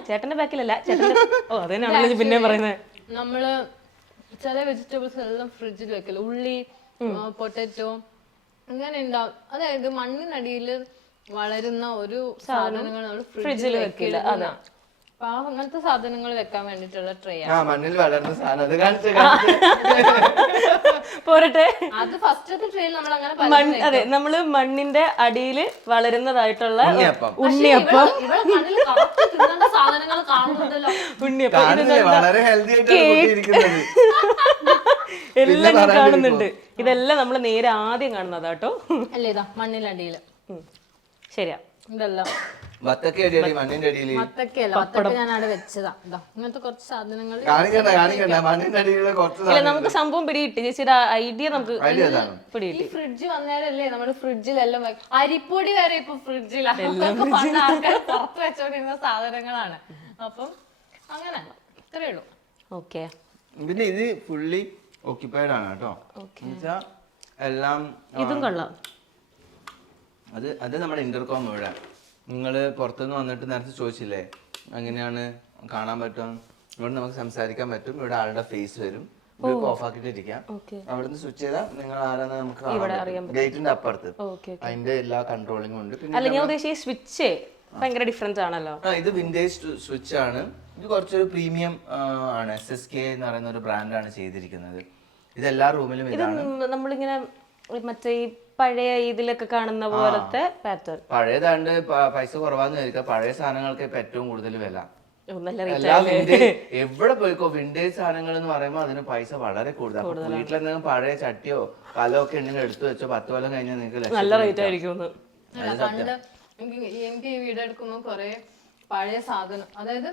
ചേട്ടന്റെ ബാക്കിലല്ല, ചേട്ടന്റെ അത് തന്നെയാണല്ലോ പിന്നെ പറയുന്നത്. നമ്മള് ചില വെജിറ്റബിൾസ് എല്ലാം ഫ്രിഡ്ജിൽ വെക്കല്ലോ, ഉള്ളി, പൊട്ടറ്റോ അങ്ങനെ ഉണ്ടാവും. അതായത് മണ്ണിനടിയിൽ വളരുന്ന ഒരു സാധനങ്ങൾ നമ്മൾ ഫ്രിഡ്ജിൽ വെക്കില്ല. അതാ അപ്പൊ അങ്ങനത്തെ സാധനങ്ങൾ വെക്കാൻ വേണ്ടിട്ടുള്ള ട്രേ ആണ്. മണ്ണിൽ വളരുന്ന സാധനം അത് കാണിച്ചു പോരട്ടെ. അത് ഫസ്റ്റത്തെ ട്രേയിൽ നമ്മൾ അങ്ങനെ അതെ, നമ്മള് മണ്ണിന്റെ അടിയിൽ വളരുന്നതായിട്ടുള്ള ഉണ്ണിയപ്പം. സാധനങ്ങൾ കാണുന്നുണ്ടല്ലോ. ഉണ്ണിയപ്പം വളരെ ഹെൽത്തി ആയിട്ട് എല്ലാം ഞാൻ കാണുന്നുണ്ട്. ഇതെല്ലാം നമ്മൾ നേരെ ആദ്യം കാണുന്നതാട്ടോ. അല്ലേ, ഇതാ മണ്ണിലടിയില്. ശരിയാ. ഇതെല്ലാം മണ്ണിന്റെ അടിയിൽ വത്തക്കയല്ല, വത്തക്ക ഞാൻ അവിടെ വെച്ചതാ. ഇതാ ഇങ്ങനത്തെ കുറച്ച് സാധനങ്ങൾ കാണിക്കണ്ട. മണ്ണിന്റെ അടിയിലുള്ള കുറച്ച് നമുക്ക് സംഭവം പിടികിട്ടി. ചേച്ചിയുടെ ഐഡിയ നമുക്ക് പിടികിട്ടി. ഈ ഫ്രിഡ്ജ് വന്നേരല്ലേ നമ്മള് ഫ്രിഡ്ജിലെല്ലാം അരിപ്പൊടി വരെ ഇപ്പൊ ഫ്രിഡ്ജിലാണ്. പണ്ട് ആൾക്കാർ പുറത്ത് വെച്ചോണ്ടിരുന്ന സാധനങ്ങളാണ്. അപ്പം അങ്ങനെ ഇത്രേ ഉള്ളൂ. ഓക്കെ. പിന്നെ ഇത് ഫുള്ളി ഓക്യുപ്പൈഡ് ആണ് കേട്ടോ. എല്ലാം ഇതും കൊള്ളാം. അത് നമ്മുടെ ഇന്റർകോം ഇവിടെ. നിങ്ങള് പുറത്തുനിന്ന് വന്നിട്ട് നേരത്തെ ചോദിച്ചില്ലേ എങ്ങനെയാണ് കാണാൻ പറ്റും? ഇവിടെ നമുക്ക് സംസാരിക്കാൻ പറ്റും. ഇവിടെ ആളുടെ ഫേസ് വരും, ഓഫ് ആക്കിട്ടിരിക്കാം. അവിടുന്ന് സ്വിച്ച് ചെയ്താൽ നിങ്ങൾ ആരാന്ന് നമുക്ക് കാണാൻ. ഗേറ്റിന്റെ അപ്പുറത്ത് അതിന്റെ എല്ലാ കൺട്രോളിംഗും ഉണ്ട്. അല്ല, ഞാൻ ഉദ്ദേശിച്ച സ്വിച്ച് ഭയങ്കര ഡിഫറൻസ് ആണല്ലോ. ഇത് വിന്റേജ് സ്വിച്ച് ആണ്. ഇത് കുറച്ചൊരു പ്രീമിയം ആണ്. SSK എന്ന് പറയുന്ന ഒരു ബ്രാൻഡാണ് ചെയ്തിരിക്കുന്നത്. ഇത് എല്ലാ റൂമിലും ഇതാണ്. നമ്മളിങ്ങനെ മറ്റേ ഈ പഴയ ഇതിലൊക്കെ കാണുന്ന പോലത്തെ പാറ്റേൺ. പഴയതാണ്ട് പൈസ കുറവാന്ന് വിചാരിക്കുക. പഴയ സാധനങ്ങൾക്ക് ഇപ്പൊ ഏറ്റവും കൂടുതൽ വില. എവിടെ പോയിക്കോ വിന്റേജ് സാധനങ്ങൾ എന്ന് പറയുമ്പോൾ അതിന് പൈസ വളരെ കൂടുതൽ. വീട്ടിലെന്തെങ്കിലും പഴയ ചട്ടിയോ കലോ ഒക്കെ ഉണ്ടെങ്കിൽ എടുത്തു വെച്ചോ 10 കൊല്ലം കഴിഞ്ഞാൽ നിങ്ങൾക്ക് നല്ല റേറ്റ് ആയിരിക്കും. പണ്ട് എനിക്ക് ഈ വീട് എടുക്കുമ്പോൾ കുറെ പഴയ സാധനം, അതായത്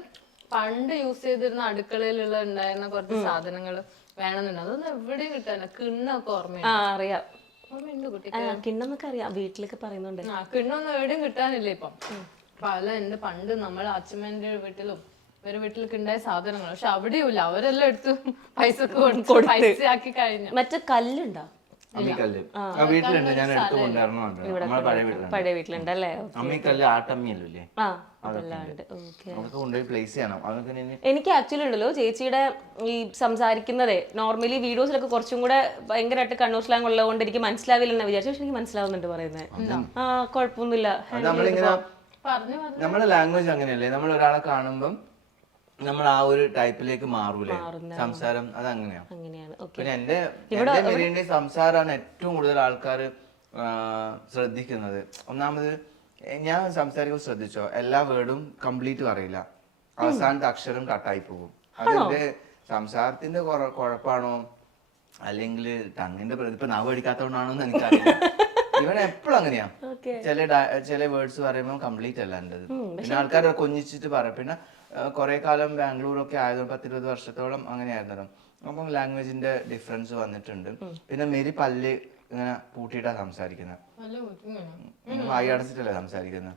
പണ്ട് യൂസ് ചെയ്തിരുന്ന അടുക്കളയിലുള്ള ഉണ്ടായിരുന്ന കുറച്ച് സാധനങ്ങൾ വേണമെന്നുണ്ട്. അതൊന്നും എവിടെയും കിട്ടാനില്ല. കിണ്ണൊക്കെ ഓർമ്മയുണ്ട്. അറിയാം, ഓർമ്മയുണ്ട് കുട്ടി. കിണ്ണന്നൊക്കെ അറിയാം, വീട്ടിലൊക്കെ പറയുന്നുണ്ട്. കിണ്ണൊന്നും എവിടെയും കിട്ടാനില്ല ഇപ്പം. എന്റെ പണ്ട് നമ്മളെ അച്ഛമ്മേന്റെ വീട്ടിലും ഒരു വീട്ടിലൊക്കെ ഉണ്ടായ സാധനങ്ങൾ, പക്ഷെ അവിടെയും ഇല്ല. അവരെല്ലാം എടുത്തു പൈസ പൈസ ആക്കി കഴിഞ്ഞു. മറ്റേ കല്ലുണ്ടോ? വീട്ടിലുണ്ട്, ഞാൻ എടുത്തു കൊണ്ടുവരണം. പഴയ വീട്ടിലുണ്ട് അല്ലേ? അമ്മിക്കല്ല് ആട്ടമ്മിയല്ലേ, പ്ലേസ് ചെയ്യണം. എനിക്ക് ആക്ച്വലി ഉണ്ടല്ലോ ചേച്ചിയുടെ ഈ സംസാരിക്കുന്നതേ നോർമലി വീഡിയോസിലൊക്കെ കുറച്ചും കൂടെ ഭയങ്കരമായിട്ട് കണ്ണൂർ സ്ലാങ് ഉള്ളതുകൊണ്ട് എനിക്ക് മനസ്സിലാവില്ലെന്ന് വിചാരിച്ചു. പക്ഷെ എനിക്ക് മനസ്സിലാവുന്നുണ്ട് പറയുന്നത്. കുഴപ്പമൊന്നുമില്ല. നമ്മുടെ ലാംഗ്വേജ് അങ്ങനെയല്ലേ, നമ്മൾ ഒരാളെ കാണുമ്പം നമ്മൾ ആ ഒരു ടൈപ്പിലേക്ക് മാറൂലേ സംസാരം. അത് അങ്ങനെയാണ്. പിന്നെ എന്റെ മെരീന്റെ സംസാരമാണ് ഏറ്റവും കൂടുതൽ ആൾക്കാർ ശ്രദ്ധിക്കുന്നത്. ഒന്നാമത് ഞാൻ സംസാരിക്കുമ്പോൾ ശ്രദ്ധിച്ചോ, എല്ലാ വേർഡും കംപ്ലീറ്റ് പറയില്ല. അവസാനത്തെ അക്ഷരം കട്ടായി പോകും. അതിന്റെ സംസാരത്തിന്റെ കുഴപ്പമാണോ അല്ലെങ്കിൽ ടങ്ങിന്റെ ഇപ്പൊ നാവ് പഠിക്കാത്തതുകൊണ്ടാണോ എന്ന് എനിക്കറിയില്ല. ഇവൻ എപ്പോഴും അങ്ങനെയാ. ചില വേർഡ്സ് പറയുമ്പോൾ കംപ്ലീറ്റ് അല്ല എൻ്റെത്. പിന്നെ ആൾക്കാർ കൊഞ്ഞിച്ചിട്ട് പറയും. പിന്നെ കുറെ കാലം ബാംഗ്ലൂരൊക്കെ ആയതുകൊണ്ട് 10-20 വർഷത്തോളം അങ്ങനെയായിരുന്നു. അപ്പം ലാംഗ്വേജിന്റെ ഡിഫറൻസ് വന്നിട്ടുണ്ട്. പിന്നെ മെരി പല്ല് ഇങ്ങനെ പൂട്ടിയിട്ടാ സംസാരിക്കുന്നത്. വായി അടച്ചിട്ടല്ലേ സംസാരിക്കുന്നത്.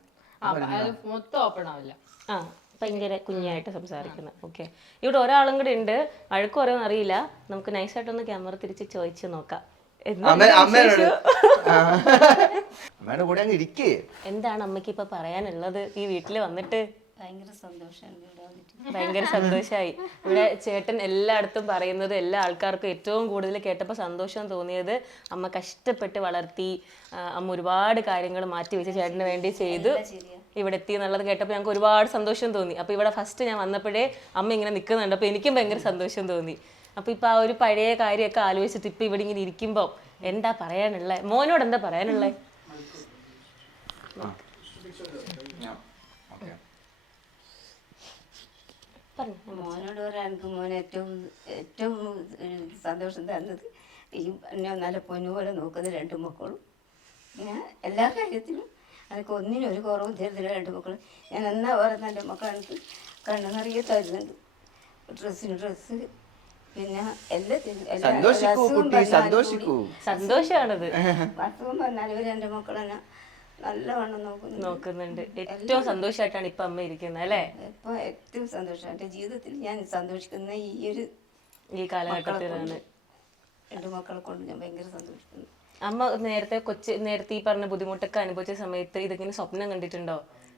ഭയങ്കര കുഞ്ഞായിട്ട് സംസാരിക്കുന്നത്. ഓക്കെ, ഇവിടെ ഒരാളും കൂടെ ഉണ്ട്. അഴക്ക് പറയുമെന്ന് അറിയില്ല. നമുക്ക് നൈസായിട്ടൊന്ന് ക്യാമറ തിരിച്ച് ചോദിച്ചു നോക്കാം. അമ്മയുടെ കൂടെ അങ്ങ് ഇരിക്കേ. എന്താണ് അമ്മയ്ക്ക് ഇപ്പൊ പറയാനുള്ളത് ഈ വീട്ടില് വന്നിട്ട്? ഭയങ്കര സന്തോഷമാണ് ഇവിടെ വന്നിട്ട്. ഭയങ്കര സന്തോഷമായി. ഇവിടെ ചേട്ടൻ എല്ലായിടത്തും പറയുന്നത് എല്ലാ ആൾക്കാർക്കും ഏറ്റവും കൂടുതൽ കേട്ടപ്പോൾ സന്തോഷം തോന്നിയത് അമ്മ കഷ്ടപ്പെട്ട് വളർത്തി, അമ്മ ഒരുപാട് കാര്യങ്ങൾ മാറ്റി വെച്ച് ചേട്ടന് വേണ്ടി ചെയ്തു ഇവിടെ എത്തി എന്നുള്ളത് കേട്ടപ്പോൾ ഞങ്ങൾക്ക് ഒരുപാട് സന്തോഷം തോന്നി. അപ്പോൾ ഇവിടെ ഫസ്റ്റ് ഞാൻ വന്നപ്പോഴേ അമ്മ ഇങ്ങനെ നിൽക്കുന്നുണ്ട്, അപ്പോൾ എനിക്കും ഭയങ്കര സന്തോഷം തോന്നി. അപ്പോൾ ഇപ്പോൾ ആ ഒരു പഴയ കാര്യമൊക്കെ ആലോചിച്ചിട്ട് ഇപ്പോൾ ഇവിടെ ഇങ്ങനെ ഇരിക്കുമ്പോൾ എന്താ പറയാനുള്ളത്, മോനോട് എന്താ പറയാനുള്ളത്? മോനോട് പറയാൻ എനിക്ക് മോൻ ഏറ്റവും ഏറ്റവും സന്തോഷം തന്നത് ഈ എന്നെ നല്ല പൊന്നുപോലെ നോക്കുന്ന രണ്ട് മക്കളും. ഞാൻ എല്ലാ കാര്യത്തിലും എനിക്ക് ഒന്നിനും ഒരു കുറവും തരുന്നില്ല. രണ്ട് മക്കളും ഞാൻ എന്നാ പറയുന്ന എൻ്റെ മക്കൾ എനിക്ക് കണ്ണു നിറയെ തരുന്നുണ്ട്. ഡ്രസ്സിന് ഡ്രസ്സ്, പിന്നെ എല്ലാത്തിനും സന്തോഷമാണത്. അസുഖം വന്നാൽ ഇവർ എൻ്റെ മക്കളെന്നെ നല്ലവണ്ണം നോക്കുന്നുണ്ട്. ഏറ്റവും സന്തോഷമായിട്ടാണ് ഇപ്പൊ അമ്മ ഇരിക്കുന്നത് അല്ലേ? ഇപ്പൊ ഏറ്റവും സന്തോഷം എൻ്റെ ജീവിതത്തിൽ ഞാൻ സന്തോഷിക്കുന്ന ഈ കാലഘട്ടത്തിലാണ്. രണ്ട് മക്കളെ കൊണ്ട് ഞാൻ ഭയങ്കര സന്തോഷിക്കുന്നു. അമ്മ നേരത്തെ ഈ പറഞ്ഞ ബുദ്ധിമുട്ടൊക്കെ അനുഭവിച്ച സമയത്ത് ഇതെങ്ങനെ സ്വപ്നം കണ്ടിട്ടുണ്ടോ?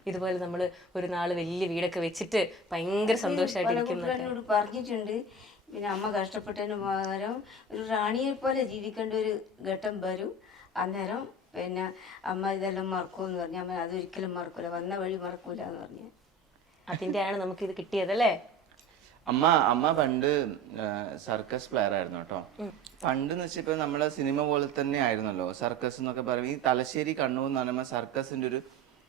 ഇതുപോലെ നമ്മള് ഒരു നാള് വലിയ വീടൊക്കെ വെച്ചിട്ട് ഭയങ്കര സന്തോഷമായിട്ടിരിക്കുന്നൊക്കെ പറഞ്ഞിട്ടുണ്ട്. പിന്നെ അമ്മ കഷ്ടപ്പെട്ടതിന് പകരം ഒരു റാണിയെ പോലെ ജീവിക്കേണ്ട ഒരു ഘട്ടം വരും. അന്നേരം പിന്നെ അമ്മ ഇതെല്ലാം മറക്കുമെന്ന് പറഞ്ഞു. അമ്മ അതൊരിക്കലും മറക്കൂല, വന്ന വഴി മറക്കൂല എന്ന് പറഞ്ഞു. അതിന്റെയാണ് നമുക്ക് ഇത് കിട്ടിയതല്ലേ? അമ്മ പണ്ട് സർക്കസ് പ്ലെയർ ആയിരുന്നു കേട്ടോ. പണ്ട് എന്ന് വെച്ചാൽ ഇപ്പൊ നമ്മളെ സിനിമ പോലെ തന്നെ ആയിരുന്നല്ലോ സർക്കസ് എന്നൊക്കെ പറയുമ്പോൾ. ഈ തലശ്ശേരി കണ്ണൂർ എന്ന് പറയുമ്പോൾ സർക്കസിന്റെ ഒരു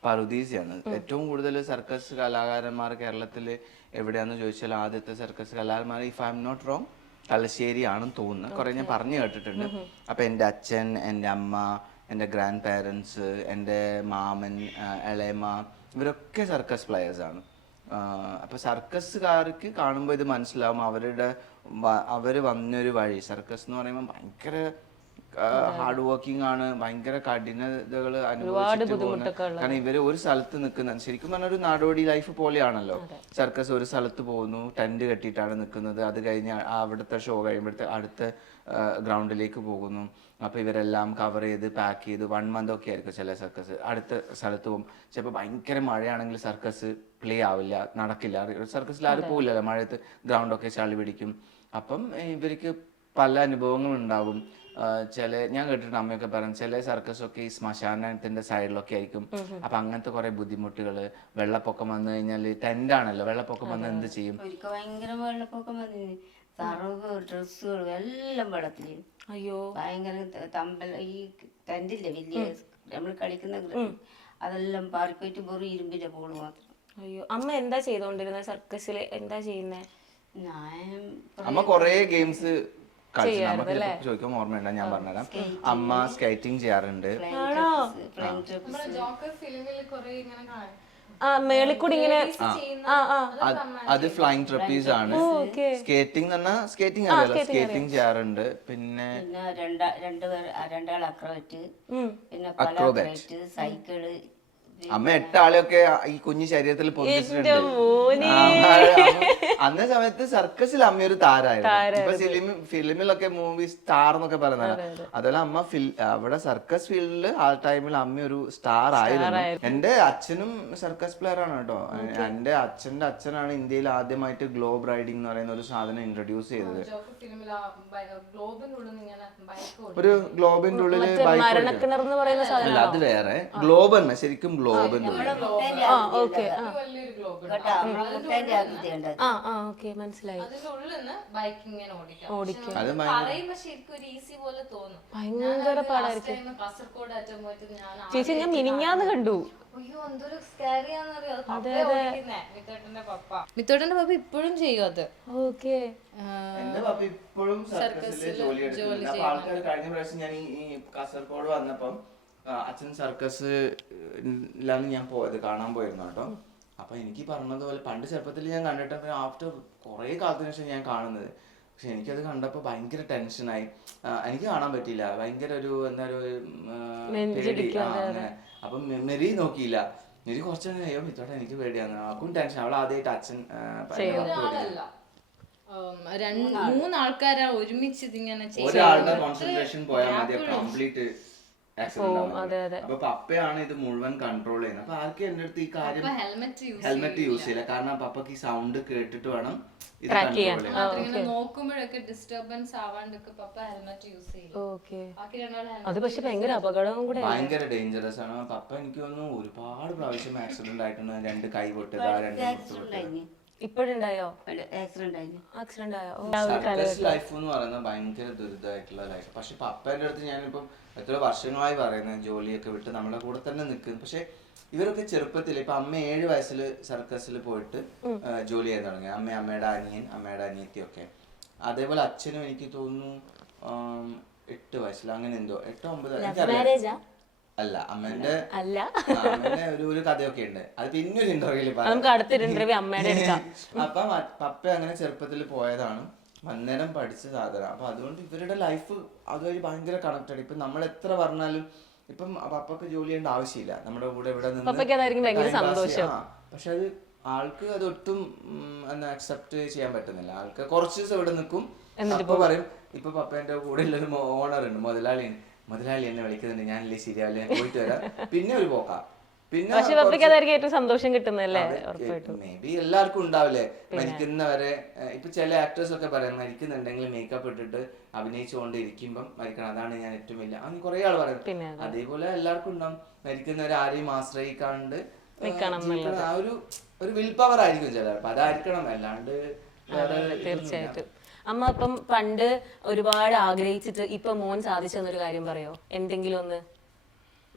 പറുദീസയാണ്. ഏറ്റവും കൂടുതൽ സർക്കസ് കലാകാരന്മാർ കേരളത്തിൽ എവിടെയാന്ന് ചോദിച്ചാൽ ആദ്യത്തെ സർക്കസ് കലാകാരന്മാർ, if I'm not wrong, Thalassery ആണെന്ന് തോന്നുന്നു. കുറെ ഞാൻ പറഞ്ഞു കേട്ടിട്ടുണ്ട്. അപ്പൊ എൻ്റെ അച്ഛൻ, എൻ്റെ അമ്മ, എൻ്റെ ഗ്രാൻഡ് പാരൻസ്, എൻ്റെ മാമൻ, ഇളയമ്മ, ഇവരൊക്കെ സർക്കസ് പ്ലെയേഴ്സ് ആണ്. അപ്പൊ സർക്കസുകാർക്ക് കാണുമ്പോൾ ഇത് മനസ്സിലാവും അവര് വന്നൊരു വഴി. സർക്കസ് എന്ന് പറയുമ്പോൾ ഭയങ്കര ഹാർഡ് വർക്കിംഗ് ആണ്, ഭയങ്കര കഠിനതകൾ അനുഭവിച്ചിട്ട് പോകുന്നത്. കാരണം ഇവര് ഒരു സ്ഥലത്ത് നിൽക്കുന്ന, ശരിക്കും പറഞ്ഞ ഒരു നാടോടി ലൈഫ് പോലെയാണല്ലോ സർക്കസ്. ഒരു സ്ഥലത്ത് പോകുന്നു, ടെന്റ് കെട്ടിയിട്ടാണ് നിൽക്കുന്നത്. അത് കഴിഞ്ഞ് അവിടുത്തെ ഷോ കഴിയുമ്പോഴത്തെ അടുത്ത ഗ്രൗണ്ടിലേക്ക് പോകുന്നു. അപ്പൊ ഇവരെല്ലാം കവർ ചെയ്ത് പാക്ക് ചെയ്ത് 1 month ഒക്കെ ആയിരിക്കും ചില സർക്കസ്. അടുത്ത സ്ഥലത്ത് പോകും. ചിലപ്പോൾ ഭയങ്കര മഴയാണെങ്കിൽ സർക്കസ് പ്ലേ ആവില്ല, നടക്കില്ല. സർക്കസിൽ ആരും പോകില്ലല്ലോ മഴയത്ത്, ഗ്രൗണ്ടൊക്കെ ചളി പിടിക്കും. അപ്പം ഇവർക്ക് പല അനുഭവങ്ങളും ഉണ്ടാകും. ഞാൻ കേട്ടിട്ടുണ്ട് അമ്മയൊക്കെ പറഞ്ഞു, ചില സർക്കസ് ഒക്കെ ഈ ശ്മശാനത്തിന്റെ സൈഡിലൊക്കെ ആയിരിക്കും. അപ്പൊ അങ്ങനത്തെ കുറെ ബുദ്ധിമുട്ടുകള്, വെള്ളപ്പൊക്കം വന്നു കഴിഞ്ഞാൽ ടെന്റ് ആണല്ലോ, വെള്ളപ്പൊക്കം വന്ന് എന്ത് ചെയ്യും? ഭയങ്കര വെള്ളപ്പൊക്കം വന്നിന്, തറവ് ഡ്രസ്സുകളും എല്ലാം വെള്ളത്തില്. അയ്യോ, ഭയങ്കര ഈ ടെന്റില്ലേ വലിയ നമ്മൾ കളിക്കുന്ന അതെല്ലാം പാറിപ്പോയിട്ട് വെറും ഇരുമ്പിന്റെ ബോള് മാത്രം. അയ്യോ, അമ്മ എന്താ ചെയ്തോണ്ടിരുന്നത് സർക്കസില്? എന്താ ചെയ്യുന്നേ? അമ്മ കൊറേ ഗെയിംസ് ചോദിക്കുമ്പോൾ ഓർമ്മയുണ്ട, ഞാൻ പറഞ്ഞുതരാം. അമ്മ സ്കേറ്റിംഗ് ചെയ്യാറുണ്ട്. മേളിക്കൂടി ഇങ്ങനെ അത് ഫ്ലൈങ് ട്രപ്പീസ് ആണ്. സ്കേറ്റിംഗ് എന്ന് പറഞ്ഞാൽ സ്കേറ്റിംഗ് അറിയാലോ, സ്കേറ്റിംഗ് ചെയ്യാറുണ്ട്. പിന്നെ രണ്ടാൾ അക്രോബാറ്റ്, പിന്നെ അക്രോബാറ്റ്, സൈക്കിള്. അമ്മ 8 ആളെയൊക്കെ ഈ കുഞ്ഞു ശരീരത്തിൽ പൊന്തിച്ചിട്ടുണ്ട്. അന്നേ സമയത്ത് സർക്കസിൽ അമ്മ ഒരു താരായിരുന്നു. ഇപ്പൊ ഫിലിമിലൊക്കെ മൂവി സ്റ്റാർ എന്നൊക്കെ പറയുന്നത്. അതുപോലെ അമ്മ അവിടെ സർക്കസ് ഫീൽഡിൽ ആ ടൈമിൽ അമ്മ ഒരു സ്റ്റാർ ആയിരുന്നു. എന്റെ അച്ഛനും സർക്കസ് പ്ലെയർ ആണ് കേട്ടോ. എന്റെ അച്ഛന്റെ അച്ഛനാണ് ഇന്ത്യയിൽ ആദ്യമായിട്ട് ഗ്ലോബ് റൈഡിംഗ് എന്ന് പറയുന്ന ഒരു സാധനം ഇൻട്രൊഡ്യൂസ് ചെയ്തത്. ഒരു ഗ്ലോബിന്റെ ഉള്ളില് അല്ല, അത് വേറെ ഗ്ലോബ് തന്നെ, ശരിക്കും ഗ്ലോബ്. മനസ്സിലായി. ഭയങ്കര പാടായിരിക്കും ചേച്ചി. ഞാൻ മിനിഞ്ഞാന്ന് കണ്ടു. മിത്തോട്ടന്റെ പപ്പ ഇപ്പോഴും ചെയ്യും അത്. ഓക്കെ. എന്റെ പപ്പ ഇപ്പോഴും സർക്കസിൽ ജോലി എടുക്കുന്നുണ്ട്. അപ്പൊ ആൾക്കാർ കഴിഞ്ഞ പ്രാവശ്യം ഞാൻ ഈ കാസർഗോഡ് വന്നപ്പം അച്ഛൻ സർക്കസിലാണ് ഞാൻ പോയത്, കാണാൻ പോയിരുന്നു കേട്ടോ. അപ്പൊ എനിക്ക് പറഞ്ഞതുപോലെ പണ്ട് ചെറുപ്പത്തിൽ ഞാൻ കണ്ടിട്ട് ആഫ്റ്റർ കുറെ കാലത്തിന് ശേഷം ഞാൻ കാണുന്നത്. പക്ഷെ എനിക്കത് കണ്ടപ്പോ ഭയങ്കര ടെൻഷനായി. എനിക്ക് കാണാൻ പറ്റിയില്ല, ഭയങ്കര ഒരു എന്താ ഒരു പേടി. അങ്ങനെ അപ്പൊ മെറി നോക്കിയില്ല. മെറി കുറച്ചു അയ്യോ മിത്തോട്ടെ എനിക്ക് പേടിയാണ്, ആക്കും ടെൻഷൻ. അവൾ ആദ്യമായിട്ട് അച്ഛൻ 2-3 ആൾക്കാരാ ഒരുമിച്ച് ഇതിങ്ങനെ ഒരാളുടെ കോൺസെൻട്രേഷൻ പോയാൽ മതി, കംപ്ലീറ്റ് ആക്സിഡന്റ് അപ്പൊ പപ്പയാണ് ഇത് മുഴുവൻ കൺട്രോൾ ചെയ്യുന്നത്. അപ്പൊ ആർക്കും എന്റെ അടുത്ത് ഈ കാര്യം ഹെൽമെറ്റ് യൂസ് ചെയ്യില്ല, കാരണം പപ്പക്ക് ഈ സൗണ്ട് കേട്ടിട്ട് വേണം ഇത് കൺട്രോൾ ചെയ്യാൻ. നോക്കുമ്പോഴൊക്കെ ഡിസ്റ്റർബൻസ് ആവാണ്ടൊക്കെ പപ്പ ഹെൽമെറ്റ് യൂസ് ചെയ്യും. അത് പക്ഷെ ഭയങ്കര അപകടവും കൂടെ, ഭയങ്കര ഡേഞ്ചറസ് ആണ്. പപ്പ എനിക്ക് തോന്നുന്നു ഒരുപാട് പ്രാവശ്യം ആക്സിഡന്റ് ആയിട്ടുണ്ട്. 2 കൈ പൊട്ടുക, 2 ഇപ്പോഴുണ്ടായോ ആക്സിഡന്റ് ആയോ? സർക്കസ് ലൈഫ് എന്ന് പറയുന്നത് ഭയങ്കര ദുരിതമായിട്ടുള്ള ലൈഫ്. പക്ഷെ പപ്പേന്റെ അടുത്ത് ഞാനിപ്പം എത്ര വർഷങ്ങളായി പറയുന്നത് ജോലിയൊക്കെ വിട്ട് നമ്മളെ കൂടെ തന്നെ നിൽക്കുന്നു. പക്ഷെ ഇവരൊക്കെ ചെറുപ്പത്തിൽ ഇപ്പൊ അമ്മ 7 വയസ്സിൽ സർക്കസിൽ പോയിട്ട് ജോലി ചെയ്യാൻ തുടങ്ങി. അമ്മയുടെ അനിയൻ, അമ്മയുടെ അനിയത്തിയൊക്കെ. അതേപോലെ അച്ഛനും എനിക്ക് തോന്നുന്നു 8 വയസ്സിൽ അങ്ങനെ എന്തോ 8-9 അല്ല അമ്മേന്റെ ഒരു കഥയൊക്കെ ഉണ്ട്. അത് പിന്നെ ഒരു ഇന്റർവ്യൂല് അപ്പൊ പപ്പ അങ്ങനെ ചെറുപ്പത്തിൽ പോയതാണ്, അന്നേരം പഠിച്ച സാധനം. അപ്പൊ അതുകൊണ്ട് ഇവരുടെ ലൈഫ് അതുവഴി ഭയങ്കര കണക്റ്റഡ്. ഇപ്പൊ നമ്മൾ എത്ര പറഞ്ഞാലും ഇപ്പം പപ്പക്ക് ജോലി ചെയ്യേണ്ട ആവശ്യമില്ല, നമ്മുടെ കൂടെ ഇവിടെ നിന്ന്. പക്ഷെ അത് ആൾക്ക് അത് ഒട്ടും അക്സെപ്റ്റ് ചെയ്യാൻ പറ്റുന്നില്ല. ആൾക്ക് കുറച്ച് ദിവസം ഇവിടെ നിൽക്കും, അപ്പൊ പറയും ഇപ്പൊ പപ്പേന്റെ കൂടെ ഉള്ളൊരു ഓണർ ഉണ്ട്, മുതലാളി എന്നെ വിളിക്കുന്നുണ്ട്, ഞാനില്ലേ ശരിയാവില്ല, പോയിട്ട് വരാം. പിന്നെ ഒരു പോക്കാ. പിന്നെ ഏറ്റവും സന്തോഷം കിട്ടുന്നല്ലേ? മേ ബി എല്ലാവർക്കും ഉണ്ടാവില്ലേ മരിക്കുന്നവരെ. ഇപ്പൊ ചില ആക്ടേഴ്സ് ഒക്കെ പറയാം മരിക്കുന്നുണ്ടെങ്കിൽ മേക്കപ്പ് ഇട്ടിട്ട് അഭിനയിച്ചുകൊണ്ട് ഇരിക്കുമ്പം മരിക്കണം, അതാണ് ഞാൻ ഏറ്റവും വലിയ, അങ്ങനെ കുറെ ആൾ പറയും. അതേപോലെ എല്ലാവർക്കും ഉണ്ടാവും മരിക്കുന്നവരെ ആരെയും ആശ്രയിക്കാണ്ട് ആ ഒരു വിൽ പവർ ആയിരിക്കും ചിലർക്ക്, അതായിരിക്കണം. അല്ലാണ്ട് തീർച്ചയായിട്ടും. അമ്മ ഇപ്പം പണ്ട് ഒരുപാട് ആഗ്രഹിച്ചിട്ട് ഇപ്പൊ മോൻ സാധിച്ചെന്നൊരു കാര്യം പറയോ? എന്തെങ്കിലും ഒന്ന്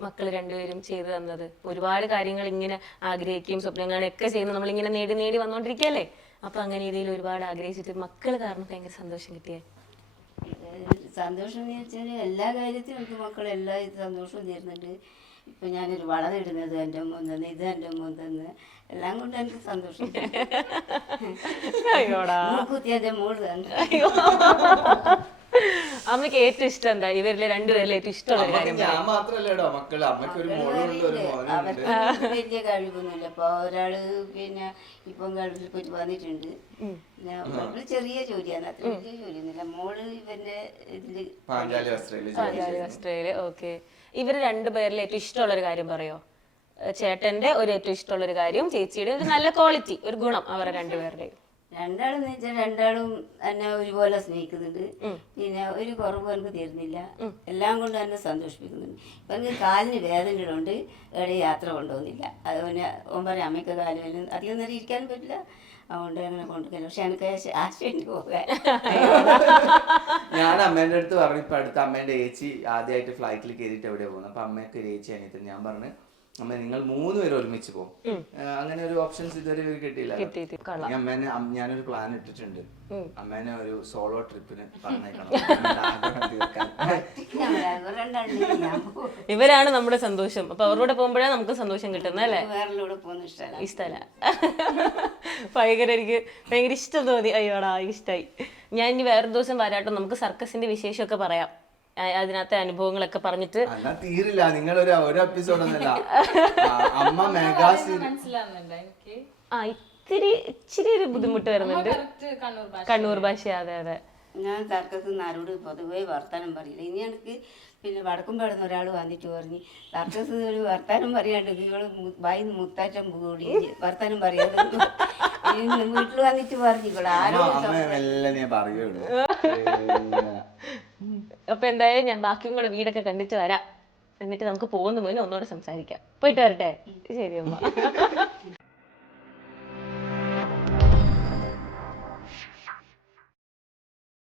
മക്കള് രണ്ടുപേരും ചെയ്തു തന്നത്. ഒരുപാട് കാര്യങ്ങൾ ഇങ്ങനെ ആഗ്രഹിക്കുകയും സ്വപ്നം കാണുകയൊക്കെ ചെയ്യുന്നത് നമ്മളിങ്ങനെ നേടി വന്നോണ്ടിരിക്കല്ലേ. അപ്പൊ അങ്ങനെ രീതിയിൽ ഒരുപാട് ആഗ്രഹിച്ചിട്ട് മക്കള് കാരണം ഭയങ്കര സന്തോഷം കിട്ടിയേ? സന്തോഷം എന്ന് വെച്ചാൽ എല്ലാ കാര്യത്തിലും എനിക്ക് മക്കൾ എല്ലാ സന്തോഷവും തരുന്നുണ്ട്. ഇപ്പൊ ഞാനൊരു വളമിടുന്നത് എൻ്റെ മോൻ തന്നെ, ഇത് എൻ്റെ മോൻ തന്നെ, എല്ലാം കൊണ്ട് എനിക്ക് സന്തോഷം. മൂക്കുത്തി എൻ്റെ മോള് തന്നെ. അമ്മക്ക് ഏറ്റവും ഇഷ്ടം എന്താ ഇവരിലെ രണ്ടുപേരിലെ ഏറ്റവും ഇഷ്ടമുള്ള കാര്യം? അവർക്ക് വലിയ കഴിവൊന്നുമില്ല. ഇപ്പൊ ഒരാള് പിന്നെ ഇപ്പം ഗൾഫിൽ പോയിട്ട് വന്നിട്ടുണ്ട്. മക്കള് ചെറിയ ജോലിയാണ്, അത്ര വലിയ ജോലിയൊന്നുമില്ല. മോള് ഇവന്റെ ഇതില് ഓസ്ട്രേലിയ. ഓക്കെ, ഇവര് രണ്ടുപേരിലെ ഏറ്റവും ഇഷ്ടമുള്ള ഒരു കാര്യം പറയോ? ചേട്ടന്റെ ഒരു ഏറ്റവും ഇഷ്ടമുള്ള ഒരു കാര്യം, ചേച്ചിയുടെ ഒരു നല്ല ക്വാളിറ്റി, ഒരു ഗുണം അവരെ രണ്ടുപേരുടെയും. രണ്ടാളെന്ന് വെച്ചാൽ രണ്ടാളും എന്നെ ഒരുപോലെ സ്നേഹിക്കുന്നുണ്ട്. പിന്നെ ഒരു കുറവ് എനിക്ക് തരുന്നില്ല, എല്ലാം കൊണ്ട് എന്നെ സന്തോഷിപ്പിക്കുന്നുണ്ട്. ഇപ്പം എനിക്ക് കാലിന് വേദനകളുണ്ട്, എവിടെ യാത്ര കൊണ്ടുപോകുന്നില്ല. അതുപോലെ ഒമ്പര അമ്മയ്ക്ക് കാല് വേദന, അധികം നേരം ഇരിക്കാനും പറ്റില്ല, അതുകൊണ്ട് അങ്ങനെ കൊണ്ടുപോകില്ല. പക്ഷെ എനിക്ക് ആശുപത്രിയിൽ പോകാൻ ഞാൻ അമ്മേന്റെ അടുത്ത് പറഞ്ഞു. ഇപ്പൊ അടുത്ത് അമ്മേന്റെ ചേച്ചി ആദ്യമായിട്ട് ഫ്ലൈറ്റിൽ കയറിയിട്ട് എവിടെയാ പോകുന്നത്. അപ്പൊ അമ്മയ്ക്ക് ഒരു ചേച്ചി അനിയത്തി. ഞാൻ പറഞ്ഞു അമ്മ നിങ്ങൾ 3 പേര് ഒരുമിച്ച് പോകും. അങ്ങനെ ഒരു ഓപ്ഷൻസ് ഇതുവരെ കിട്ടിയില്ല. അമ്മേനെ ഞാനൊരു പ്ലാൻ ഇട്ടിട്ടുണ്ട്, അമ്മേനെ ഒരു സോളോ ട്രിപ്പിന് പറഞ്ഞേക്കണം. ഇവരാണ് നമ്മുടെ സന്തോഷം. അപ്പൊ അവരോട് പോകുമ്പോഴാണ് നമുക്ക് സന്തോഷം കിട്ടുന്നത് അല്ലേ? ഇഷ്ടമല്ല. ഭയങ്കര എനിക്ക് ഭയങ്കര ഇഷ്ടം തോന്നി. അയ്യോടാ ഇഷ്ടായി. ഞാൻ ഇനി വേറൊരു ദിവസം വരാട്ടോ, നമുക്ക് സർക്കസിന്റെ വിശേഷമൊക്കെ പറയാം, അതിനകത്തെ അനുഭവങ്ങളൊക്കെ പറഞ്ഞിട്ട്. തീരില്ല, നിങ്ങളൊരു എപ്പിസോഡൊന്നല്ല. അമ്മ മെഗാസ് ഇച്ചിരി ഒരു ബുദ്ധിമുട്ട് വരുന്നുണ്ട്, കണ്ണൂർ ഭാഷ. അതെ. ഞാൻ സർക്കസിൽ നിന്ന് ആരോട് പൊതുവേ വർത്താനം പറയില്ല. ഇനി എനിക്ക് പിന്നെ വടക്കുംപാടുന്ന ഒരാൾ വന്നിട്ട് പറഞ്ഞു സർക്കസിൽ ഒരു വർത്താനം പറയാണ്ട് നിങ്ങൾ വായിന്ന് മുത്താറ്റം കൂടി വർത്താനം പറയാണ്ട് വീട്ടിൽ വന്നിട്ട് പറഞ്ഞിക്കോളൂ. അപ്പൊ എന്തായാലും ഞാൻ ബാക്കിയും കൂടെ വീടൊക്കെ കണ്ടിട്ട് വരാം, എന്നിട്ട് നമുക്ക് പോകുന്ന മുന്നേ ഒന്നുകൂടെ സംസാരിക്കാം. പോയിട്ട് വരട്ടെ? ശരി അമ്മ.